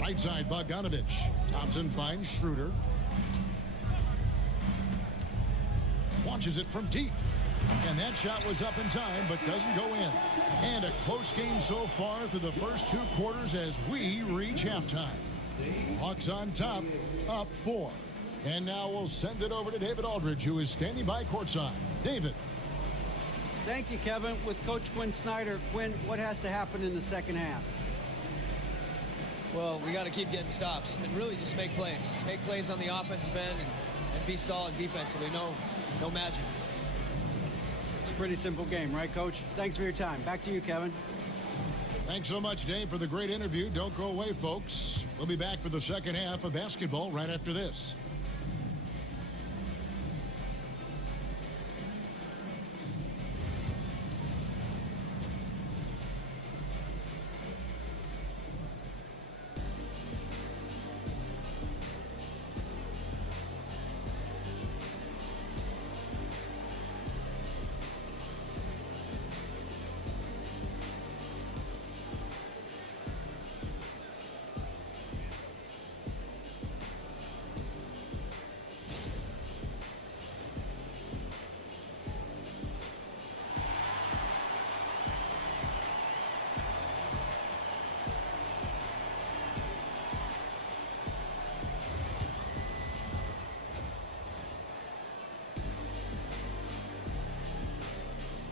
Right side, Bogdanovich. Thompson finds Schroeder. Launches it from deep. And that shot was up in time, but doesn't go in. And a close game so far through the first 2 quarters as we reach halftime. Hawks on top, up 4. And now we'll send it over to David Aldridge, who is standing by courtside. David. Thank you, Kevin. With Coach Quinn Snyder, Quinn, what has to happen in the second half? Well, we got to keep getting stops and really just make plays. Make plays on the offensive end and be solid defensively. No magic. It's a pretty simple game, right, Coach? Thanks for your time. Back to you, Kevin. Thanks so much, Dave, for the great interview. Don't go away, folks. We'll be back for the second half of basketball right after this.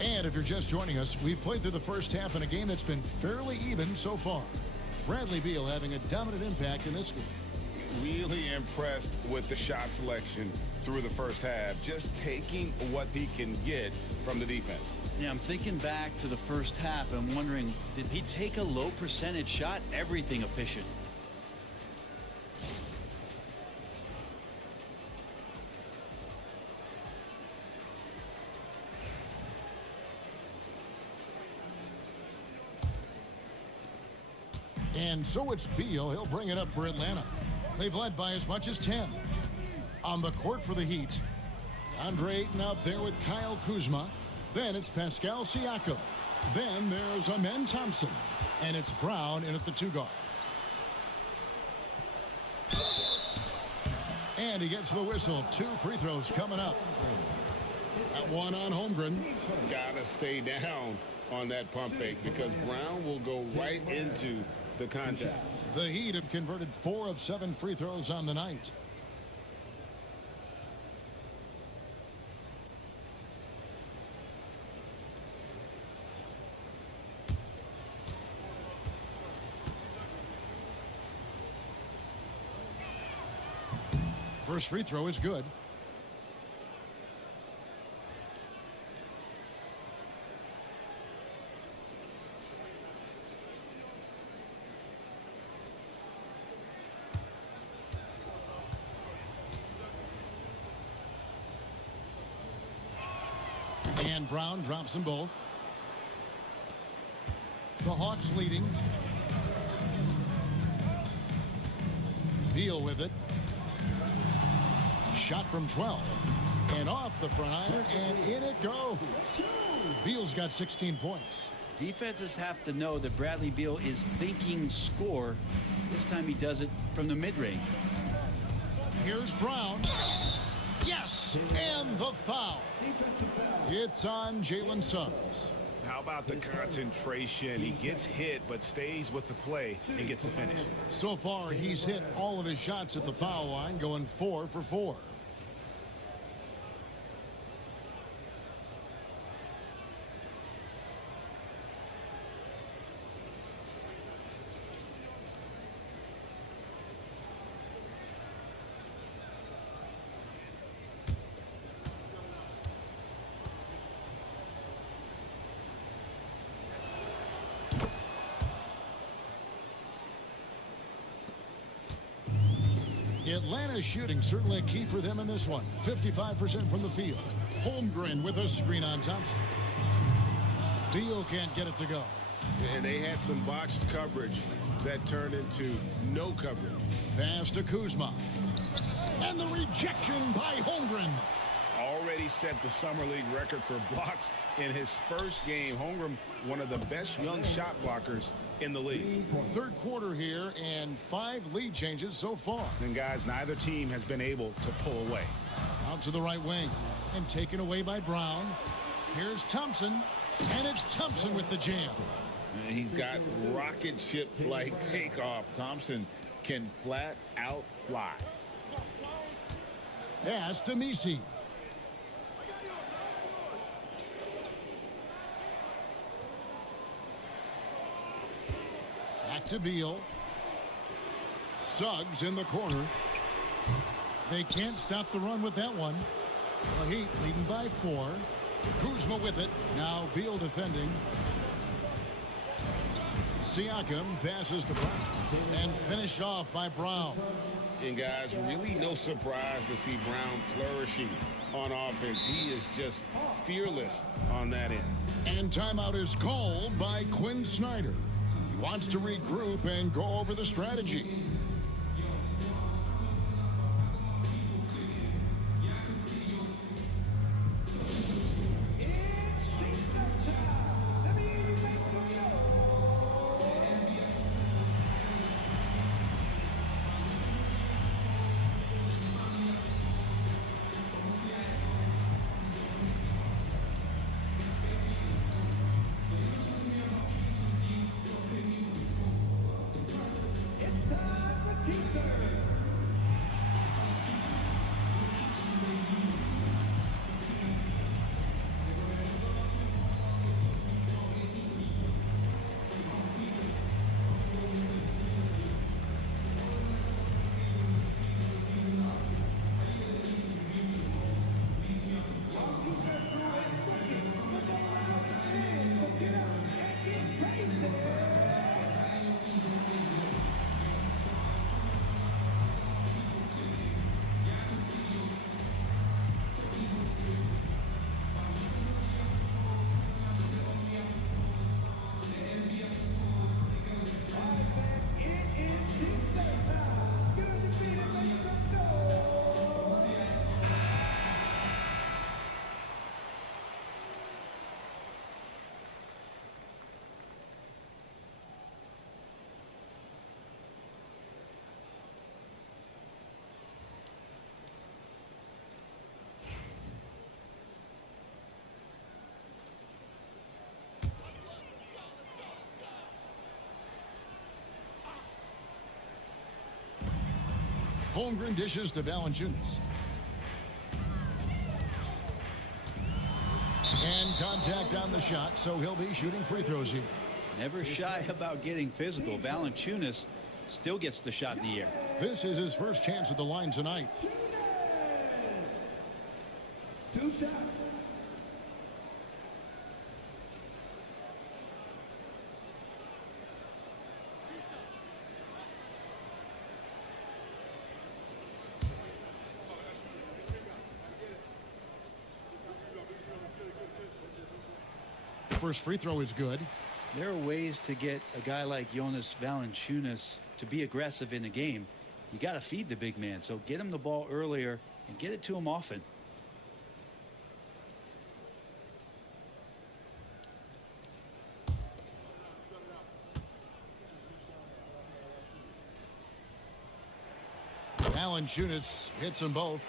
And if you're just joining us, we've played through the first half in a game that's been fairly even so far. Bradley Beal having a dominant impact in this game. Really impressed with the shot selection through the first half, just taking what he can get from the defense. Yeah, I'm thinking back to the first half. I'm wondering, did he take a low percentage shot? Everything efficient. And so it's Beal. He'll bring it up for Atlanta. They've led by as much as 10. On the court for the Heat, Andre Ayton out there with Kyle Kuzma. Then it's Pascal Siakam. Then there's Amen Thompson. And it's Brown in at the 2 guard. And he gets the whistle. 2 free throws coming up. That one on Holmgren. Gotta stay down on that pump fake because Brown will go right into the contact. The Heat have converted 4 of 7 free throws on the night. First free throw is good. And Brown drops them both. The Hawks leading. Beal with it. Shot from 12. And off the front iron, and in it goes. Beal's got 16 points. Defenses have to know that Bradley Beal is thinking score. This time he does it from the mid-range. Here's Brown. Yes, and the foul. It's on Jalen Suggs. How about the concentration? He gets hit, but stays with the play and gets the finish. So far, he's hit all of his shots at the foul line, going 4 for 4. Atlanta's shooting certainly a key for them in this one. 55% from the field. Holmgren with a screen on Thompson. Beal can't get it to go. And they had some botched coverage that turned into no coverage. Pass to Kuzma. And the rejection by Holmgren. Already set the Summer League record for blocks in his first game. Holmgren, one of the best young shot blockers in the league. Third quarter here and 5 lead changes so far. And guys, neither team has been able to pull away. Out to the right wing and taken away by Brown. Here's Thompson, and it's Thompson with the jam. And he's got rocket ship-like takeoff. Thompson can flat out fly. Pass to Messi. Back to Beal. Suggs in the corner. They can't stop the run with that one. The Heat leading by 4. Kuzma with it. Now Beal defending. Siakam passes to Brown. And finished off by Brown. And guys, really no surprise to see Brown flourishing on offense. He is just fearless on that end. And timeout is called by Quinn Snyder. He wants to regroup and go over the strategy. Holmgren dishes to Valanciunas. And contact on the shot, so he'll be shooting free throws here. Never shy about getting physical. Valanciunas still gets the shot in the air. This is his first chance at the line tonight. 2 shots. first free throw is good. There are ways to get a guy like Jonas Valanciunas to be aggressive in the game. You got to feed the big man, so get him the ball earlier and get it to him often. Valanciunas hits them both.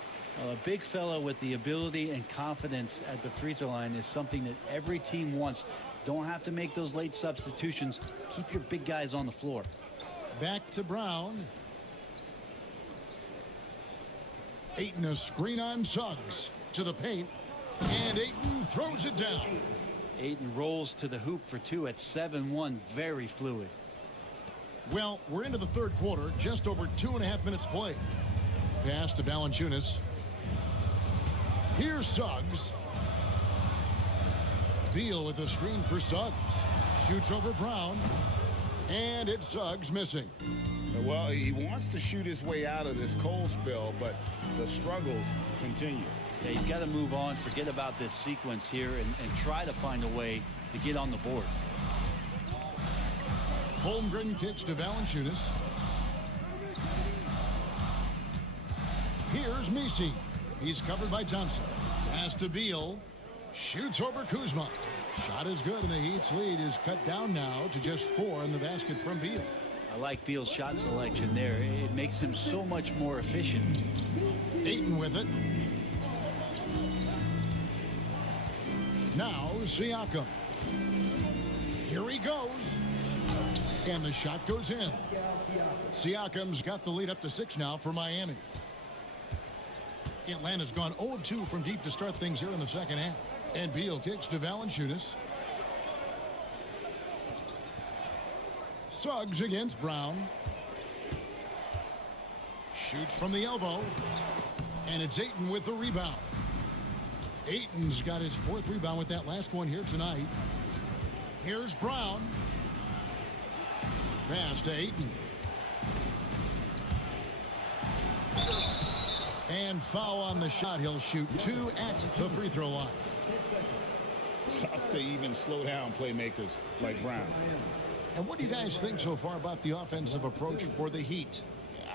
A big fella with the ability and confidence at the free throw line is something that every team wants. Don't have to make those late substitutions. Keep your big guys on the floor. Back to Brown. Ayton a screen on Suggs to the paint, and Ayton throws it down. Ayton rolls to the hoop for two at 7-1. Very fluid. Well, we're into the third quarter, just over 2.5 minutes played. Pass to Valanciunas. Here's Suggs. Beal with a screen for Suggs. Shoots over Brown. And it's Suggs missing. Well, he wants to shoot his way out of this cold spell, but the struggles continue. Yeah, he's got to move on, forget about this sequence here, and try to find a way to get on the board. Holmgren kicks to Valanciunas. Here's Messi. He's covered by Thompson. Pass to Beal. Shoots over Kuzma. Shot is good, and the Heat's lead is cut down now to just 4 in the basket from Beal. I like Beal's shot selection there. It makes him so much more efficient. Ayton with it. Now Siakam. Here he goes. And the shot goes in. Siakam's got the lead up to 6 now for Miami. Atlanta's gone 0 of 2 from deep to start things here in the second half. And Beal kicks to Valanciunas. Suggs against Brown. Shoots from the elbow. And it's Ayton with the rebound. Ayton's got his 4th rebound with that last one here tonight. Here's Brown. Pass to Ayton. And foul on the shot. He'll shoot 2 at the free throw line. Tough to even slow down playmakers like Brown. And what do you guys think so far about the offensive approach for the Heat?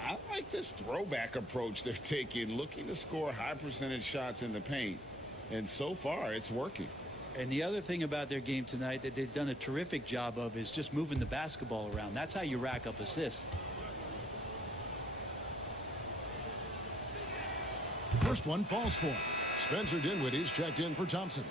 I like this throwback approach they're taking, looking to score high percentage shots in the paint. And so far, it's working. And the other thing about their game tonight that they've done a terrific job of is just moving the basketball around. That's how you rack up assists. First one falls for him. Spencer Dinwiddie's checked in for Thompson.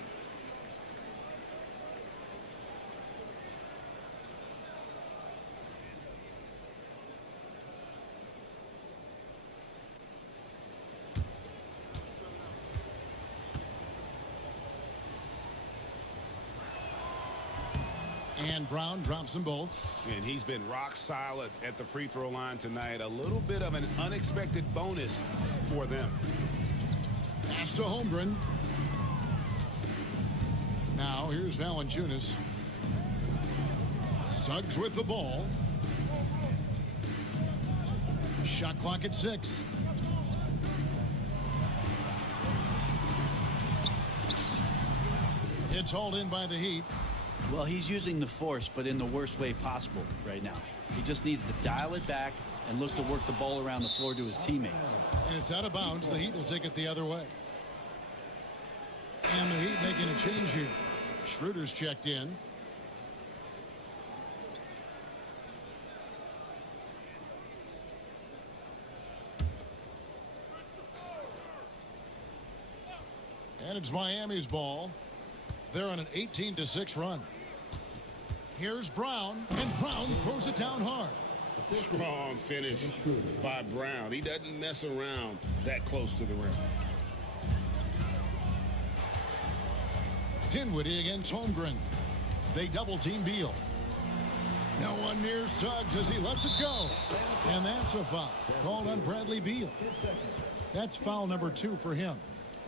And Brown drops them both. And he's been rock solid at the free throw line tonight. A little bit of an unexpected bonus for them. Pass to Holmgren. Now here's Valanciunas. Suggs with the ball. Shot clock at 6. It's hauled in by the Heat. Well, he's using the force, but in the worst way possible right now. He just needs to dial it back and look to work the ball around the floor to his teammates. And it's out of bounds. The Heat will take it the other way. And the Heat making a change here. Schroeder's checked in. And it's Miami's ball. They're on an 18-6 run. Here's Brown, and Brown throws it down hard. Strong finish by Brown. He doesn't mess around that close to the rim. Dinwiddie against Holmgren. They double-team Beal. No one near Suggs as he lets it go. And that's a foul called on Bradley Beal. That's foul number 2 for him.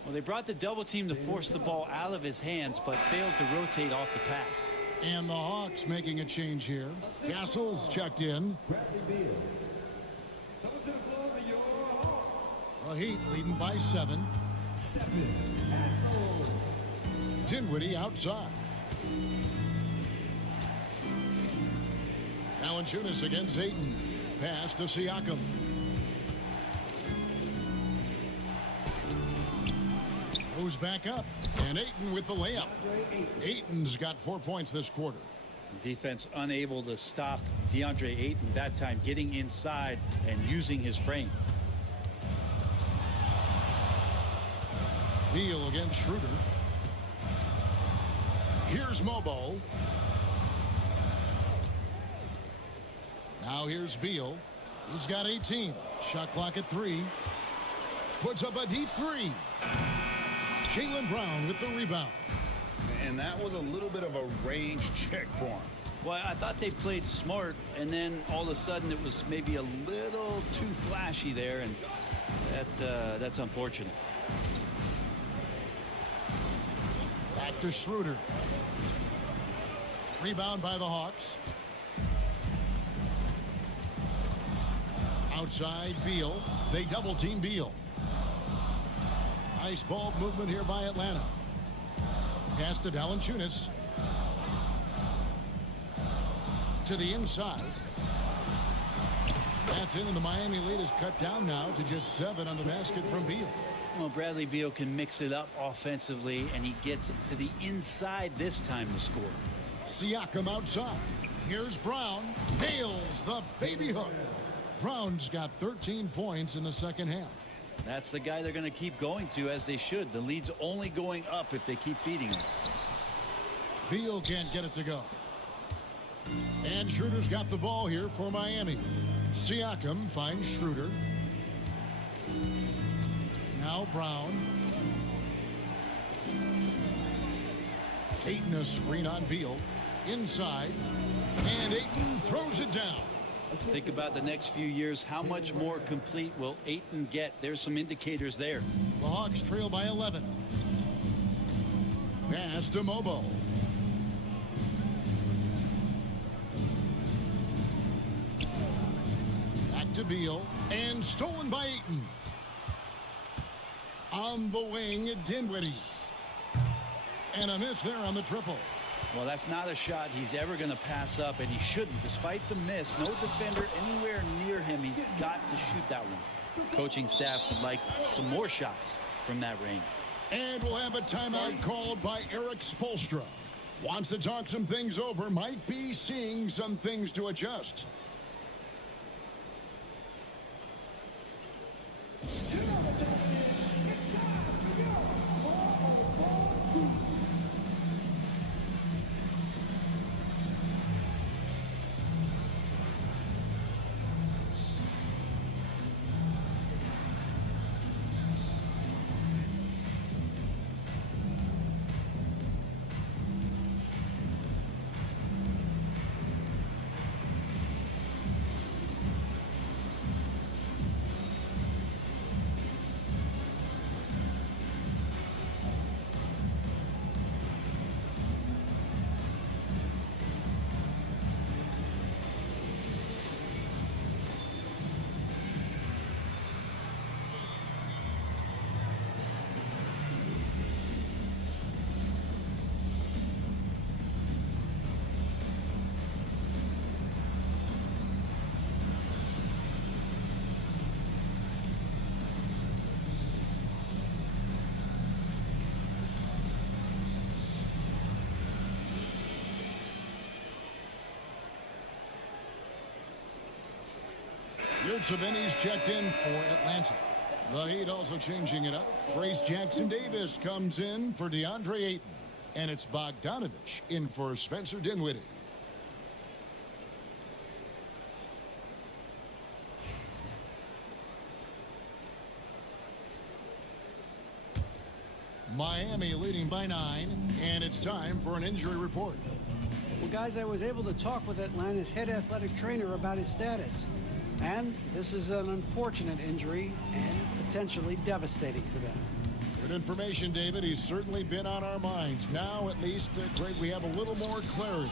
Well, they brought the double team to force the ball out of his hands, but failed to rotate off the pass. And the Hawks making a change here. Castle's checked in. The Heat leading by 7. Dinwiddie outside. Valanciunas against Ayton. Pass to Siakam. Goes back up. And Ayton with the layup. Ayton's got 4 points this quarter. Defense unable to stop DeAndre Ayton that time, getting inside and using his frame. Beal against Schroeder. Here's Mobo. Now here's Beal. He's got 18. Shot clock at 3. Puts up a deep 3. Jaylen Brown with the rebound. And that was a little bit of a range check for him. Well, I thought they played smart, and then all of a sudden it was maybe a little too flashy there, and that's unfortunate. Back to Schroeder. Rebound by the Hawks. Outside Beal. They double team Beal. Nice ball movement here by Atlanta. Pass to Valanciunas. To the inside. That's in, and the Miami lead is cut down now to just 7 on the basket from Beal. Well, Bradley Beal can mix it up offensively, and he gets to the inside this time to score. Siakam outside. Here's Brown. Nails the baby hook. Brown's got 13 points in the second half. That's the guy they're going to keep going to, as they should. The lead's only going up if they keep feeding him. Beal can't get it to go. And Schroeder's got the ball here for Miami. Siakam finds Schroeder. Now Brown. Ayton a screen on Beal. Inside. And Ayton throws it down. Think about the next few years. How much more complete will Ayton get? There's some indicators there. The Hawks trail by 11. Pass to Mobo. Back to Beal. And stolen by Ayton. On the wing, Dinwiddie. And a miss there on the triple. Well, that's not a shot he's ever going to pass up, and he shouldn't. Despite the miss, no defender anywhere near him. He's got to shoot that one. Coaching staff would like some more shots from that range. And we'll have a timeout called by Eric Spoelstra. Wants to talk some things over. Might be seeing some things to adjust. Savini's checked in for Atlanta. The Heat also changing it up. Trace Jackson-Davis comes in for DeAndre Ayton. And it's Bogdanovich in for Spencer Dinwiddie. Miami leading by 9, and it's time for an injury report. Well, guys, I was able to talk with Atlanta's head athletic trainer about his status. And this is an unfortunate injury and potentially devastating for them. Good information, David. He's certainly been on our minds. Now, at least, Greg, we have a little more clarity.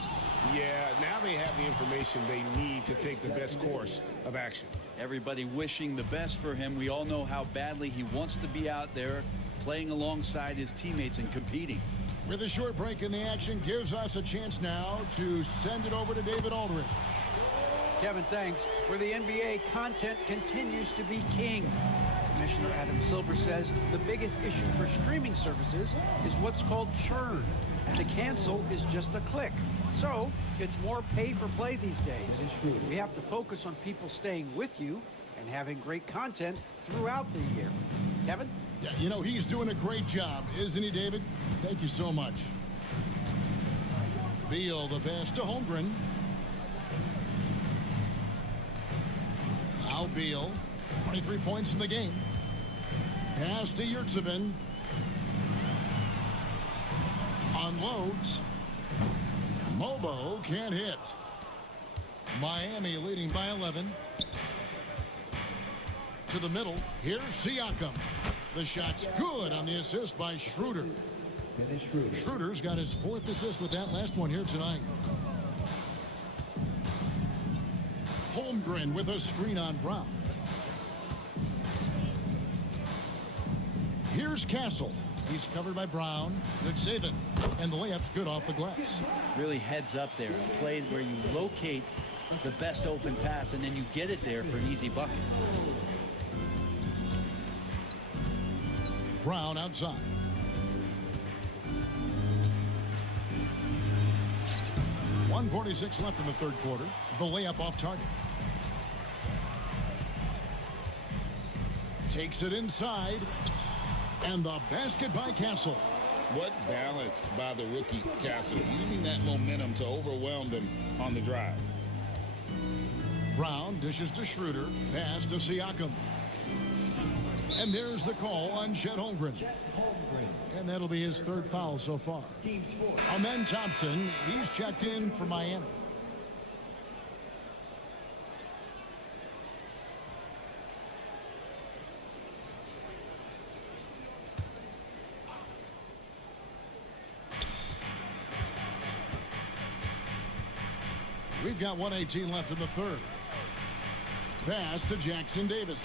Yeah, now they have the information they need to take the best course of action. Everybody wishing the best for him. We all know how badly he wants to be out there playing alongside his teammates and competing. With a short break in the action, gives us a chance now to send it over to David Aldridge. Kevin, thanks. For the NBA, content continues to be king. Commissioner Adam Silver says the biggest issue for streaming services is what's called churn. To cancel is just a click. So it's more pay for play these days. We have to focus on people staying with you and having great content throughout the year. Kevin? Yeah, you know, he's doing a great job, isn't he, David? Thank you so much. Beal, the pass to Holmgren. Now Beal, 23 points in the game. Pass to Yurtseven. Unloads. Mobo can't hit. Miami leading by 11. To the middle. Here's Siakam. The shot's good on the assist by Schroeder. Schroeder's got his 4th assist with that last one here tonight. Holmgren with a screen on Brown. Here's Castle. He's covered by Brown. Good save it. And the layup's good off the glass. Really heads up there. A play where you locate the best open pass and then you get it there for an easy bucket. Brown outside. .146 left in the third quarter. The layup off target. Takes it inside. And the basket by Castle. What balance by the rookie Castle, using that momentum to overwhelm them on the drive. Brown dishes to Schroeder. Pass to Siakam. And there's the call on Chet Holmgren. And that'll be his 3rd foul so far. Amen Thompson, he's checked in for Miami. We've got 1:18 left in the third. Pass to Jackson Davis.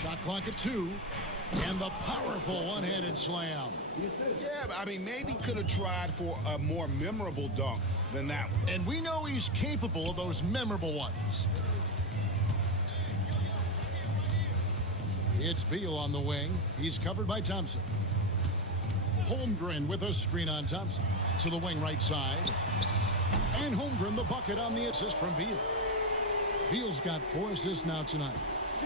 Shot clock at 2. And the powerful one-handed slam. Yeah, I mean, maybe could have tried for a more memorable dunk than that one. And we know he's capable of those memorable ones. It's Beal on the wing. He's covered by Thompson. Holmgren with a screen on Thompson. To the wing right side. And Holmgren the bucket on the assist from Beal. Beal's got 4 assists now tonight.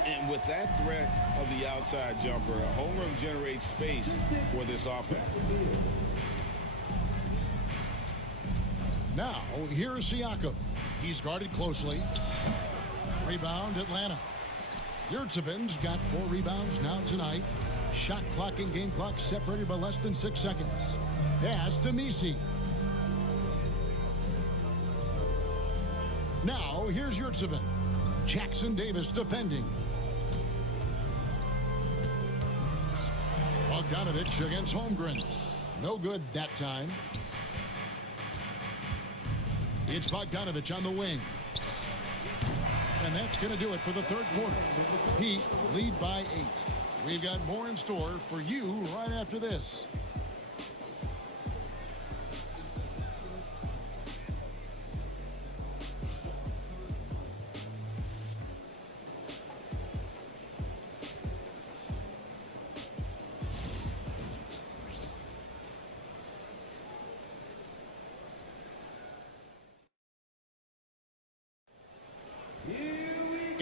And with that threat of the outside jumper, Holmgren generates space for this offense. Now, here's Siakam. He's guarded closely. Rebound, Atlanta. Yurtseven's got 4 rebounds now tonight. Shot clock and game clock separated by less than 6 seconds. Pass to Misi. Now, here's Yurtseven. Jackson Davis defending. Bogdanovich against Holmgren. No good that time. It's Bogdanovich on the wing. And that's going to do it for the third quarter. Heat lead by 8. We've got more in store for you right after this.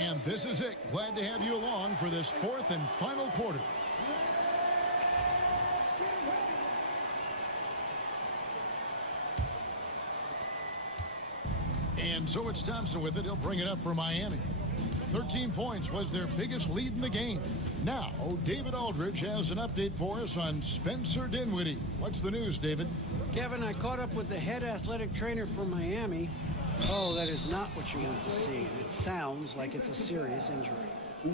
And this is it. Glad to have you along for this 4th and final quarter. And so it's Thompson with it. He'll bring it up for Miami. 13 points was their biggest lead in the game. Now, David Aldridge has an update for us on Spencer Dinwiddie. What's the news, David? Kevin, I caught up with the head athletic trainer for Miami. Oh, that is not what you want to see. It sounds like it's a serious injury.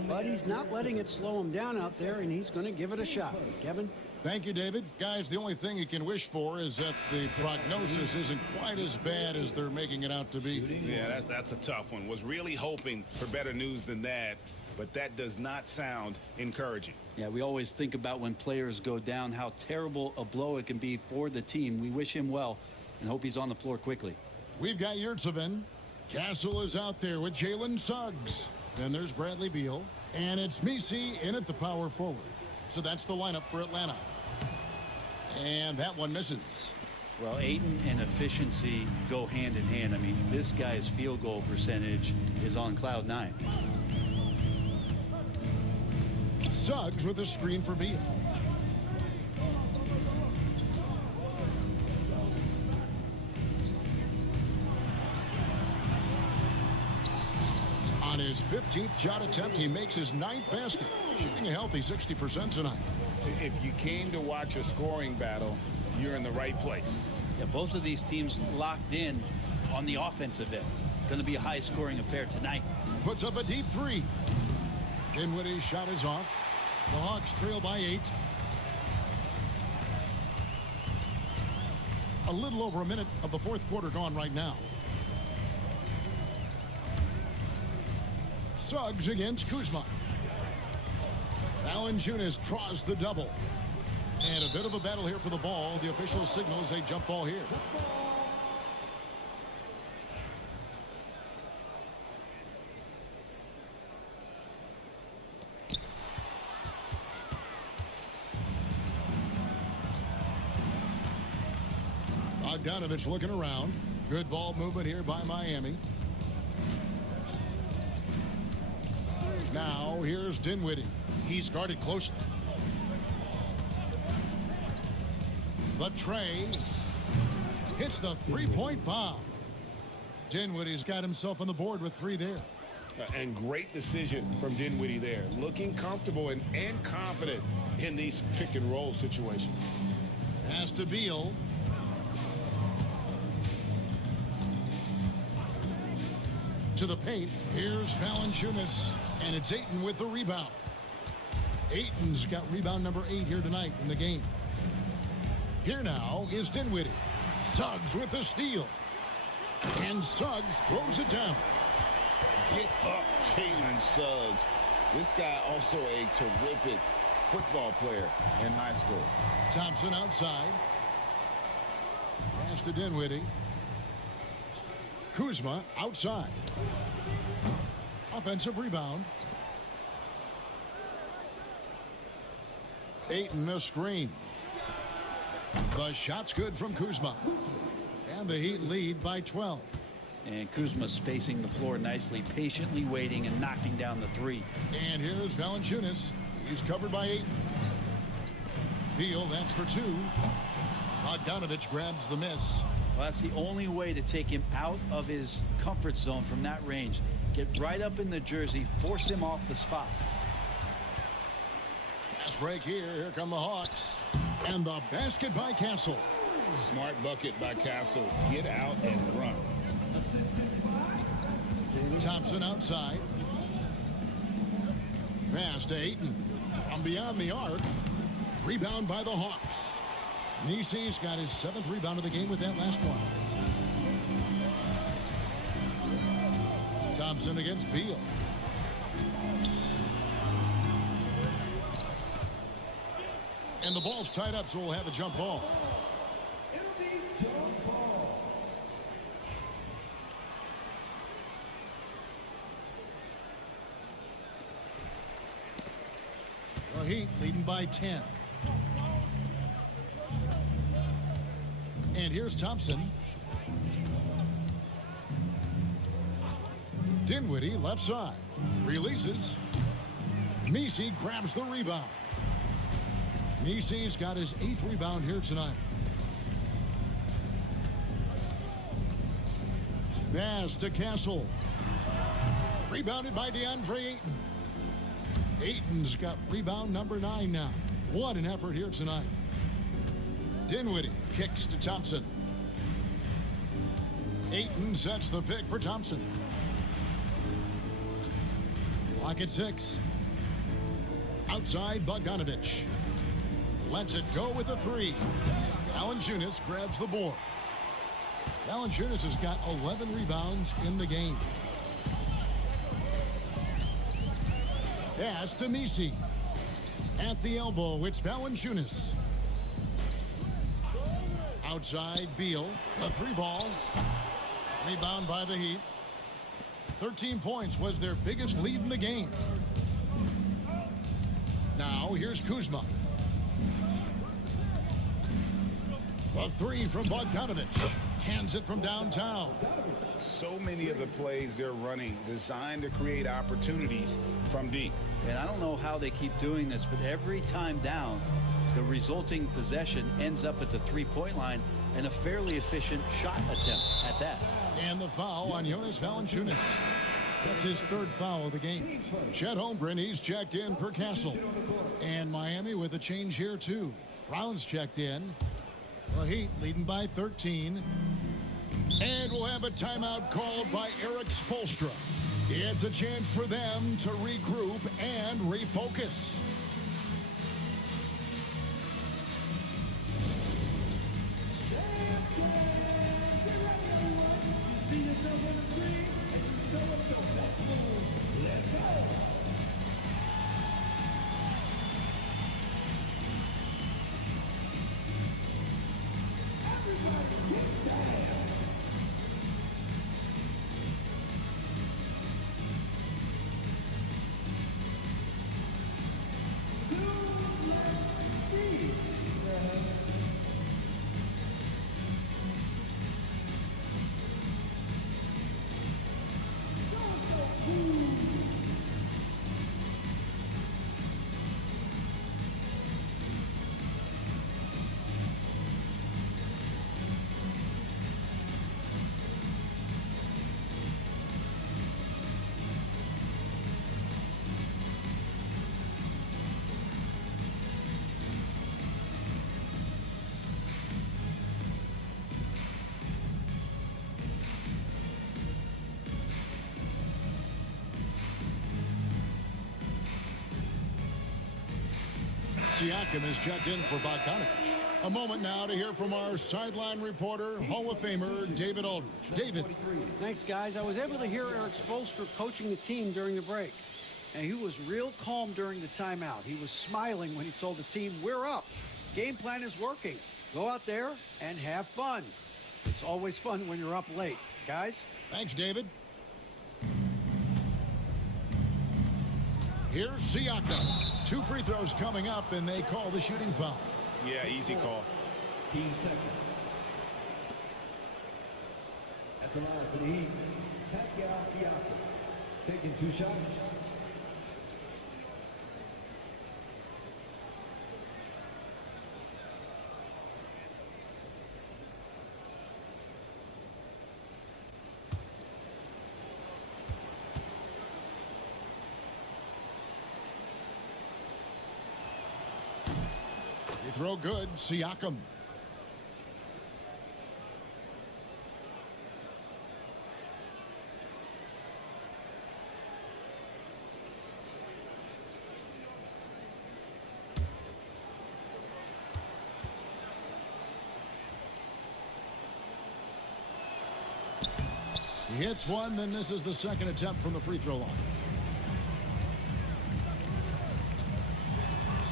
But he's not letting it slow him down out there, and he's going to give it a shot. Kevin? Thank you, David. Guys, the only thing you can wish for is that the prognosis isn't quite as bad as they're making it out to be. Yeah, that's a tough one. Was really hoping for better news than that. but that does not sound encouraging. Yeah, we always think about when players go down, how terrible a blow it can be for the team. We wish him well and hope he's on the floor quickly. We've got Yurtseven. Castle is out there with Jalen Suggs. Then there's Bradley Beal. And it's Misi in at the power forward. So that's the lineup for Atlanta. And that one misses. Well, Ayton and efficiency go hand in hand. I mean, this guy's field goal percentage is on cloud 9. Suggs with a screen for Beal. On his 15th shot attempt, he makes his 9th basket, shooting a healthy 60% tonight. If you came to watch a scoring battle, you're in the right place. Yeah, both of these teams locked in on the offensive end. Going to be a high-scoring affair tonight. Puts up a deep three. Dinwiddie's shot is off. The Hawks trail by 8. A little over a minute of the fourth quarter gone right now. Suggs against Kuzma. Valanciunas draws the double. And a bit of a battle here for the ball. The official signals a jump ball here. Bogdanovich looking around. Good ball movement here by Miami. Now here's Dinwiddie. He's guarded closely. The tray hits the three-point bomb. Dinwiddie's got himself on the board with 3 there. And great decision from Dinwiddie there. Looking comfortable and confident in these pick and roll situations. Pass to Beal. To the paint. Here's Valanciunas. And it's Ayton with the rebound. Ayton's got rebound number 8 here tonight in the game. Here now is Dinwiddie. Suggs with the steal. And Suggs throws it down. Get up, Jalen Suggs. This guy also a terrific football player in high school. Thompson outside. Pass to Dinwiddie. Kuzma outside. Offensive rebound. Ayton a screen. The shot's good from Kuzma. And the Heat lead by 12. And Kuzma spacing the floor nicely, patiently waiting and knocking down the 3. And here's Valanciunas. He's covered by Ayton. Beal, that's for 2. Bogdanovich grabs the miss. Well, that's the only way to take him out of his comfort zone from that range. Get right up in the jersey, force him off the spot. Fast break here. Here come the Hawks. And the basket by Castle. Smart bucket by Castle. Get out and run. Thompson outside. Pass to Ayton. From beyond the arc. Rebound by the Hawks. Nisi's got his 7th rebound of the game with that last one. Thompson against Beal. And the ball's tied up, so we'll have a jump ball. It'll be jump ball. The Heat leading by 10. And here's Thompson. Dinwiddie left side. Releases. Misi grabs the rebound. Misi's got his 8th rebound here tonight. Pass to Castle. Rebounded by DeAndre Ayton. Ayton's got rebound number 9 now. What an effort here tonight. Dinwiddie kicks to Thompson. Ayton sets the pick for Thompson. Lock at 6. Outside Bogdanovich. Lets it go with a 3. Valanciunas grabs the board. Valanciunas has got 11 rebounds in the game. Pass to Misi. At the elbow, it's Valanciunas. Outside, Beal. A 3-ball. Rebound by the Heat. 13 points was their biggest lead in the game. Now, here's Kuzma. A 3 from Bogdanovich. Cans it from downtown. So many of the plays they're running designed to create opportunities from deep. And I don't know how they keep doing this, but every time down, the resulting possession ends up at the three-point line and a fairly efficient shot attempt at that. And the foul on Jonas Valanciunas. That's his 3rd foul of the game. Chet Holmgren, he's checked in for Castle. And Miami with a change here, too. Brown's checked in. The Heat leading by 13. And we'll have a timeout called by Eric Spoelstra. It's a chance for them to regroup and refocus. Siakam is checked in for Bogdanovich. A moment now to hear from our sideline reporter, Hall of Famer David Aldridge. David. Thanks, guys. I was able to hear Eric Spoelstra coaching the team during the break. And he was real calm during the timeout. He was smiling when he told the team, we're up. Game plan is working. Go out there and have fun. It's always fun when you're up late. Guys? Thanks, David. Here's Siakam. 2 free throws coming up, and they call the shooting foul. Yeah, easy call. 15 seconds. At the line for the Heat, Pascal Siakam taking 2 shots. Throw good, Siakam. He hits one, then this is the 2nd attempt from the free throw line.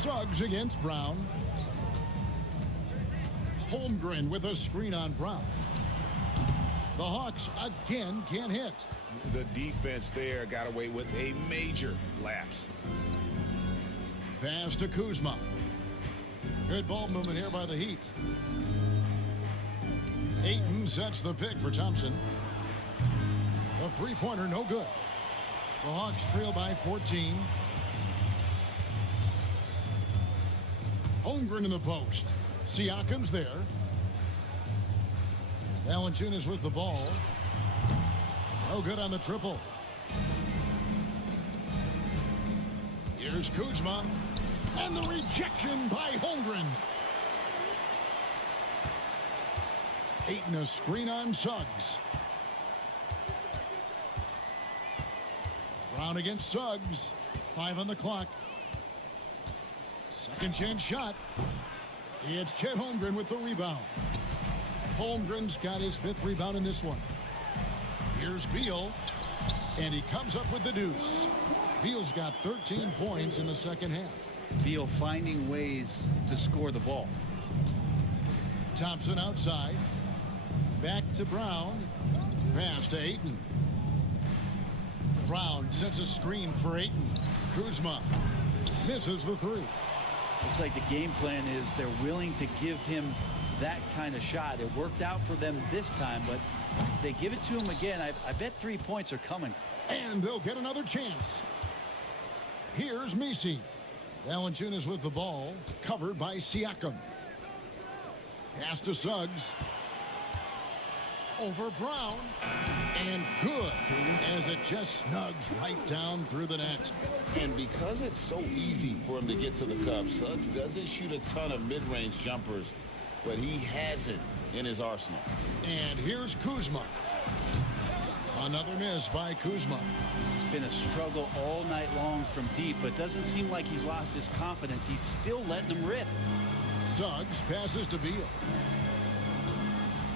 Suggs against Brown. Holmgren with a screen on Brown. The Hawks again can't hit. The defense there got away with a major lapse. Pass to Kuzma. Good ball movement here by the Heat. Ayton sets the pick for Thompson. The three-pointer no good. The Hawks trail by 14. Holmgren in the post. Siakam's there. Valanciunas with the ball. No good on the triple. Here's Kuzma. And the rejection by Holmgren. Ayton a screen on Suggs. Brown against Suggs. 5 on the clock. Second chance shot. It's Chet Holmgren with the rebound. Holmgren's got his 5th rebound in this one. Here's Beal. And he comes up with the deuce. Beal's got 13 points in the second half. Beal finding ways to score the ball. Thompson outside. Back to Brown. Pass to Ayton. Brown sets a screen for Ayton. Kuzma misses the three. Looks like the game plan is they're willing to give him that kind of shot. It worked out for them this time, but if they give it to him again, I bet 3 points are coming. And they'll get another chance. Here's Messi. Valanciunas with the ball, covered by Siakam. Pass to Suggs. Over Brown. And good, as it just snugs right down through the net. And because it's so easy for him to get to the cup, Suggs doesn't shoot a ton of mid-range jumpers, but he has it in his arsenal. And here's Kuzma. Another miss by Kuzma. It's been a struggle all night long from deep, but doesn't seem like he's lost his confidence. He's still letting them rip. Suggs passes to Beal.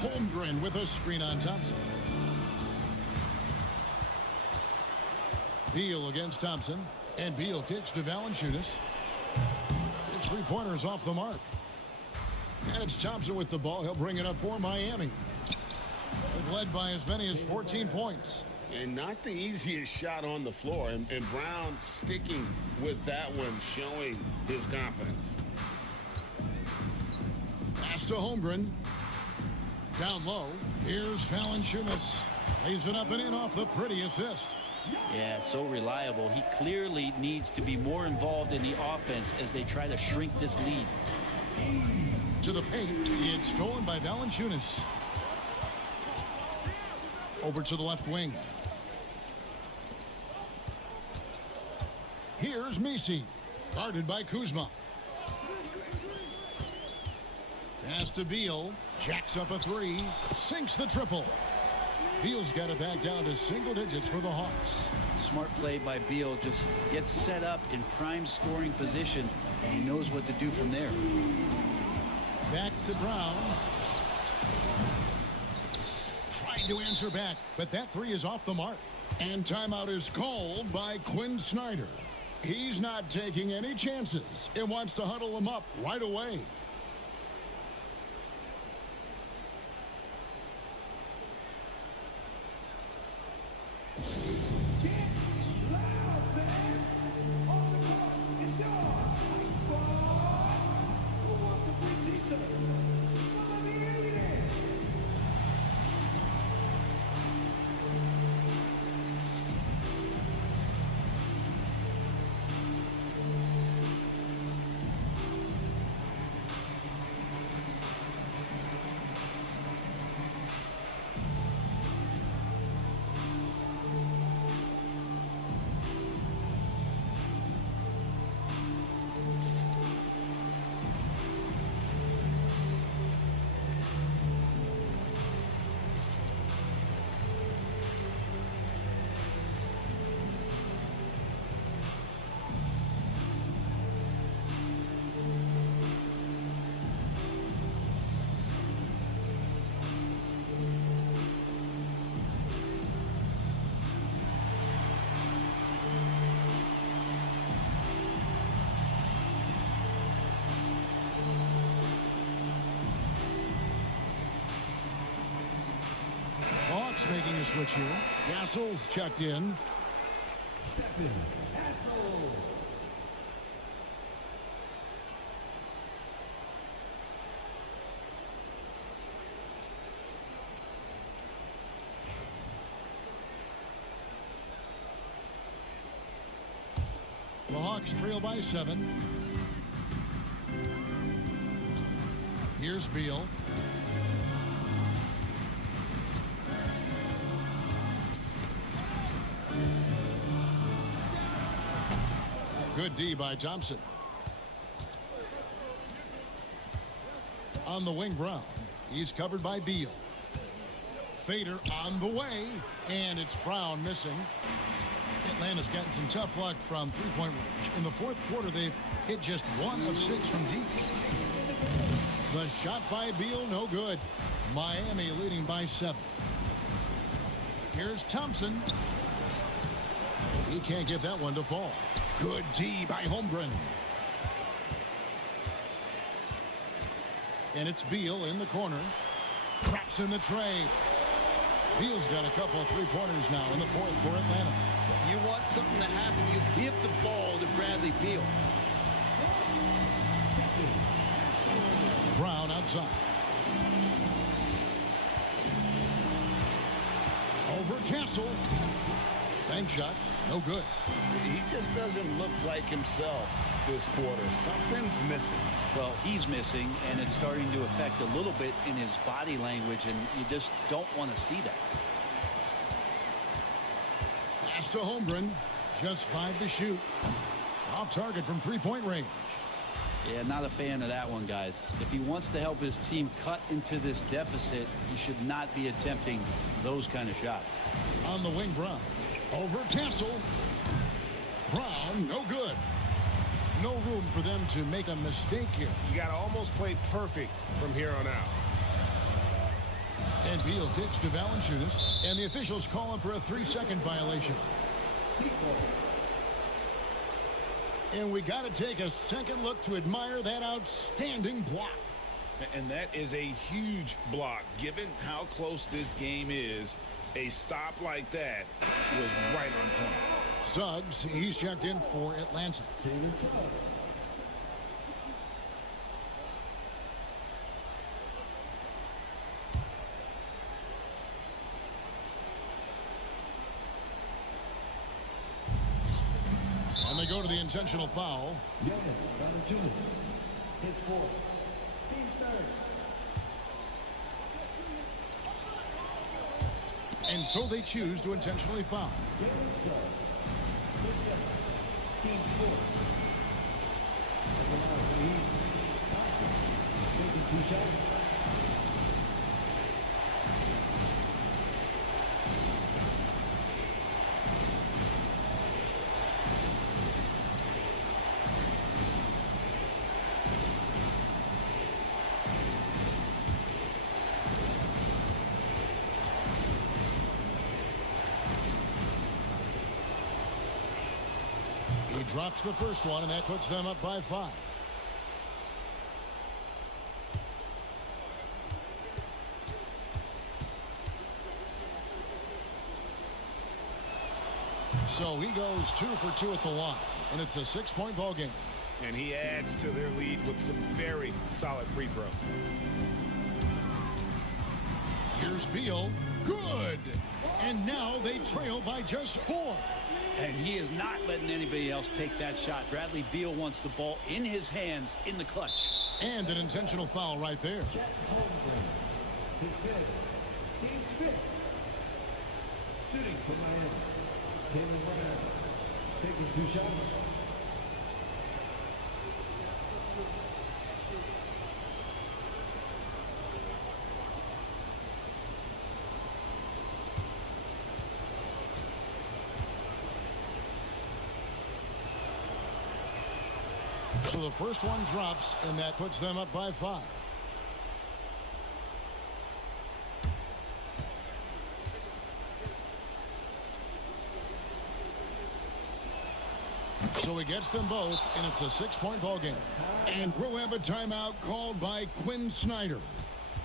Holmgren with a screen on Thompson. Beal against Thompson. And Beal kicks to Valanciunas. His three-pointer's off the mark. And it's Thompson with the ball. He'll bring it up for Miami. They've led by as many as 14 points. And not the easiest shot on the floor. And Brown sticking with that one, showing his confidence. Pass to Holmgren. Down low. Here's Valanciunas. Lays it up and in off the pretty assist. Yeah, so reliable. He clearly needs to be more involved in the offense as they try to shrink this lead. To the paint. It's stolen by Valanciunas. Over to the left wing. Here's Messi. Guarded by Kuzma. Pass to Beal. Jacks up a three. Sinks the triple. Beal's got it back down to single digits for the Hawks. Smart play by Beal. Just gets set up in prime scoring position, and he knows what to do from there. Back to Brown. Trying to answer back, but that three is off the mark. And timeout is called by Quinn Snyder. He's not taking any chances and wants to huddle them up right away. Hawks making a switch here. Gassol's checked in. The Hawks trail by 7. Here's Beal. Good D by Thompson. On the wing, Brown. He's covered by Beal. Fader on the way, and it's Brown missing. Atlanta's gotten some tough luck from three-point range. In the fourth quarter, they've hit just 1 of 6 from deep. The shot by Beal, no good. Miami leading by 7. Here's Thompson. He can't get that one to fall. Good D by Holmgren. And it's Beal in the corner. Traps in the tray. Beal's got a couple of three-pointers now in the fourth for Atlanta. You want something to happen, you give the ball to Bradley Beal. Brown outside. Over Castle. Bank shot. No good. He just doesn't look like himself this quarter. Something's missing. Well, he's missing, and it's starting to affect a little bit in his body language, and you just don't want to see that. Pass to Holmgren. Just 5 to shoot. Off target from three-point range. Yeah, not a fan of that one, guys. If he wants to help his team cut into this deficit, he should not be attempting those kind of shots. On the wing, Brown. Over Castle. Brown, no good. No room for them to make a mistake here. You got to almost play perfect from here on out. And Beal kicks to Valanciunas, and the officials call him for a 3-second violation. And we got to take a second look to admire that outstanding block. And that is a huge block. Given how close this game is, a stop like that was right on point. Suggs, he's checked in for Atlanta. And they go to the intentional foul. His fourth. Team started. And so they choose to intentionally foul. Team's fourth. Thompson taking 2 shots. He drops the first one, and that puts them up by 5. So he goes 2 for 2 at the line, and it's a 6-point ball game. And he adds to their lead with some very solid free throws. Here's Beal. Good. And now they trail by just 4. And he is not letting anybody else take that shot. Bradley Beal wants the ball in his hands in the clutch. And an intentional foul right there. His fifth. Team's fifth. Shooting for Miami. Taylor Brown taking 2 shots. So the first one drops, and that puts them up by 5. So he gets them both, and it's a 6-point ball game. And we'll have a timeout called by Quinn Snyder.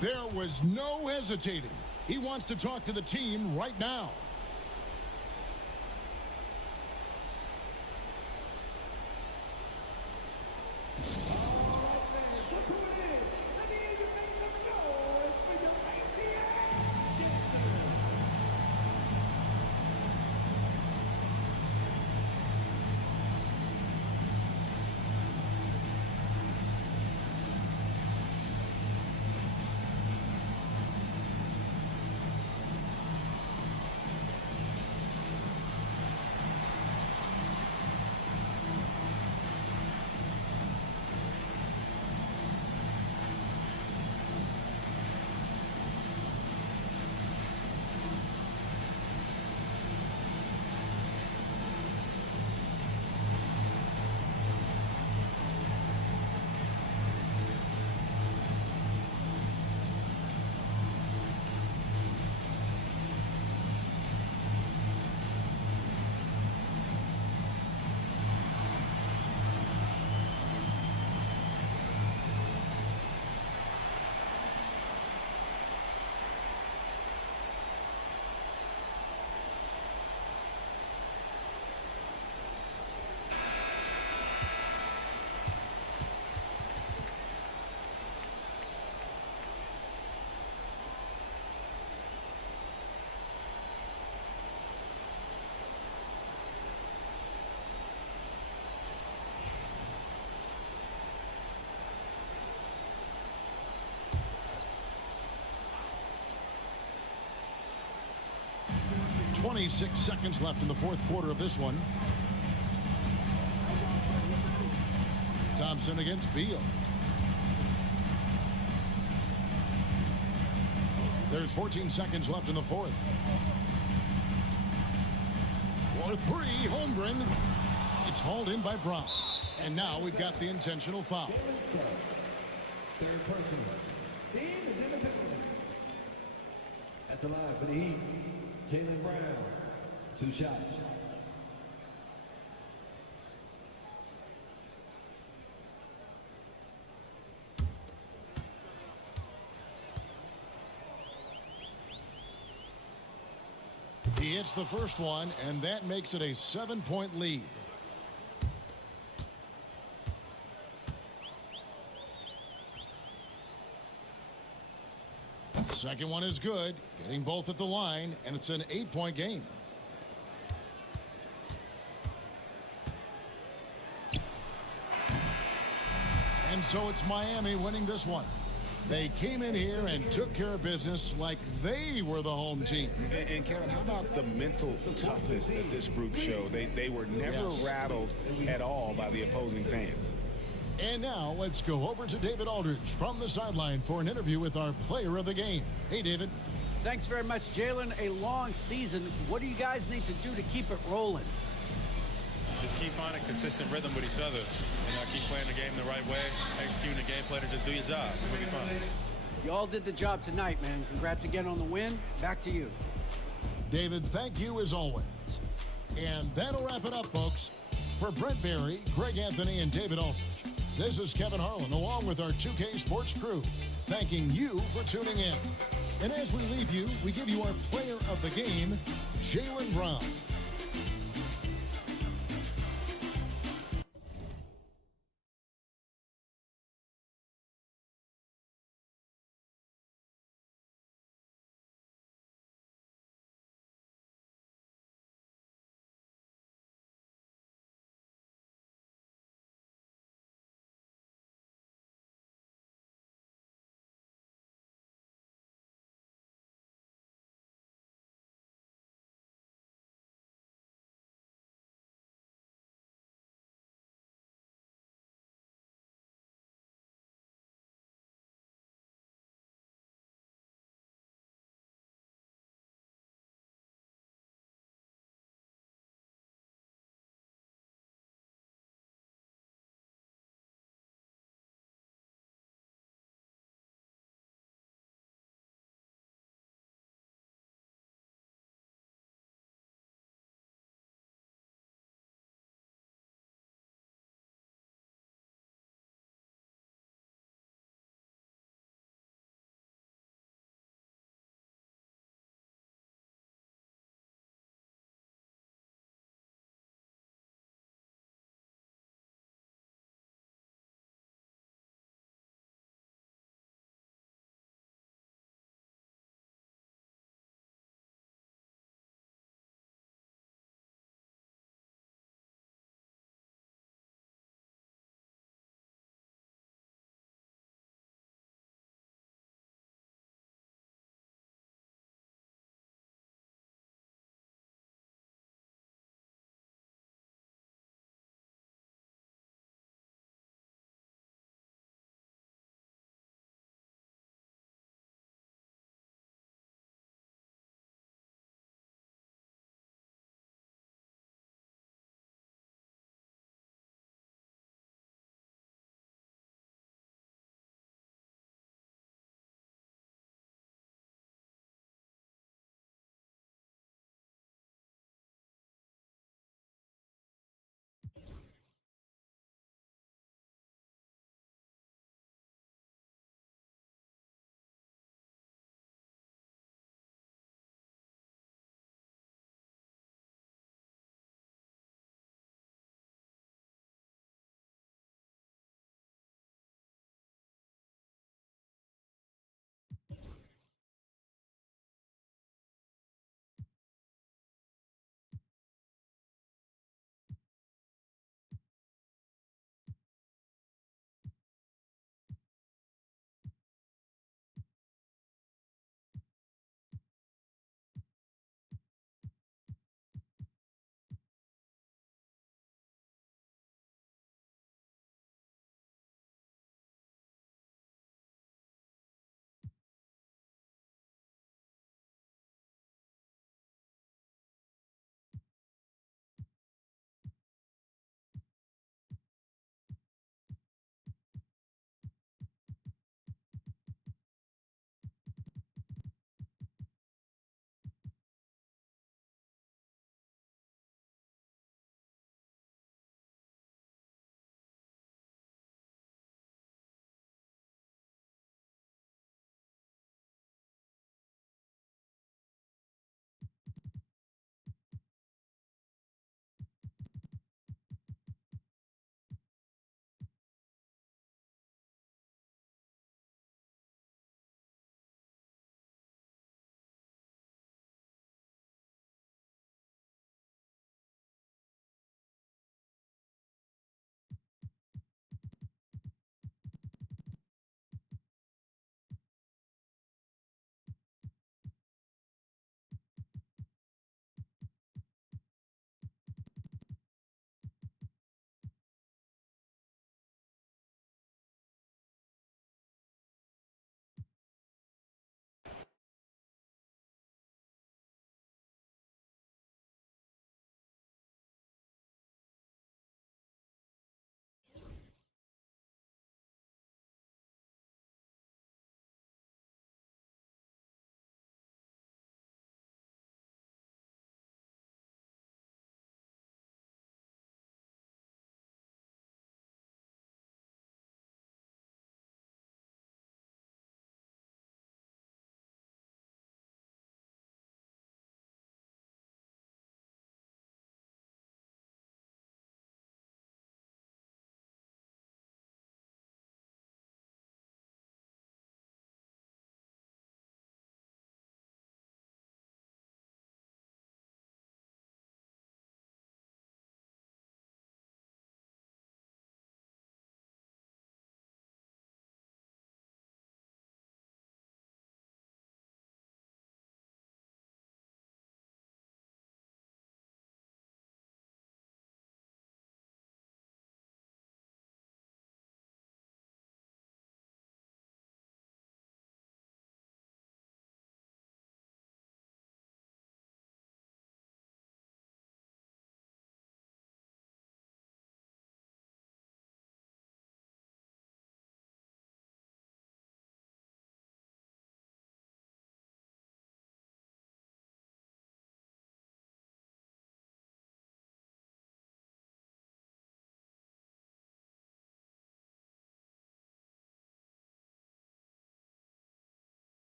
There was no hesitating. He wants to talk to the team right now. 26 seconds left in the fourth quarter of this one. Thompson against Beal. There's 14 seconds left in the fourth. For three, Holmgren. It's hauled in by Brown. And now we've got the intentional foul. Third personal. Team is in the penalty. At the line for the Heat, Jaylen Brown. 2 shots. He hits the first one, and that makes it a 7-point lead. Second one is good, getting both at the line, and it's an 8-point game. And so it's Miami winning this one. They came in here and took care of business like they were the home team. And Kevin, how about the mental toughness that this group showed? They were never rattled at all by the opposing fans. And now let's go over to David Aldridge from the sideline for an interview with our player of the game. Hey, David. Thanks very much, Jalen. A long season. What do you guys need to do to keep it rolling? Just keep finding consistent rhythm with each other. Keep playing the game the right way, executing the game plan, and just do your job. We'll be fine. You all did the job tonight, man. Congrats again on the win. Back to you. David, thank you as always. And that'll wrap it up, folks. For Brent Barry, Greg Anthony, and David Aldridge, this is Kevin Harlan along with our 2K Sports crew, thanking you for tuning in. And as we leave you, we give you our player of the game, Jaylen Brown.